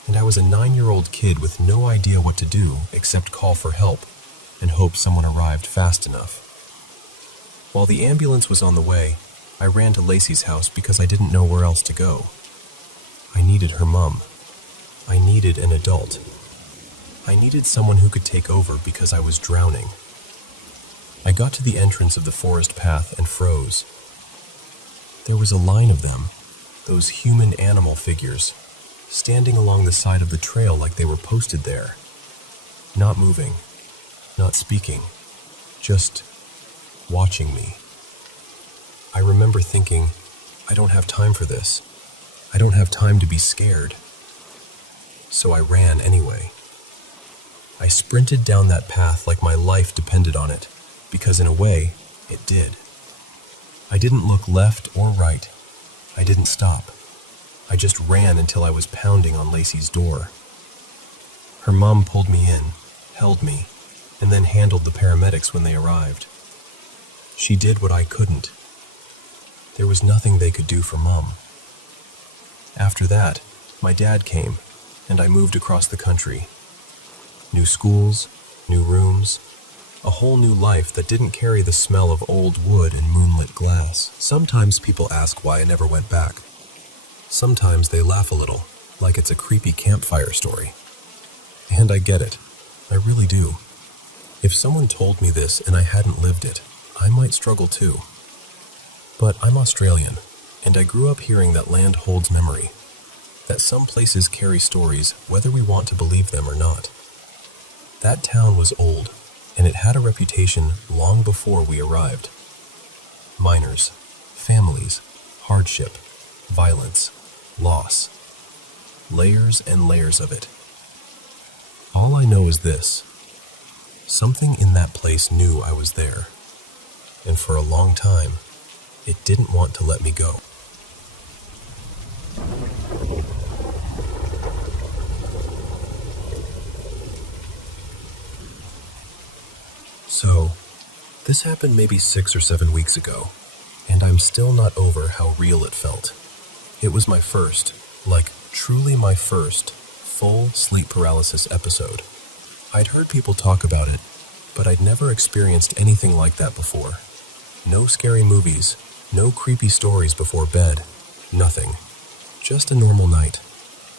and I was a 9-year-old kid with no idea what to do except call for help and hope someone arrived fast enough. While the ambulance was on the way, I ran to Lacey's house because I didn't know where else to go. I needed her mom. I needed an adult. I needed someone who could take over because I was drowning. I got to the entrance of the forest path and froze. There was a line of them, those human-animal figures, standing along the side of the trail like they were posted there. Not moving, not speaking, just watching me. I remember thinking, I don't have time for this. I don't have time to be scared. So I ran anyway. I sprinted down that path like my life depended on it, because in a way, it did. I didn't look left or right. I didn't stop. I just ran until I was pounding on Lacey's door. Her mom pulled me in, held me, and then handled the paramedics when they arrived. She did what I couldn't. There was nothing they could do for Mom. After that, my dad came, and I moved across the country. New schools, new rooms, a whole new life that didn't carry the smell of old wood and moonlit glass. Sometimes people ask why I never went back. Sometimes they laugh a little, like it's a creepy campfire story. And I get it. I really do. If someone told me this and I hadn't lived it, I might struggle too. But I'm Australian, and I grew up hearing that land holds memory, that some places carry stories whether we want to believe them or not. That town was old, and it had a reputation long before we arrived. Miners, families, hardship, violence, loss. Layers and layers of it. All I know is this. Something in that place knew I was there, and for a long time, it didn't want to let me go. So, this happened maybe 6 or 7 weeks ago, and I'm still not over how real it felt. It was my first, like truly my first, full sleep paralysis episode. I'd heard people talk about it, but I'd never experienced anything like that before. No scary movies, no creepy stories before bed, nothing. Just a normal night.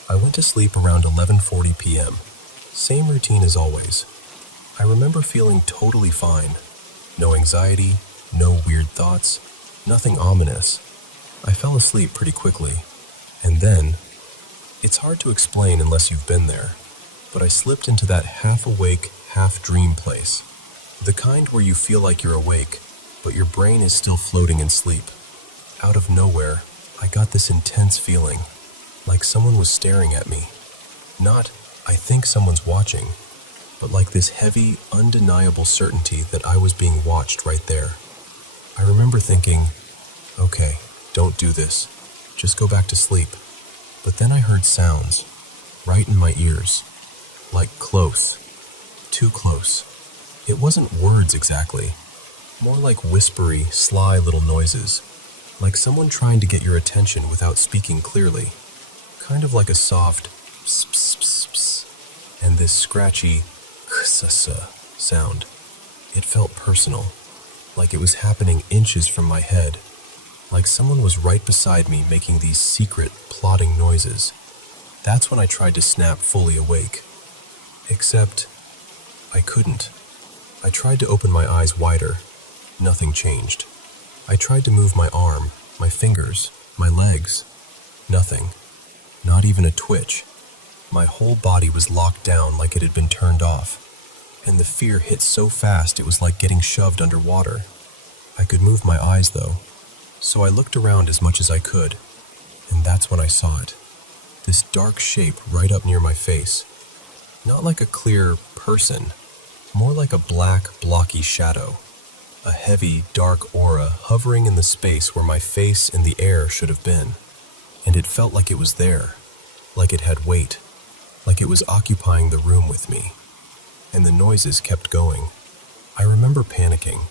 I went to sleep around 11:40 p.m. Same routine as always. I remember feeling totally fine. No anxiety, no weird thoughts, nothing ominous. I fell asleep pretty quickly. And then, it's hard to explain unless you've been there, but I slipped into that half-awake, half-dream place. The kind where you feel like you're awake, but your brain is still floating in sleep. Out of nowhere, I got this intense feeling, like someone was staring at me. Not, I think someone's watching, but like this heavy, undeniable certainty that I was being watched right there. I remember thinking, okay, don't do this. Just go back to sleep. But then I heard sounds, right in my ears, like close, too close. It wasn't words exactly, more like whispery, sly little noises, like someone trying to get your attention without speaking clearly, kind of like a soft ps ps ps ps, and this scratchy sound. It felt personal, like it was happening inches from my head, like someone was right beside me making these secret, plodding noises. That's when I tried to snap fully awake. Except, I couldn't. I tried to open my eyes wider. Nothing changed. I tried to move my arm, my fingers, my legs. Nothing. Not even a twitch. My whole body was locked down like it had been turned off. And the fear hit so fast it was like getting shoved underwater. I could move my eyes though, so I looked around as much as I could, and that's when I saw it. This dark shape right up near my face. Not like a clear person, more like a black, blocky shadow. A heavy, dark aura hovering in the space where my face and the air should have been. And it felt like it was there, like it had weight, like it was occupying the room with me. And the noises kept going. I remember panicking,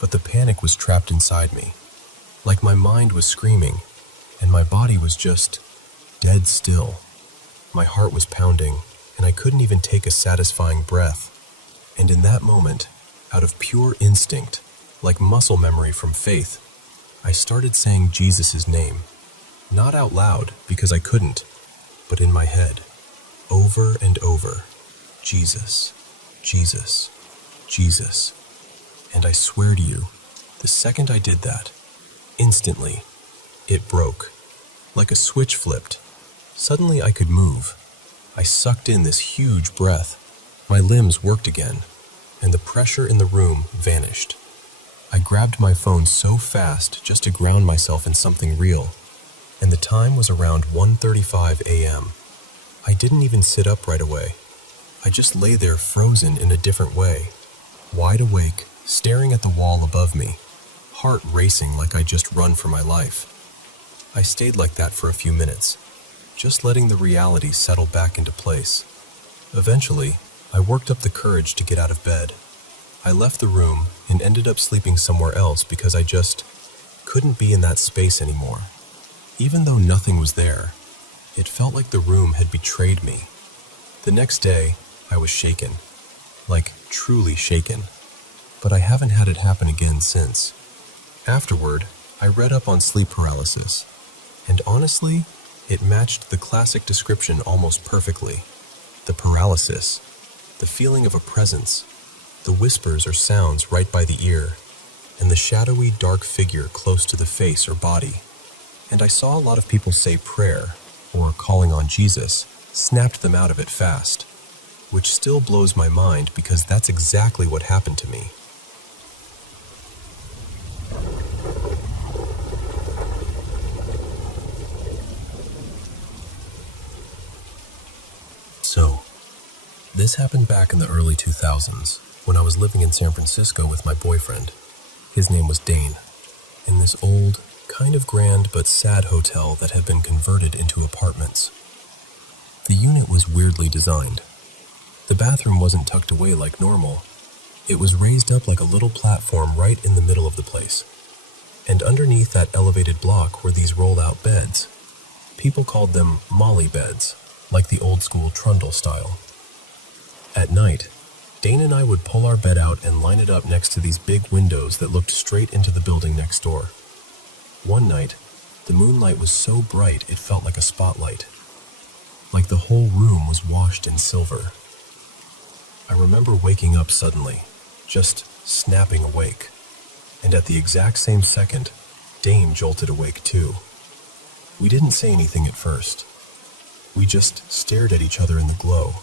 but the panic was trapped inside me. Like my mind was screaming, and my body was just dead still. My heart was pounding, and I couldn't even take a satisfying breath. And in that moment, out of pure instinct, like muscle memory from faith, I started saying Jesus' name. Not out loud, because I couldn't, but in my head, over and over. Jesus, Jesus, Jesus. And I swear to you, the second I did that, instantly, it broke. Like a switch flipped. Suddenly I could move. I sucked in this huge breath. My limbs worked again, and the pressure in the room vanished. I grabbed my phone so fast just to ground myself in something real, and the time was around 1:35 a.m. I didn't even sit up right away. I just lay there frozen in a different way, wide awake, staring at the wall above me, heart racing like I'd just run for my life. I stayed like that for a few minutes, just letting the reality settle back into place. Eventually, I worked up the courage to get out of bed. I left the room and ended up sleeping somewhere else because I just couldn't be in that space anymore. Even though nothing was there, it felt like the room had betrayed me. The next day, I was shaken, like truly shaken, but I haven't had it happen again since. Afterward, I read up on sleep paralysis, and honestly, it matched the classic description almost perfectly. The paralysis, the feeling of a presence, the whispers or sounds right by the ear, and the shadowy dark figure close to the face or body. And I saw a lot of people say prayer, or calling on Jesus, snapped them out of it fast, which still blows my mind because that's exactly what happened to me. So, this happened back in the early 2000s, when I was living in San Francisco with my boyfriend. His name was Dane, in this old, kind of grand but sad hotel that had been converted into apartments. The unit was weirdly designed. The bathroom wasn't tucked away like normal. It was raised up like a little platform right in the middle of the place. And underneath that elevated block were these rolled-out beds. People called them molly beds, like the old-school trundle style. At night, Dane and I would pull our bed out and line it up next to these big windows that looked straight into the building next door. One night, the moonlight was so bright it felt like a spotlight. Like the whole room was washed in silver. I remember waking up suddenly, just snapping awake. And at the exact same second, Dane jolted awake too. We didn't say anything at first. We just stared at each other in the glow,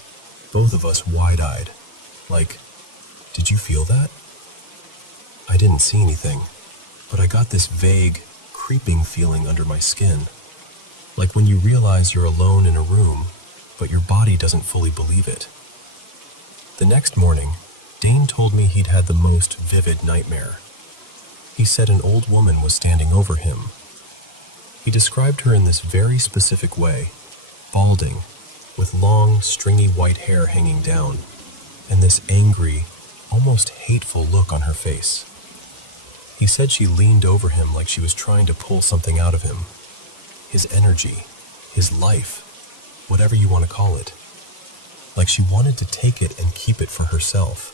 both of us wide-eyed, like, Did you feel that? I didn't see anything, but I got this vague, creeping feeling under my skin. Like when you realize you're alone in a room, but your body doesn't fully believe it. The next morning, Dane told me he'd had the most vivid nightmare. He said an old woman was standing over him. He described her in this very specific way, balding, with long, stringy white hair hanging down, and this angry, almost hateful look on her face. He said she leaned over him like she was trying to pull something out of him. His energy, his life, whatever you want to call it. Like she wanted to take it and keep it for herself.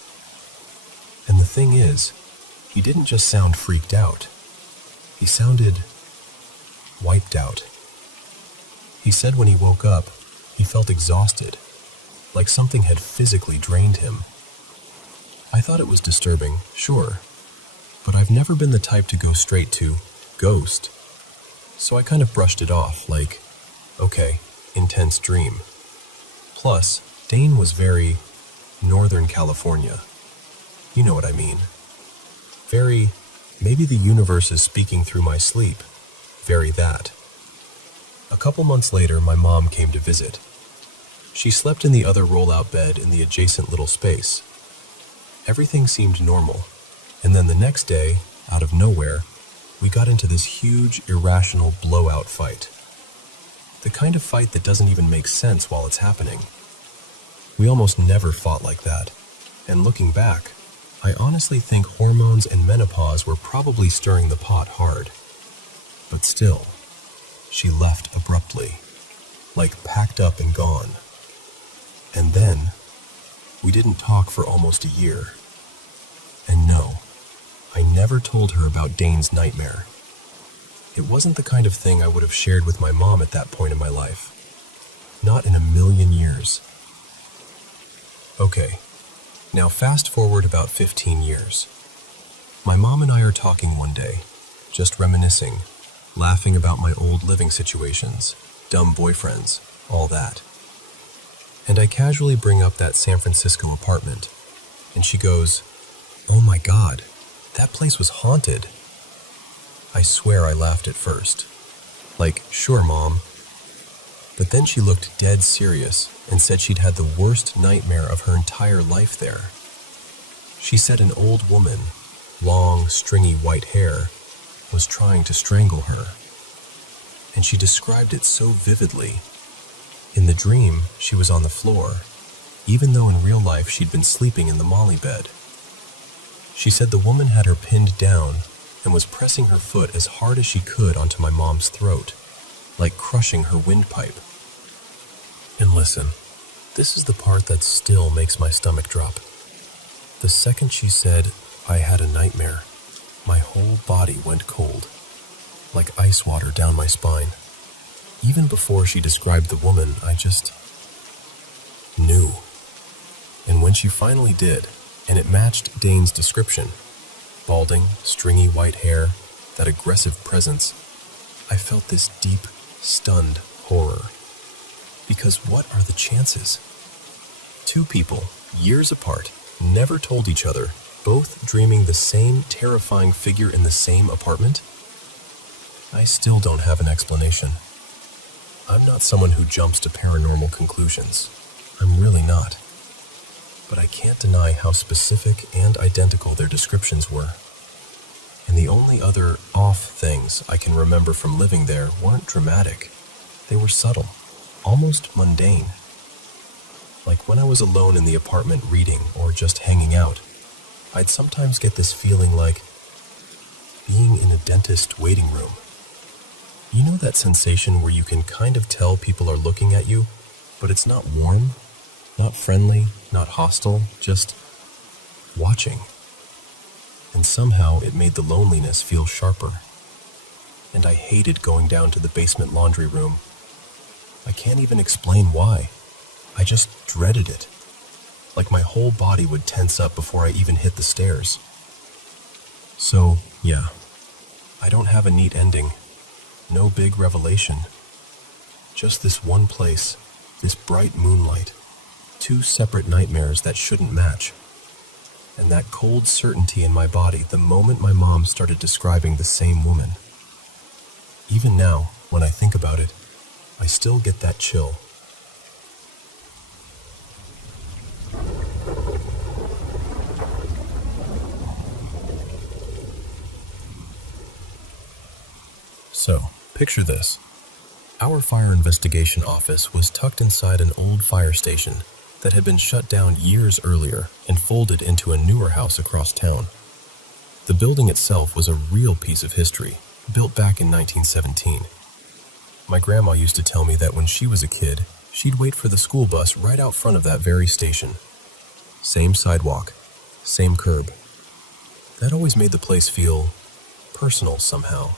And the thing is, he didn't just sound freaked out. He sounded wiped out. He said when he woke up, he felt exhausted, like something had physically drained him. I thought it was disturbing, sure, but I've never been the type to go straight to ghost. So I kind of brushed it off, like, okay, intense dream. Plus, Dane was very Northern California. You know what I mean. Very, maybe the universe is speaking through my sleep. Very that. A couple months later, my mom came to visit. She slept in the other roll-out bed in the adjacent little space. Everything seemed normal, and then the next day, out of nowhere, we got into this huge, irrational blowout fight. The kind of fight that doesn't even make sense while it's happening. We almost never fought like that, and looking back, I honestly think hormones and menopause were probably stirring the pot hard. But still, she left abruptly, like packed up and gone. And then, we didn't talk for almost a year. And no, I never told her about Dane's nightmare. It wasn't the kind of thing I would have shared with my mom at that point in my life. Not in a million years. Okay, now fast forward about 15 years. My mom and I are talking one day, just reminiscing, laughing about my old living situations, dumb boyfriends, all that. And I casually bring up that San Francisco apartment, and she goes, "Oh my God, that place was haunted." I swear I laughed at first. Like, sure, Mom. But then she looked dead serious and said she'd had the worst nightmare of her entire life there. She said an old woman, long, stringy white hair, was trying to strangle her. And she described it so vividly. In the dream, she was on the floor, even though in real life she'd been sleeping in the molly bed. She said the woman had her pinned down and was pressing her foot as hard as she could onto my mom's throat, like crushing her windpipe. And listen, this is the part that still makes my stomach drop. The second she said, "I had a nightmare," my whole body went cold, like ice water down my spine. Even before she described the woman, I just knew. And when she finally did, and it matched Dane's description, balding, stringy white hair, that aggressive presence, I felt this deep, stunned horror. Because what are the chances? Two people, years apart, never told each other, both dreaming the same terrifying figure in the same apartment? I still don't have an explanation. I'm not someone who jumps to paranormal conclusions. I'm really not. But I can't deny how specific and identical their descriptions were. And the only other off things I can remember from living there weren't dramatic. They were subtle, almost mundane. Like when I was alone in the apartment reading or just hanging out, I'd sometimes get this feeling like being in a dentist waiting room. You know that sensation where you can kind of tell people are looking at you, but it's not warm, not friendly, not hostile, just watching. And somehow it made the loneliness feel sharper. And I hated going down to the basement laundry room. I can't even explain why. I just dreaded it. Like my whole body would tense up before I even hit the stairs. So, yeah, I don't have a neat ending. No big revelation. Just this one place, this bright moonlight. Two separate nightmares that shouldn't match. and that cold certainty in my body the moment my mom started describing the same woman. Even now, when I think about it, I still get that chill. So, picture this. Our fire investigation office was tucked inside an old fire station that had been shut down years earlier and folded into a newer house across town. The building itself was a real piece of history, built back in 1917. My grandma used to tell me that when she was a kid, she'd wait for the school bus right out front of that very station. Same sidewalk, same curb. That always made the place feel personal somehow,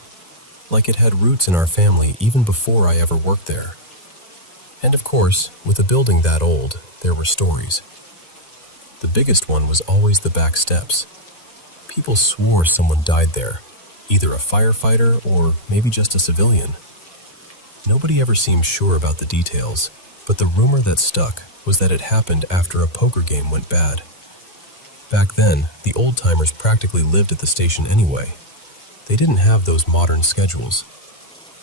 like it had roots in our family even before I ever worked there. And of course, with a building that old, there were stories. The biggest one was always the back steps. People swore someone died there, either a firefighter or maybe just a civilian. Nobody ever seemed sure about the details, but the rumor that stuck was that it happened after a poker game went bad. Back then, the old-timers practically lived at the station anyway. They didn't have those modern schedules.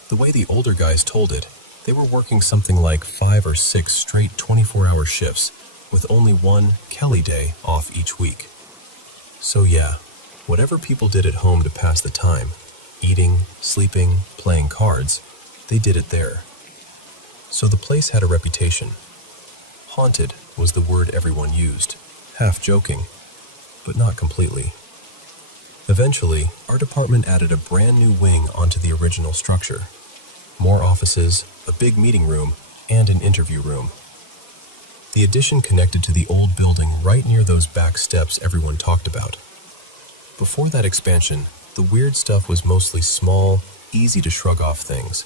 The way the older guys told it, they were working something like 5 or 6 straight 24-hour shifts, with only one Kelly day off each week. So yeah, whatever people did at home to pass the time, eating, sleeping, playing cards, they did it there. So the place had a reputation. Haunted was the word everyone used, half joking, but not completely. Eventually, our department added a brand new wing onto the original structure. More offices, a big meeting room, and an interview room. The addition connected to the old building right near those back steps everyone talked about. Before that expansion, the weird stuff was mostly small, easy to shrug off things.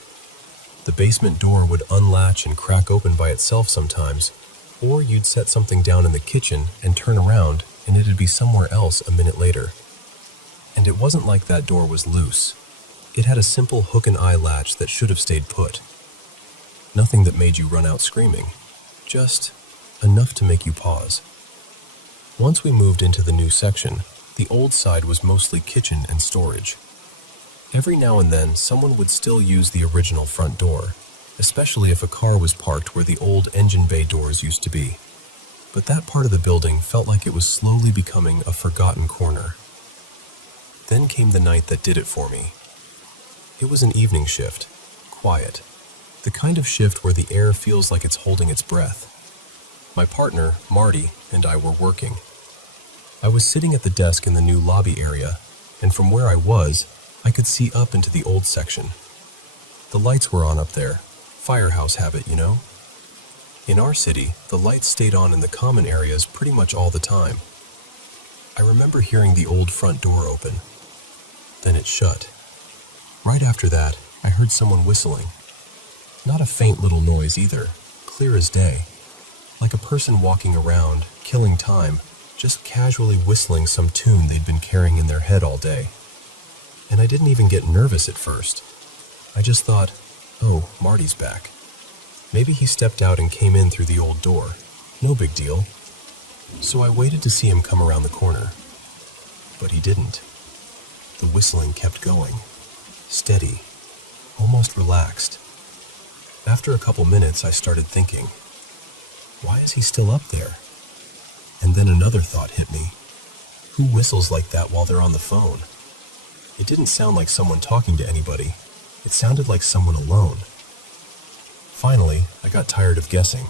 The basement door would unlatch and crack open by itself sometimes, or you'd set something down in the kitchen and turn around and it'd be somewhere else a minute later. And it wasn't like that door was loose. It had a simple hook and eye latch that should have stayed put. Nothing that made you run out screaming, just enough to make you pause. Once we moved into the new section, the old side was mostly kitchen and storage. Every now and then, someone would still use the original front door, especially if a car was parked where the old engine bay doors used to be. But that part of the building felt like it was slowly becoming a forgotten corner. Then came the night that did it for me. It was an evening shift, quiet, the kind of shift where the air feels like it's holding its breath. My partner, Marty, and I were working. I was sitting at the desk in the new lobby area, and from where I was, I could see up into the old section. The lights were on up there, firehouse habit, you know? In our city, the lights stayed on in the common areas pretty much all the time. I remember hearing the old front door open. Then it shut. Right after that, I heard someone whistling. Not a faint little noise either, clear as day. Like a person walking around, killing time, just casually whistling some tune they'd been carrying in their head all day. And I didn't even get nervous at first. I just thought, oh, Marty's back. Maybe he stepped out and came in through the old door. No big deal. So I waited to see him come around the corner. But he didn't. The whistling kept going. Steady. Almost relaxed. After a couple minutes, I started thinking, why is he still up there? And then another thought hit me. Who whistles like that while they're on the phone? It didn't sound like someone talking to anybody. It sounded like someone alone. Finally, I got tired of guessing.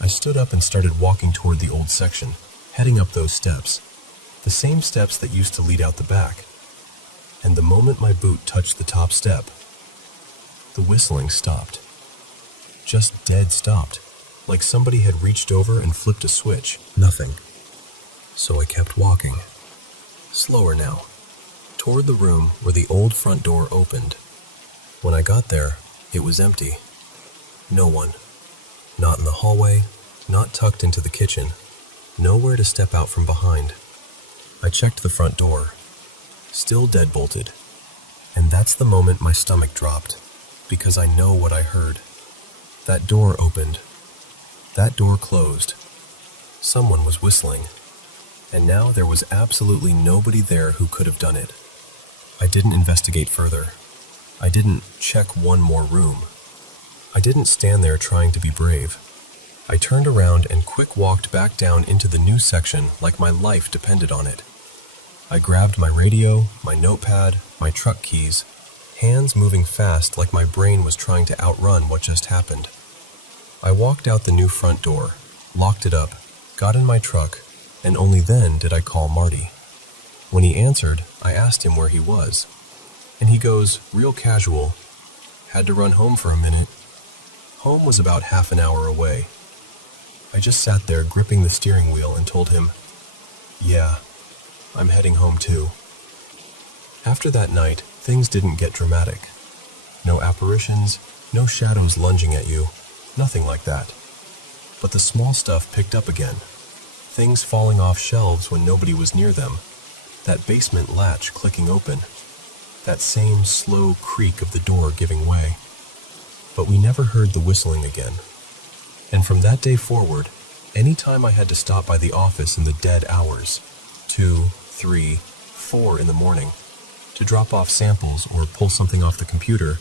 I stood up and started walking toward the old section, heading up those steps, the same steps that used to lead out the back. And the moment my boot touched the top step, the whistling stopped. Just dead stopped, like somebody had reached over and flipped a switch. Nothing. So I kept walking, slower now, toward the room where the old front door opened. When I got there, it was empty. No one. Not in the hallway, not tucked into the kitchen, nowhere to step out from behind. I checked the front door. Still deadbolted. And that's the moment my stomach dropped, because I know what I heard. That door opened. That door closed. Someone was whistling. and now there was absolutely nobody there who could have done it. I didn't investigate further. I didn't check one more room. I didn't stand there trying to be brave. I turned around and quick walked back down into the new section like my life depended on it. I grabbed my radio, my notepad, my truck keys, hands moving fast like my brain was trying to outrun what just happened. I walked out the new front door, locked it up, got in my truck, and only then did I call Marty. When he answered, I asked him where he was, and he goes, real casual, "Had to run home for a minute." Home was about half an hour away. I just sat there gripping the steering wheel and told him, "Yeah, I'm heading home too." After that night, things didn't get dramatic. No apparitions, no shadows lunging at you, nothing like that. But the small stuff picked up again. Things falling off shelves when nobody was near them, that basement latch clicking open, that same slow creak of the door giving way. But we never heard the whistling again. And from that day forward, any time I had to stop by the office in the dead hours, 2, 3, 4 in the morning, to drop off samples or pull something off the computer,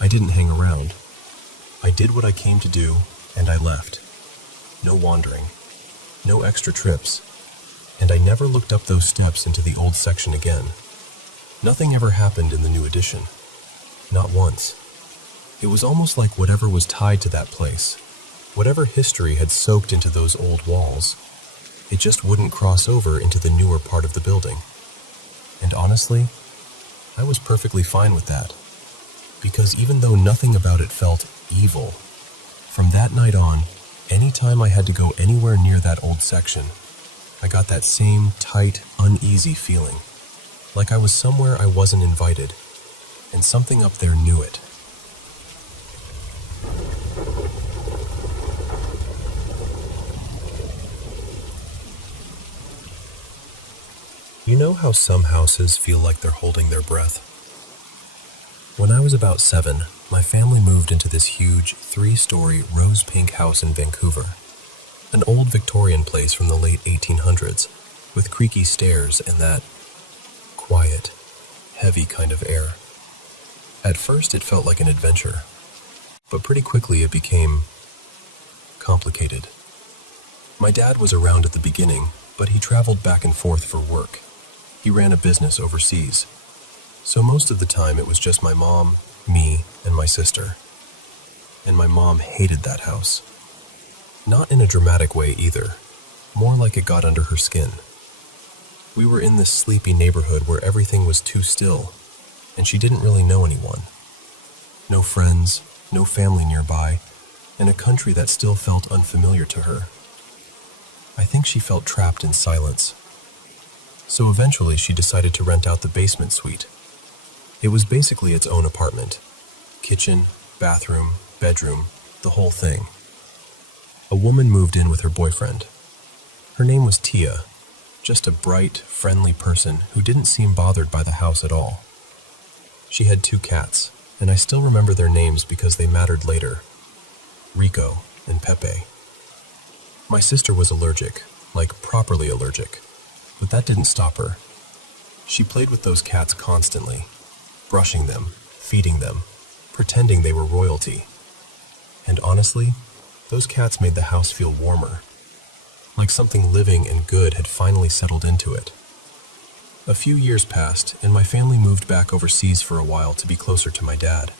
I didn't hang around. I did what I came to do, and I left. No wandering, no extra trips, and I never looked up those steps into the old section again. Nothing ever happened in the new addition. Not once. It was almost like whatever was tied to that place, whatever history had soaked into those old walls, it just wouldn't cross over into the newer part of the building. And honestly, I was perfectly fine with that, because even though nothing about it felt evil, from that night on, anytime I had to go anywhere near that old section, I got that same tight, uneasy feeling, like I was somewhere I wasn't invited, and something up there knew it. You know how some houses feel like they're holding their breath? When I was about 7, my family moved into this huge 3-story rose-pink house in Vancouver, an old Victorian place from the late 1800s, with creaky stairs and that quiet, heavy kind of air. At first it felt like an adventure, but pretty quickly it became complicated. My dad was around at the beginning, but he traveled back and forth for work. He ran a business overseas, so most of the time it was just my mom, me, and my sister. And my mom hated that house. Not in a dramatic way either, more like it got under her skin. We were in this sleepy neighborhood where everything was too still, and she didn't really know anyone. No friends, no family nearby, and a country that still felt unfamiliar to her. I think she felt trapped in silence. So eventually she decided to rent out the basement suite. It was basically its own apartment. Kitchen, bathroom, bedroom, the whole thing. A woman moved in with her boyfriend. Her name was Tia, just a bright, friendly person who didn't seem bothered by the house at all. She had 2 cats, and I still remember their names because they mattered later. Rico and Pepe. My sister was allergic, like properly allergic, but that didn't stop her. She played with those cats constantly, brushing them, feeding them, pretending they were royalty. And honestly, those cats made the house feel warmer, like something living and good had finally settled into it. A few years passed, and my family moved back overseas for a while to be closer to my dad.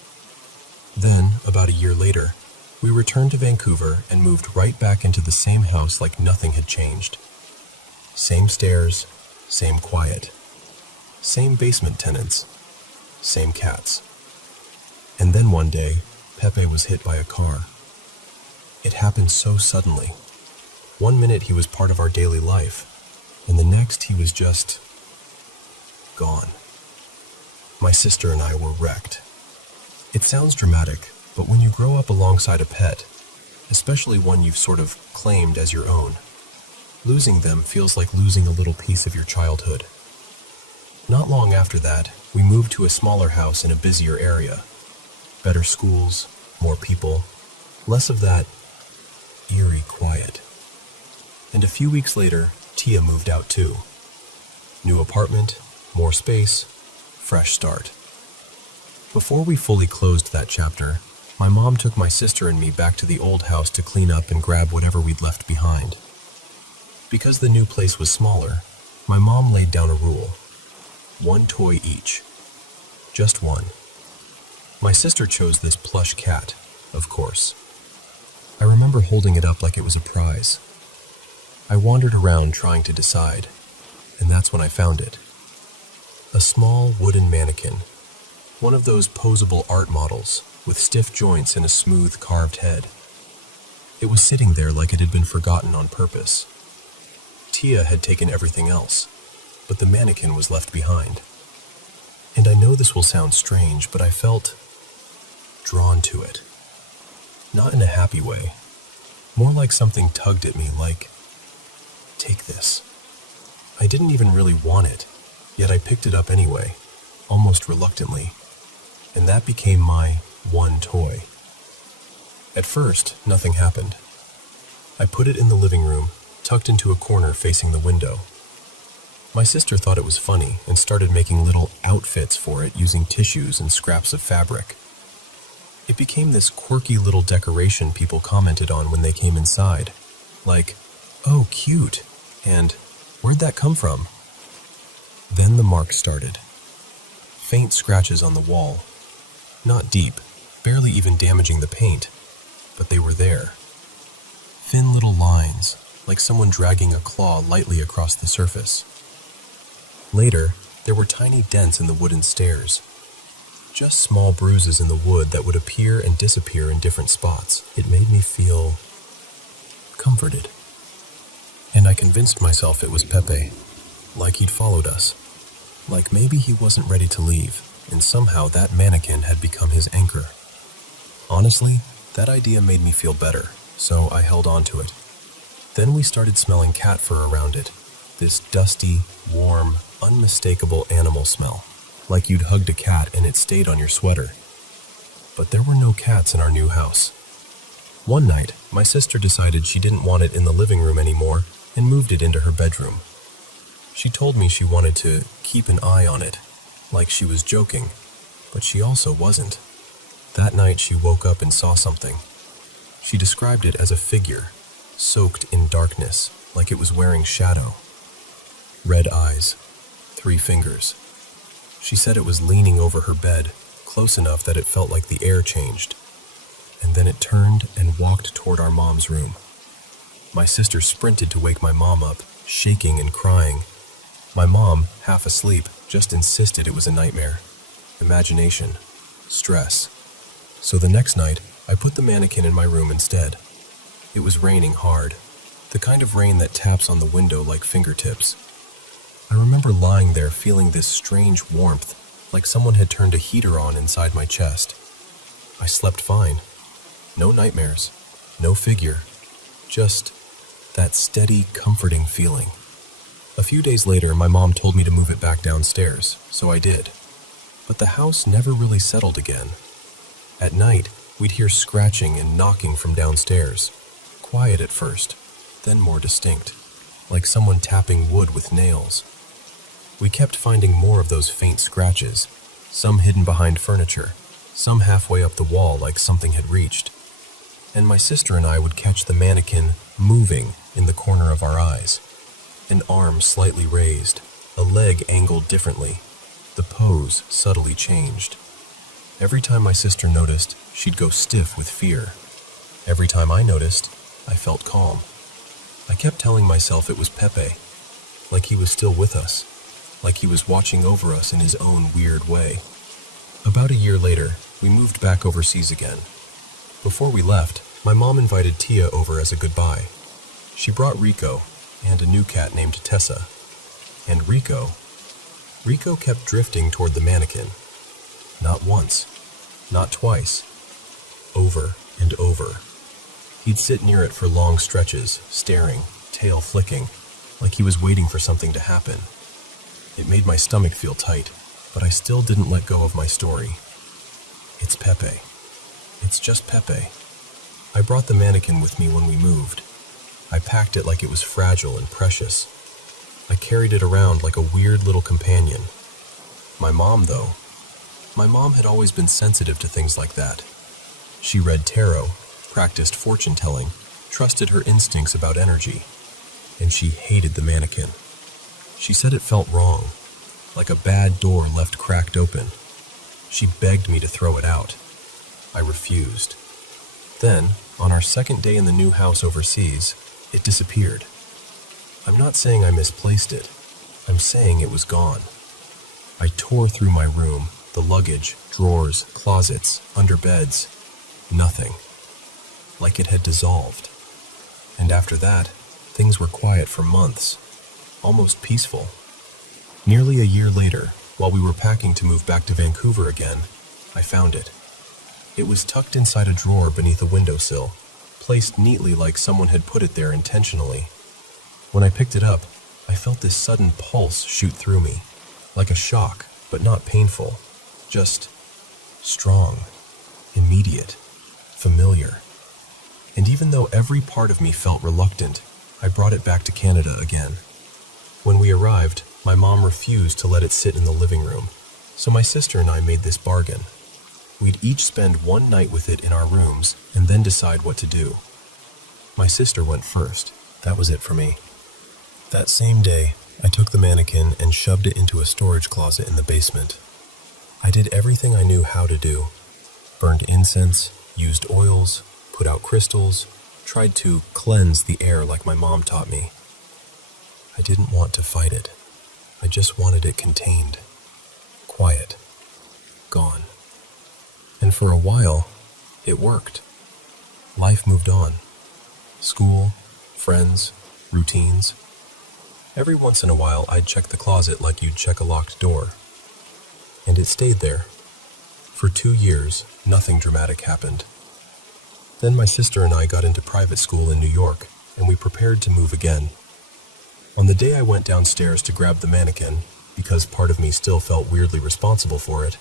Then, about a year later, we returned to Vancouver and moved right back into the same house like nothing had changed. Same stairs, same quiet. Same basement tenants, same cats. And then one day, Pepe was hit by a car. It happened so suddenly. One minute he was part of our daily life, and the next he was just gone. My sister and I were wrecked. It sounds dramatic, but when you grow up alongside a pet, especially one you've sort of claimed as your own, losing them feels like losing a little piece of your childhood. Not long after that, we moved to a smaller house in a busier area. Better schools, more people, less of that eerie quiet. And a few weeks later, Tia moved out too. New apartment, more space, fresh start. Before we fully closed that chapter, my mom took my sister and me back to the old house to clean up and grab whatever we'd left behind. Because the new place was smaller, my mom laid down a rule. 1 toy each. Just one. My sister chose this plush cat, of course. I remember holding it up like it was a prize. I wandered around trying to decide, and that's when I found it. A small wooden mannequin, one of those posable art models with stiff joints and a smooth carved head. It was sitting there like it had been forgotten on purpose. Tia had taken everything else, but the mannequin was left behind. And I know this will sound strange, but I felt drawn to it. Not in a happy way, more like something tugged at me, like, take this. I didn't even really want it, yet I picked it up anyway, almost reluctantly, and that became my one toy. At first, nothing happened. I put it in the living room, tucked into a corner facing the window. My sister thought it was funny and started making little outfits for it using tissues and scraps of fabric. It became this quirky little decoration people commented on when they came inside, like, "Oh, cute," and "Where'd that come from?" Then the marks started. Faint scratches on the wall. Not deep, barely even damaging the paint, but they were there. Thin little lines, like someone dragging a claw lightly across the surface. Later, there were tiny dents in the wooden stairs. Just small bruises in the wood that would appear and disappear in different spots. It made me feel comforted. And I convinced myself it was Pepe, like he'd followed us. Like maybe he wasn't ready to leave, and somehow that mannequin had become his anchor. Honestly, that idea made me feel better, so I held on to it. Then we started smelling cat fur around it, this dusty, warm, unmistakable animal smell, like you'd hugged a cat and it stayed on your sweater. But there were no cats in our new house. One night, my sister decided she didn't want it in the living room anymore and moved it into her bedroom. She told me she wanted to keep an eye on it, like she was joking, but she also wasn't. That night she woke up and saw something. She described it as a figure, soaked in darkness, like it was wearing shadow. Red eyes, 3 fingers. She said it was leaning over her bed, close enough that it felt like the air changed. And then it turned and walked toward our mom's room. My sister sprinted to wake my mom up, shaking and crying. My mom, half asleep, just insisted it was a nightmare. Imagination. Stress. So the next night, I put the mannequin in my room instead. It was raining hard, the kind of rain that taps on the window like fingertips. I remember lying there feeling this strange warmth, like someone had turned a heater on inside my chest. I slept fine. No nightmares, no figure, just that steady, comforting feeling. A few days later, my mom told me to move it back downstairs, so I did. But the house never really settled again. At night, we'd hear scratching and knocking from downstairs. Quiet at first, then more distinct, like someone tapping wood with nails. We kept finding more of those faint scratches, some hidden behind furniture, some halfway up the wall like something had reached. And my sister and I would catch the mannequin moving in the corner of our eyes. An arm slightly raised, a leg angled differently. The pose subtly changed. Every time my sister noticed, she'd go stiff with fear. Every time I noticed, I felt calm. I kept telling myself it was Pepe, like he was still with us, like he was watching over us in his own weird way. About a year later, we moved back overseas again. Before we left, my mom invited Tia over as a goodbye. She brought Rico and a new cat named Tessa. And Rico kept drifting toward the mannequin. Not once, not twice, over and over. He'd sit near it for long stretches, staring, tail flicking, like he was waiting for something to happen. It made my stomach feel tight, but I still didn't let go of my story. It's Pepe. It's just Pepe. I brought the mannequin with me when we moved. I packed it like it was fragile and precious, I carried it around like a weird little companion. My mom had always been sensitive to things like that. She read tarot, practiced fortune telling, trusted her instincts about energy, and she hated the mannequin. She said it felt wrong, like a bad door left cracked open. She begged me to throw it out. I refused. Then, on our second day in the new house overseas, it disappeared. I'm not saying I misplaced it. I'm saying it was gone. I tore through my room, the luggage, drawers, closets, under beds. Nothing. Like it had dissolved. And after that, things were quiet for months. Almost peaceful. Nearly a year later, while we were packing to move back to Vancouver again, I found it. It was tucked inside a drawer beneath a windowsill, placed neatly like someone had put it there intentionally. When I picked it up, I felt this sudden pulse shoot through me, like a shock, but not painful, just strong, immediate, familiar. And even though every part of me felt reluctant, I brought it back to Canada again. When we arrived, my mom refused to let it sit in the living room, so my sister and I made this bargain. We'd each spend one night with it in our rooms and then decide what to do. My sister went first. That was it for me. That same day, I took the mannequin and shoved it into a storage closet in the basement. I did everything I knew how to do. Burned incense, used oils, put out crystals, tried to cleanse the air like my mom taught me. I didn't want to fight it. I just wanted it contained, quiet, gone. And for a while, it worked. Life moved on. School, friends, routines. Every once in a while, I'd check the closet like you'd check a locked door. And it stayed there. For 2 years, nothing dramatic happened. Then my sister and I got into private school in New York, and we prepared to move again. On the day I went downstairs to grab the mannequin, because part of me still felt weirdly responsible for it,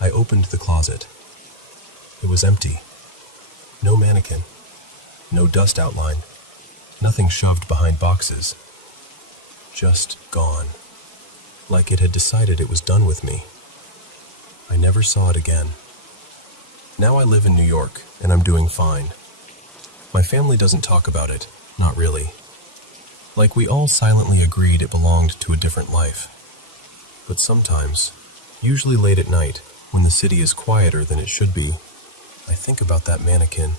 I opened the closet. It was empty. No mannequin. No dust outline. Nothing shoved behind boxes. Just gone. Like it had decided it was done with me. I never saw it again. Now I live in New York, and I'm doing fine. My family doesn't talk about it, not really. Like we all silently agreed it belonged to a different life. But sometimes, usually late at night, when the city is quieter than it should be, I think about that mannequin.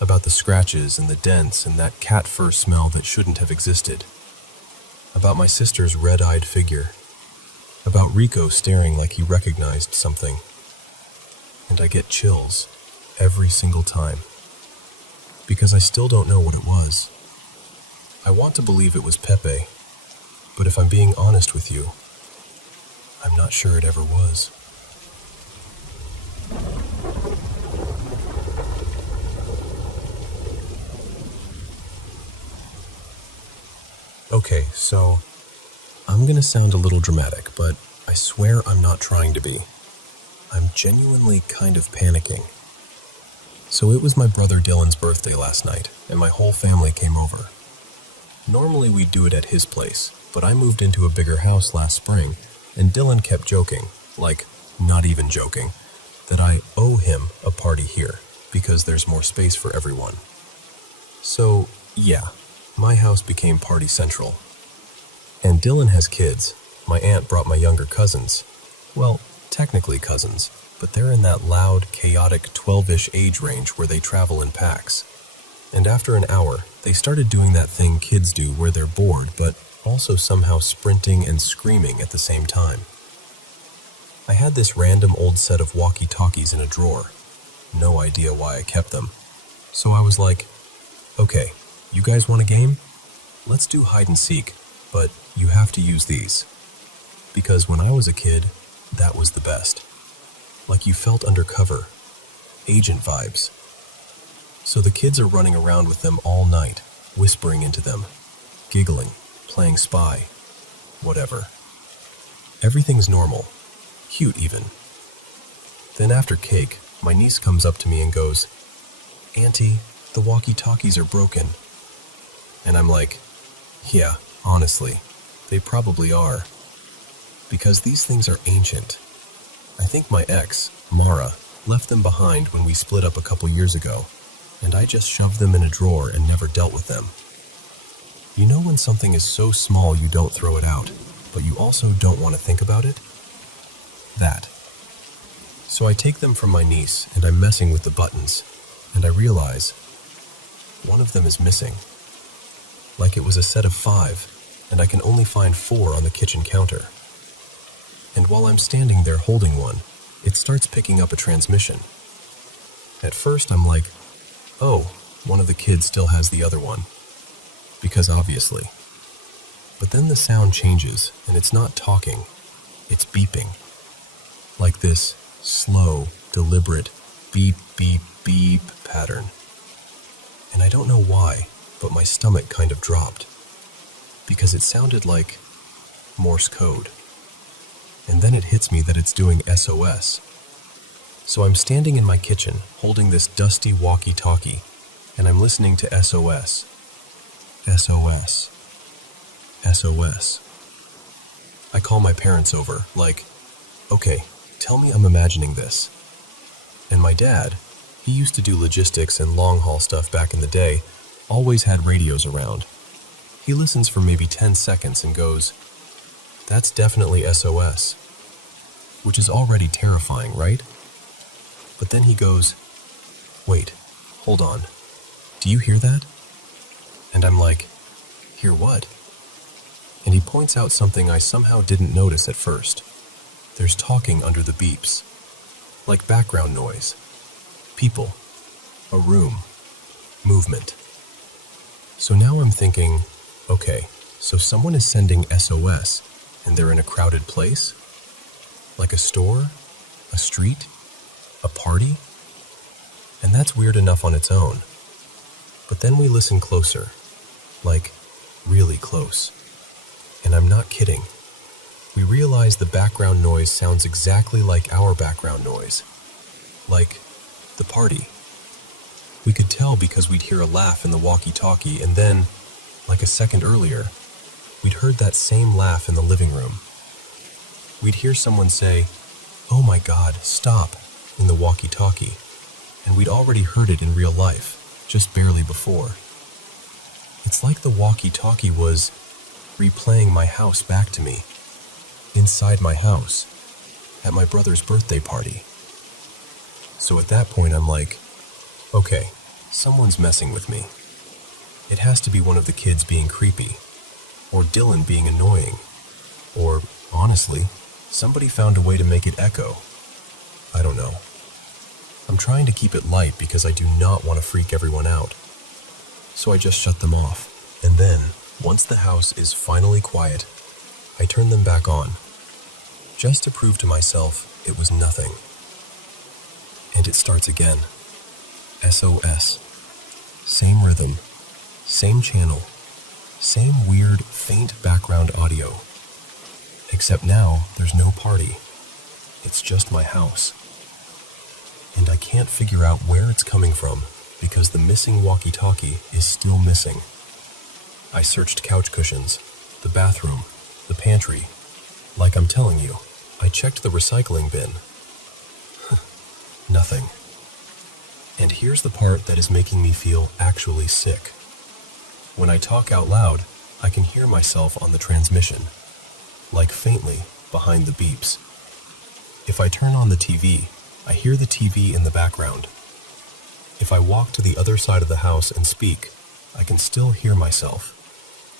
About the scratches and the dents and that cat fur smell that shouldn't have existed. About my sister's red-eyed figure. About Rico staring like he recognized something. And I get chills every single time. Because I still don't know what it was. I want to believe it was Pepe, but if I'm being honest with you, I'm not sure it ever was. Okay, so I'm gonna sound a little dramatic, but I swear I'm not trying to be. I'm genuinely kind of panicking. So it was my brother Dylan's birthday last night, and my whole family came over. Normally we'd do it at his place, but I moved into a bigger house last spring, and Dylan kept joking, like not even joking, that I owe him a party here, because there's more space for everyone. So, yeah, my house became party central. And Dylan has kids. My aunt brought my younger cousins. Well, technically cousins, but they're in that loud, chaotic 12-ish age range where they travel in packs. And after an hour, they started doing that thing kids do where they're bored, but also somehow sprinting and screaming at the same time. I had this random old set of walkie-talkies in a drawer. No idea why I kept them. So I was like, okay, you guys want a game? Let's do hide and seek, but you have to use these. Because when I was a kid, that was the best. Like you felt undercover. Agent vibes. So the kids are running around with them all night, whispering into them, giggling, playing spy, whatever. Everything's normal, cute even. Then after cake, my niece comes up to me and goes, "Auntie, the walkie-talkies are broken." And I'm like, "Yeah, Honestly, they probably are. Because these things are ancient. I think my ex, Mara, left them behind when we split up a couple years ago, and I just shoved them in a drawer and never dealt with them. You know when something is so small you don't throw it out, but you also don't want to think about it? That. So I take them from my niece and I'm messing with the buttons, and I realize one of them is missing. Like it was a set of 5, and I can only find 4 on the kitchen counter. And while I'm standing there holding one, it starts picking up a transmission. At first I'm like, oh, one of the kids still has the other one. Because obviously. But then the sound changes, and it's not talking, it's beeping. Like this slow, deliberate, beep, beep, beep pattern. And I don't know why, but my stomach kind of dropped. Because it sounded like Morse code. And then it hits me that it's doing SOS. So I'm standing in my kitchen, holding this dusty walkie-talkie, and I'm listening to SOS. SOS. SOS. I call my parents over, like, okay, tell me I'm imagining this. And my dad, he used to do logistics and long-haul stuff back in the day, always had radios around. He listens for maybe 10 seconds and goes, that's definitely SOS. Which is already terrifying, right? But then he goes, wait, hold on. Do you hear that? And I'm like, hear what? And he points out something I somehow didn't notice at first. There's talking under the beeps. Like background noise. People. A room. Movement. So now I'm thinking, okay, so someone is sending SOS, and they're in a crowded place? Like a store? A street? A party? And that's weird enough on its own. But then we listen closer. Like, really close. And I'm not kidding. We realize the background noise sounds exactly like our background noise. Like, the party. We could tell because we'd hear a laugh in the walkie-talkie, and then, like a second earlier, we'd heard that same laugh in the living room. We'd hear someone say, oh my God, stop, in the walkie-talkie, and we'd already heard it in real life, just barely before. It's like the walkie-talkie was replaying my house back to me, inside my house, at my brother's birthday party. So at that point I'm like, okay, someone's messing with me. It has to be one of the kids being creepy, or Dylan being annoying, or, honestly, somebody found a way to make it echo. I don't know. I'm trying to keep it light because I do not want to freak everyone out. So I just shut them off, and then, once the house is finally quiet, I turn them back on, just to prove to myself it was nothing. And it starts again. SOS. Same rhythm, same channel, same weird, faint background audio. Except now, there's no party. It's just my house. And I can't figure out where it's coming from because the missing walkie-talkie is still missing. I searched couch cushions, the bathroom, the pantry. Like I'm telling you, I checked the recycling bin. Nothing. And here's the part that is making me feel actually sick. When I talk out loud, I can hear myself on the transmission, like faintly behind the beeps. If I turn on the TV, I hear the TV in the background. If I walk to the other side of the house and speak, I can still hear myself,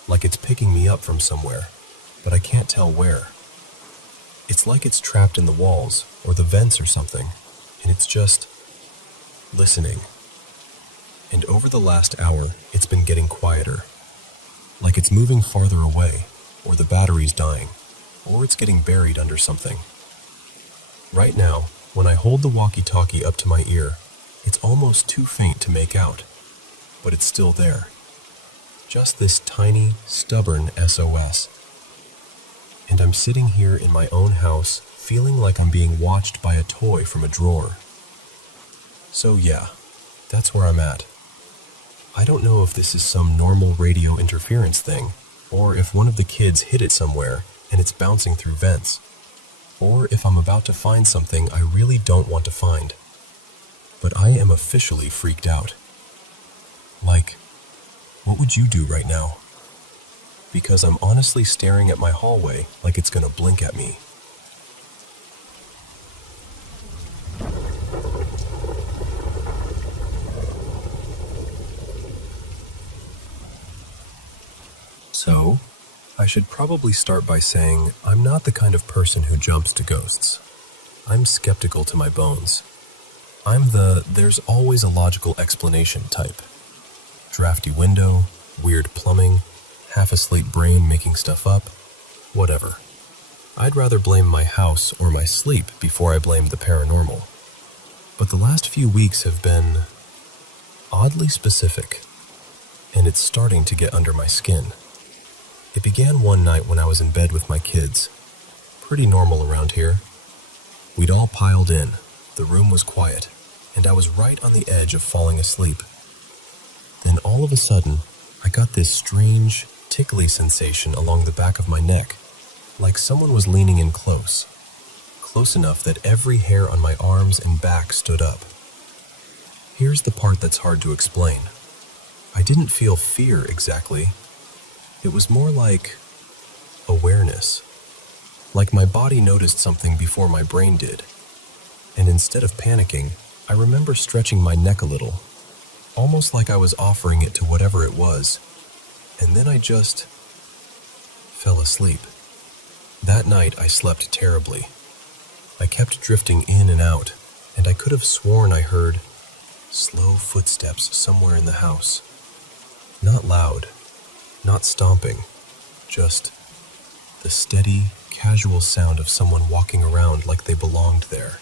like it's picking me up from somewhere, but I can't tell where. It's like it's trapped in the walls or the vents or something, and it's just listening. And over the last hour, it's been getting quieter, like it's moving farther away, or the battery's dying, or it's getting buried under something. Right now, when I hold the walkie-talkie up to my ear, it's almost too faint to make out, but it's still there. Just this tiny, stubborn SOS. And I'm sitting here in my own house, feeling like I'm being watched by a toy from a drawer. So yeah, that's where I'm at. I don't know if this is some normal radio interference thing, or if one of the kids hid it somewhere and it's bouncing through vents, or if I'm about to find something I really don't want to find. But I am officially freaked out. Like, what would you do right now? Because I'm honestly staring at my hallway like it's gonna blink at me. So, I should probably start by saying I'm not the kind of person who jumps to ghosts. I'm skeptical to my bones. I'm the there's always a logical explanation type. Drafty window, weird plumbing, half-asleep brain making stuff up, whatever. I'd rather blame my house or my sleep before I blame the paranormal. But the last few weeks have been oddly specific, and it's starting to get under my skin. It began one night when I was in bed with my kids. Pretty normal around here. We'd all piled in, the room was quiet, and I was right on the edge of falling asleep. Then all of a sudden, I got this strange, tickly sensation along the back of my neck, like someone was leaning in close enough that every hair on my arms and back stood up. Here's the part that's hard to explain. I didn't feel fear exactly. It was more like awareness. Like my body noticed something before my brain did. And instead of panicking, I remember stretching my neck a little, almost like I was offering it to whatever it was. And then I just fell asleep. That night I slept terribly. I kept drifting in and out, and I could have sworn I heard slow footsteps somewhere in the house. Not loud. Not stomping, just the steady, casual sound of someone walking around like they belonged there.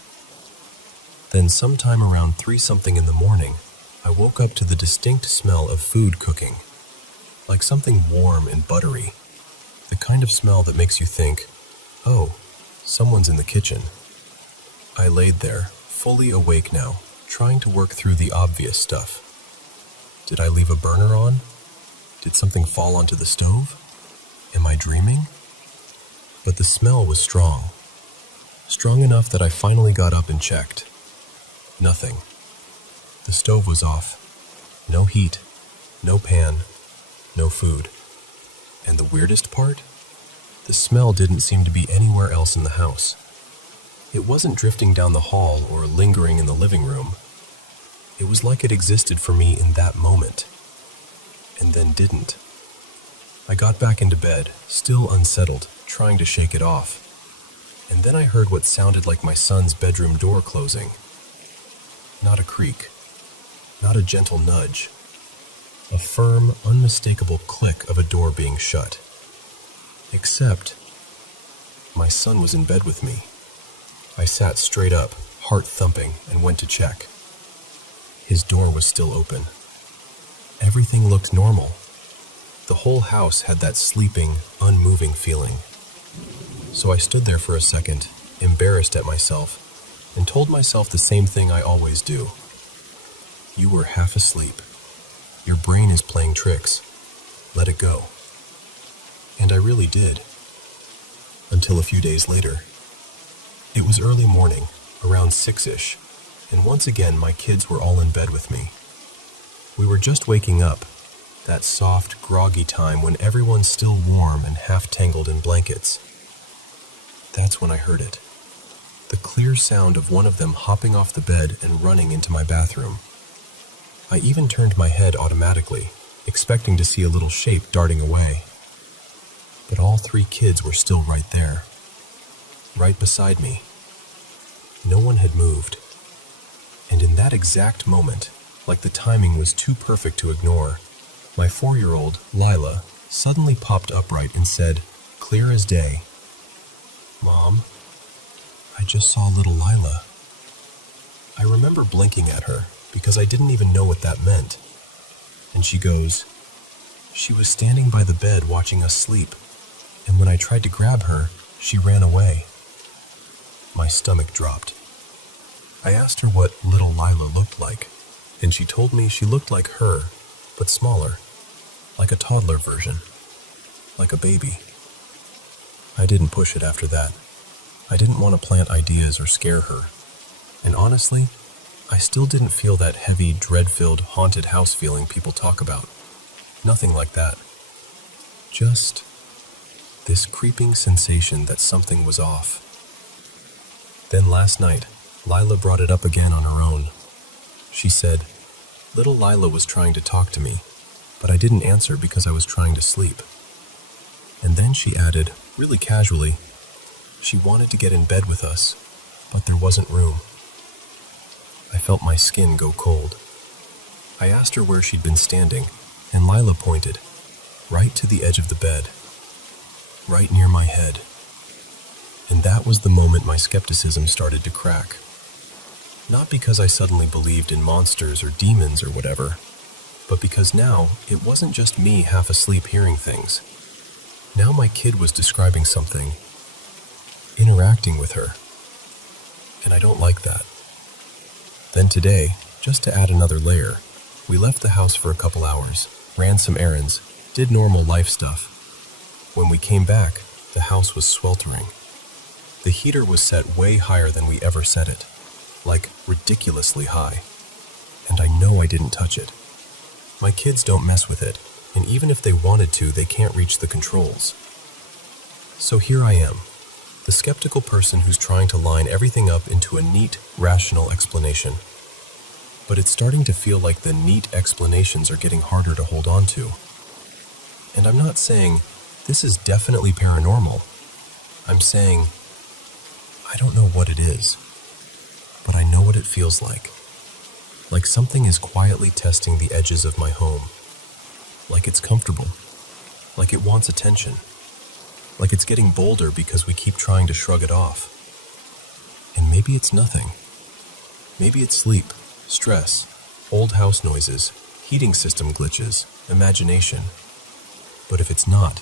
Then sometime around 3-something in the morning, I woke up to the distinct smell of food cooking, like something warm and buttery, the kind of smell that makes you think, oh, someone's in the kitchen. I laid there, fully awake now, trying to work through the obvious stuff. Did I leave a burner on? Did something fall onto the stove? Am I dreaming? But the smell was strong. Strong enough that I finally got up and checked. Nothing. The stove was off. No heat, no pan, no food. And the weirdest part? The smell didn't seem to be anywhere else in the house. It wasn't drifting down the hall or lingering in the living room. It was like it existed for me in that moment. And then didn't. I got back into bed, still unsettled, trying to shake it off. And then I heard what sounded like my son's bedroom door closing. Not a creak, not a gentle nudge. A firm, unmistakable click of a door being shut. Except, my son was in bed with me. I sat straight up, heart thumping, and went to check. His door was still open. Everything looked normal. The whole house had that sleeping, unmoving feeling. So I stood there for a second, embarrassed at myself, and told myself the same thing I always do. You were half asleep. Your brain is playing tricks. Let it go. And I really did. Until a few days later. It was early morning, around 6-ish, and once again my kids were all in bed with me. We were just waking up, that soft, groggy time when everyone's still warm and half-tangled in blankets. That's when I heard it. The clear sound of one of them hopping off the bed and running into my bathroom. I even turned my head automatically, expecting to see a little shape darting away. But all 3 kids were still right there, right beside me. No one had moved. And in that exact moment, like the timing was too perfect to ignore, my 4-year-old, Lila, suddenly popped upright and said, clear as day, "Mom, I just saw little Lila." I remember blinking at her because I didn't even know what that meant. And she goes, "She was standing by the bed watching us sleep, and when I tried to grab her, she ran away." My stomach dropped. I asked her what little Lila looked like, and she told me she looked like her, but smaller, like a toddler version. like a baby. I didn't push it after that. I didn't want to plant ideas or scare her. And honestly, I still didn't feel that heavy, dread-filled, haunted house feeling people talk about. Nothing like that. Just this creeping sensation that something was off. Then last night, Lila brought it up again on her own. She said, "Little Lila was trying to talk to me, but I didn't answer because I was trying to sleep." And then she added, really casually, she wanted to get in bed with us, but there wasn't room. I felt my skin go cold. I asked her where she'd been standing, and Lila pointed, right to the edge of the bed, right near my head. And that was the moment my skepticism started to crack. Not because I suddenly believed in monsters or demons or whatever, but because now it wasn't just me half asleep hearing things. Now my kid was describing something, interacting with her, and I don't like that. Then today, just to add another layer, we left the house for a couple hours, ran some errands, did normal life stuff. When we came back, the house was sweltering. The heater was set way higher than we ever set it, like ridiculously high. And I know I didn't touch it. My kids don't mess with it, and even if they wanted to, they can't reach the controls. So here I am, the skeptical person who's trying to line everything up into a neat, rational explanation. But it's starting to feel like the neat explanations are getting harder to hold on to. And I'm not saying, this is definitely paranormal. I'm saying, I don't know what it is, but I know what it feels like. Like something is quietly testing the edges of my home. Like it's comfortable. Like it wants attention. Like it's getting bolder because we keep trying to shrug it off. And maybe it's nothing. Maybe it's sleep, stress, old house noises, heating system glitches, imagination. But if it's not,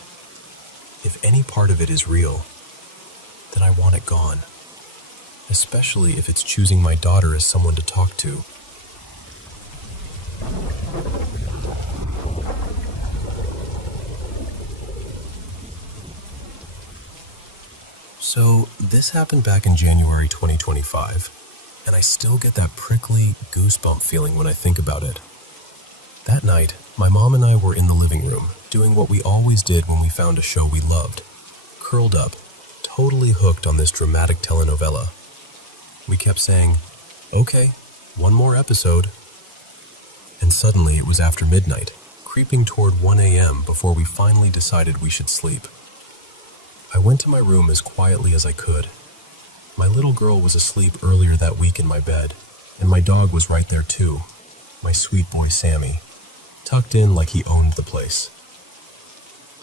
if any part of it is real, then I want it gone. Especially if it's choosing my daughter as someone to talk to. So, this happened back in January 2025, and I still get that prickly, goosebump feeling when I think about it. That night, my mom and I were in the living room, doing what we always did when we found a show we loved. Curled up, totally hooked on this dramatic telenovela. We kept saying, "Okay, one more episode." And suddenly it was after midnight, creeping toward 1 a.m. before we finally decided we should sleep. I went to my room as quietly as I could. My little girl was asleep earlier that week in my bed, and my dog was right there too, my sweet boy Sammy, tucked in like he owned the place.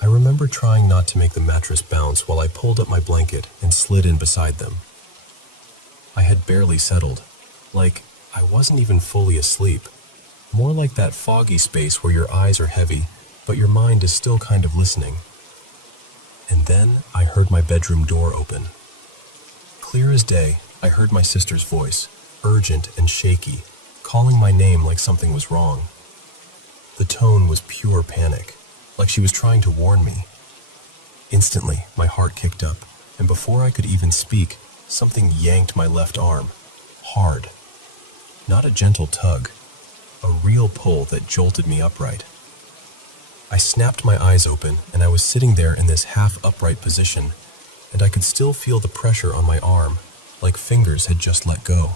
I remember trying not to make the mattress bounce while I pulled up my blanket and slid in beside them. I had barely settled, like I wasn't even fully asleep, more like that foggy space where your eyes are heavy, but your mind is still kind of listening. And then I heard my bedroom door open. Clear as day, I heard my sister's voice, urgent and shaky, calling my name like something was wrong. The tone was pure panic, like she was trying to warn me. Instantly, my heart kicked up, and before I could even speak, something yanked my left arm, hard. Not a gentle tug, a real pull that jolted me upright. I snapped my eyes open, and I was sitting there in this half-upright position, and I could still feel the pressure on my arm, like fingers had just let go.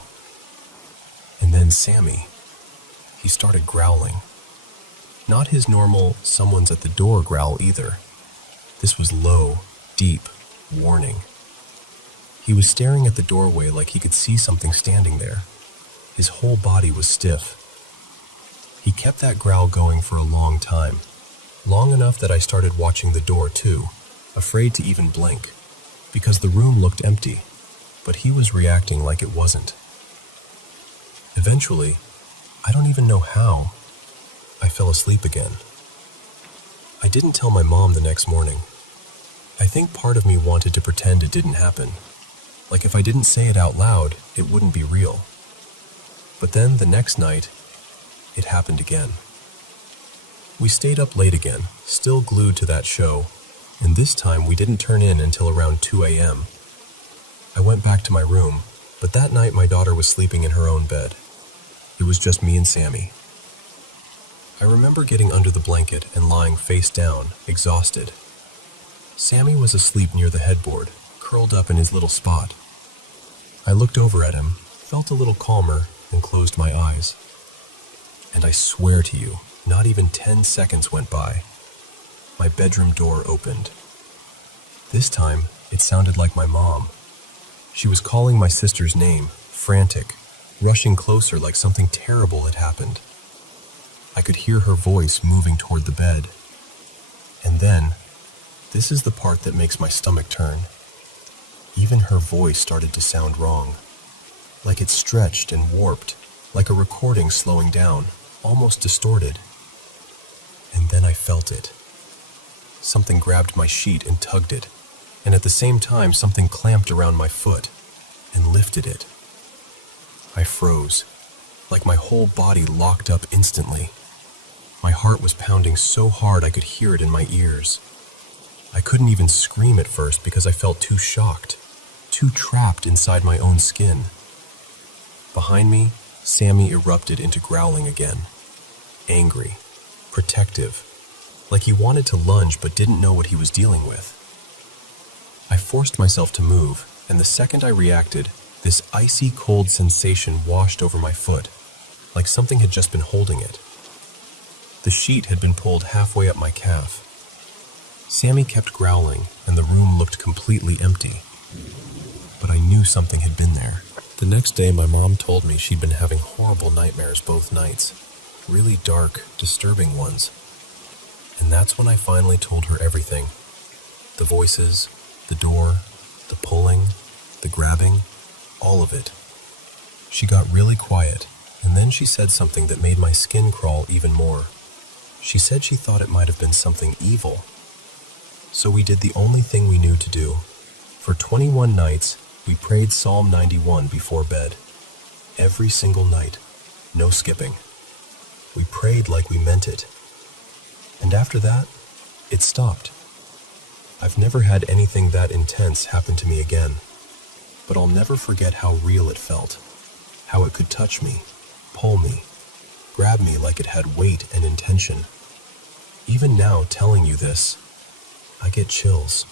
And then Sammy, he started growling. Not his normal, someone's at the door growl either. This was low, deep, warning. He was staring at the doorway like he could see something standing there. His whole body was stiff. He kept that growl going for a long time, long enough that I started watching the door too, afraid to even blink, because the room looked empty, but he was reacting like it wasn't. Eventually, I don't even know how, I fell asleep again. I didn't tell my mom the next morning. I think part of me wanted to pretend it didn't happen. Like if I didn't say it out loud, it wouldn't be real. But then the next night, it happened again. We stayed up late again, still glued to that show, and this time we didn't turn in until around 2 a.m. I went back to my room, but that night my daughter was sleeping in her own bed. It was just me and Sammy. I remember getting under the blanket and lying face down, exhausted. Sammy was asleep near the headboard, curled up in his little spot. I looked over at him, felt a little calmer, and closed my eyes. And I swear to you, not even 10 seconds went by. My bedroom door opened. This time, it sounded like my mom. She was calling my sister's name, frantic, rushing closer like something terrible had happened. I could hear her voice moving toward the bed. And then, this is the part that makes my stomach turn. Even her voice started to sound wrong. Like it stretched and warped, like a recording slowing down, almost distorted. And then I felt it. Something grabbed my sheet and tugged it, and at the same time something clamped around my foot and lifted it. I froze, like my whole body locked up instantly. My heart was pounding so hard I could hear it in my ears. I couldn't even scream at first because I felt too shocked, too trapped inside my own skin. Behind me, Sammy erupted into growling again. Angry, protective, like he wanted to lunge but didn't know what he was dealing with. I forced myself to move, and the second I reacted, this icy cold sensation washed over my foot, like something had just been holding it. The sheet had been pulled halfway up my calf. Sammy kept growling, and the room looked completely empty. But I knew something had been there. The next day, my mom told me she'd been having horrible nightmares both nights. Really dark, disturbing ones. And that's when I finally told her everything. The voices, the door, the pulling, the grabbing, all of it. She got really quiet, and then she said something that made my skin crawl even more. She said she thought it might have been something evil. So we did the only thing we knew to do. For 21 nights, we prayed Psalm 91 before bed. Every single night, no skipping. We prayed like we meant it. And after that, it stopped. I've never had anything that intense happen to me again. But I'll never forget how real it felt. How it could touch me, pull me, grab me like it had weight and intention. Even now telling you this, I get chills.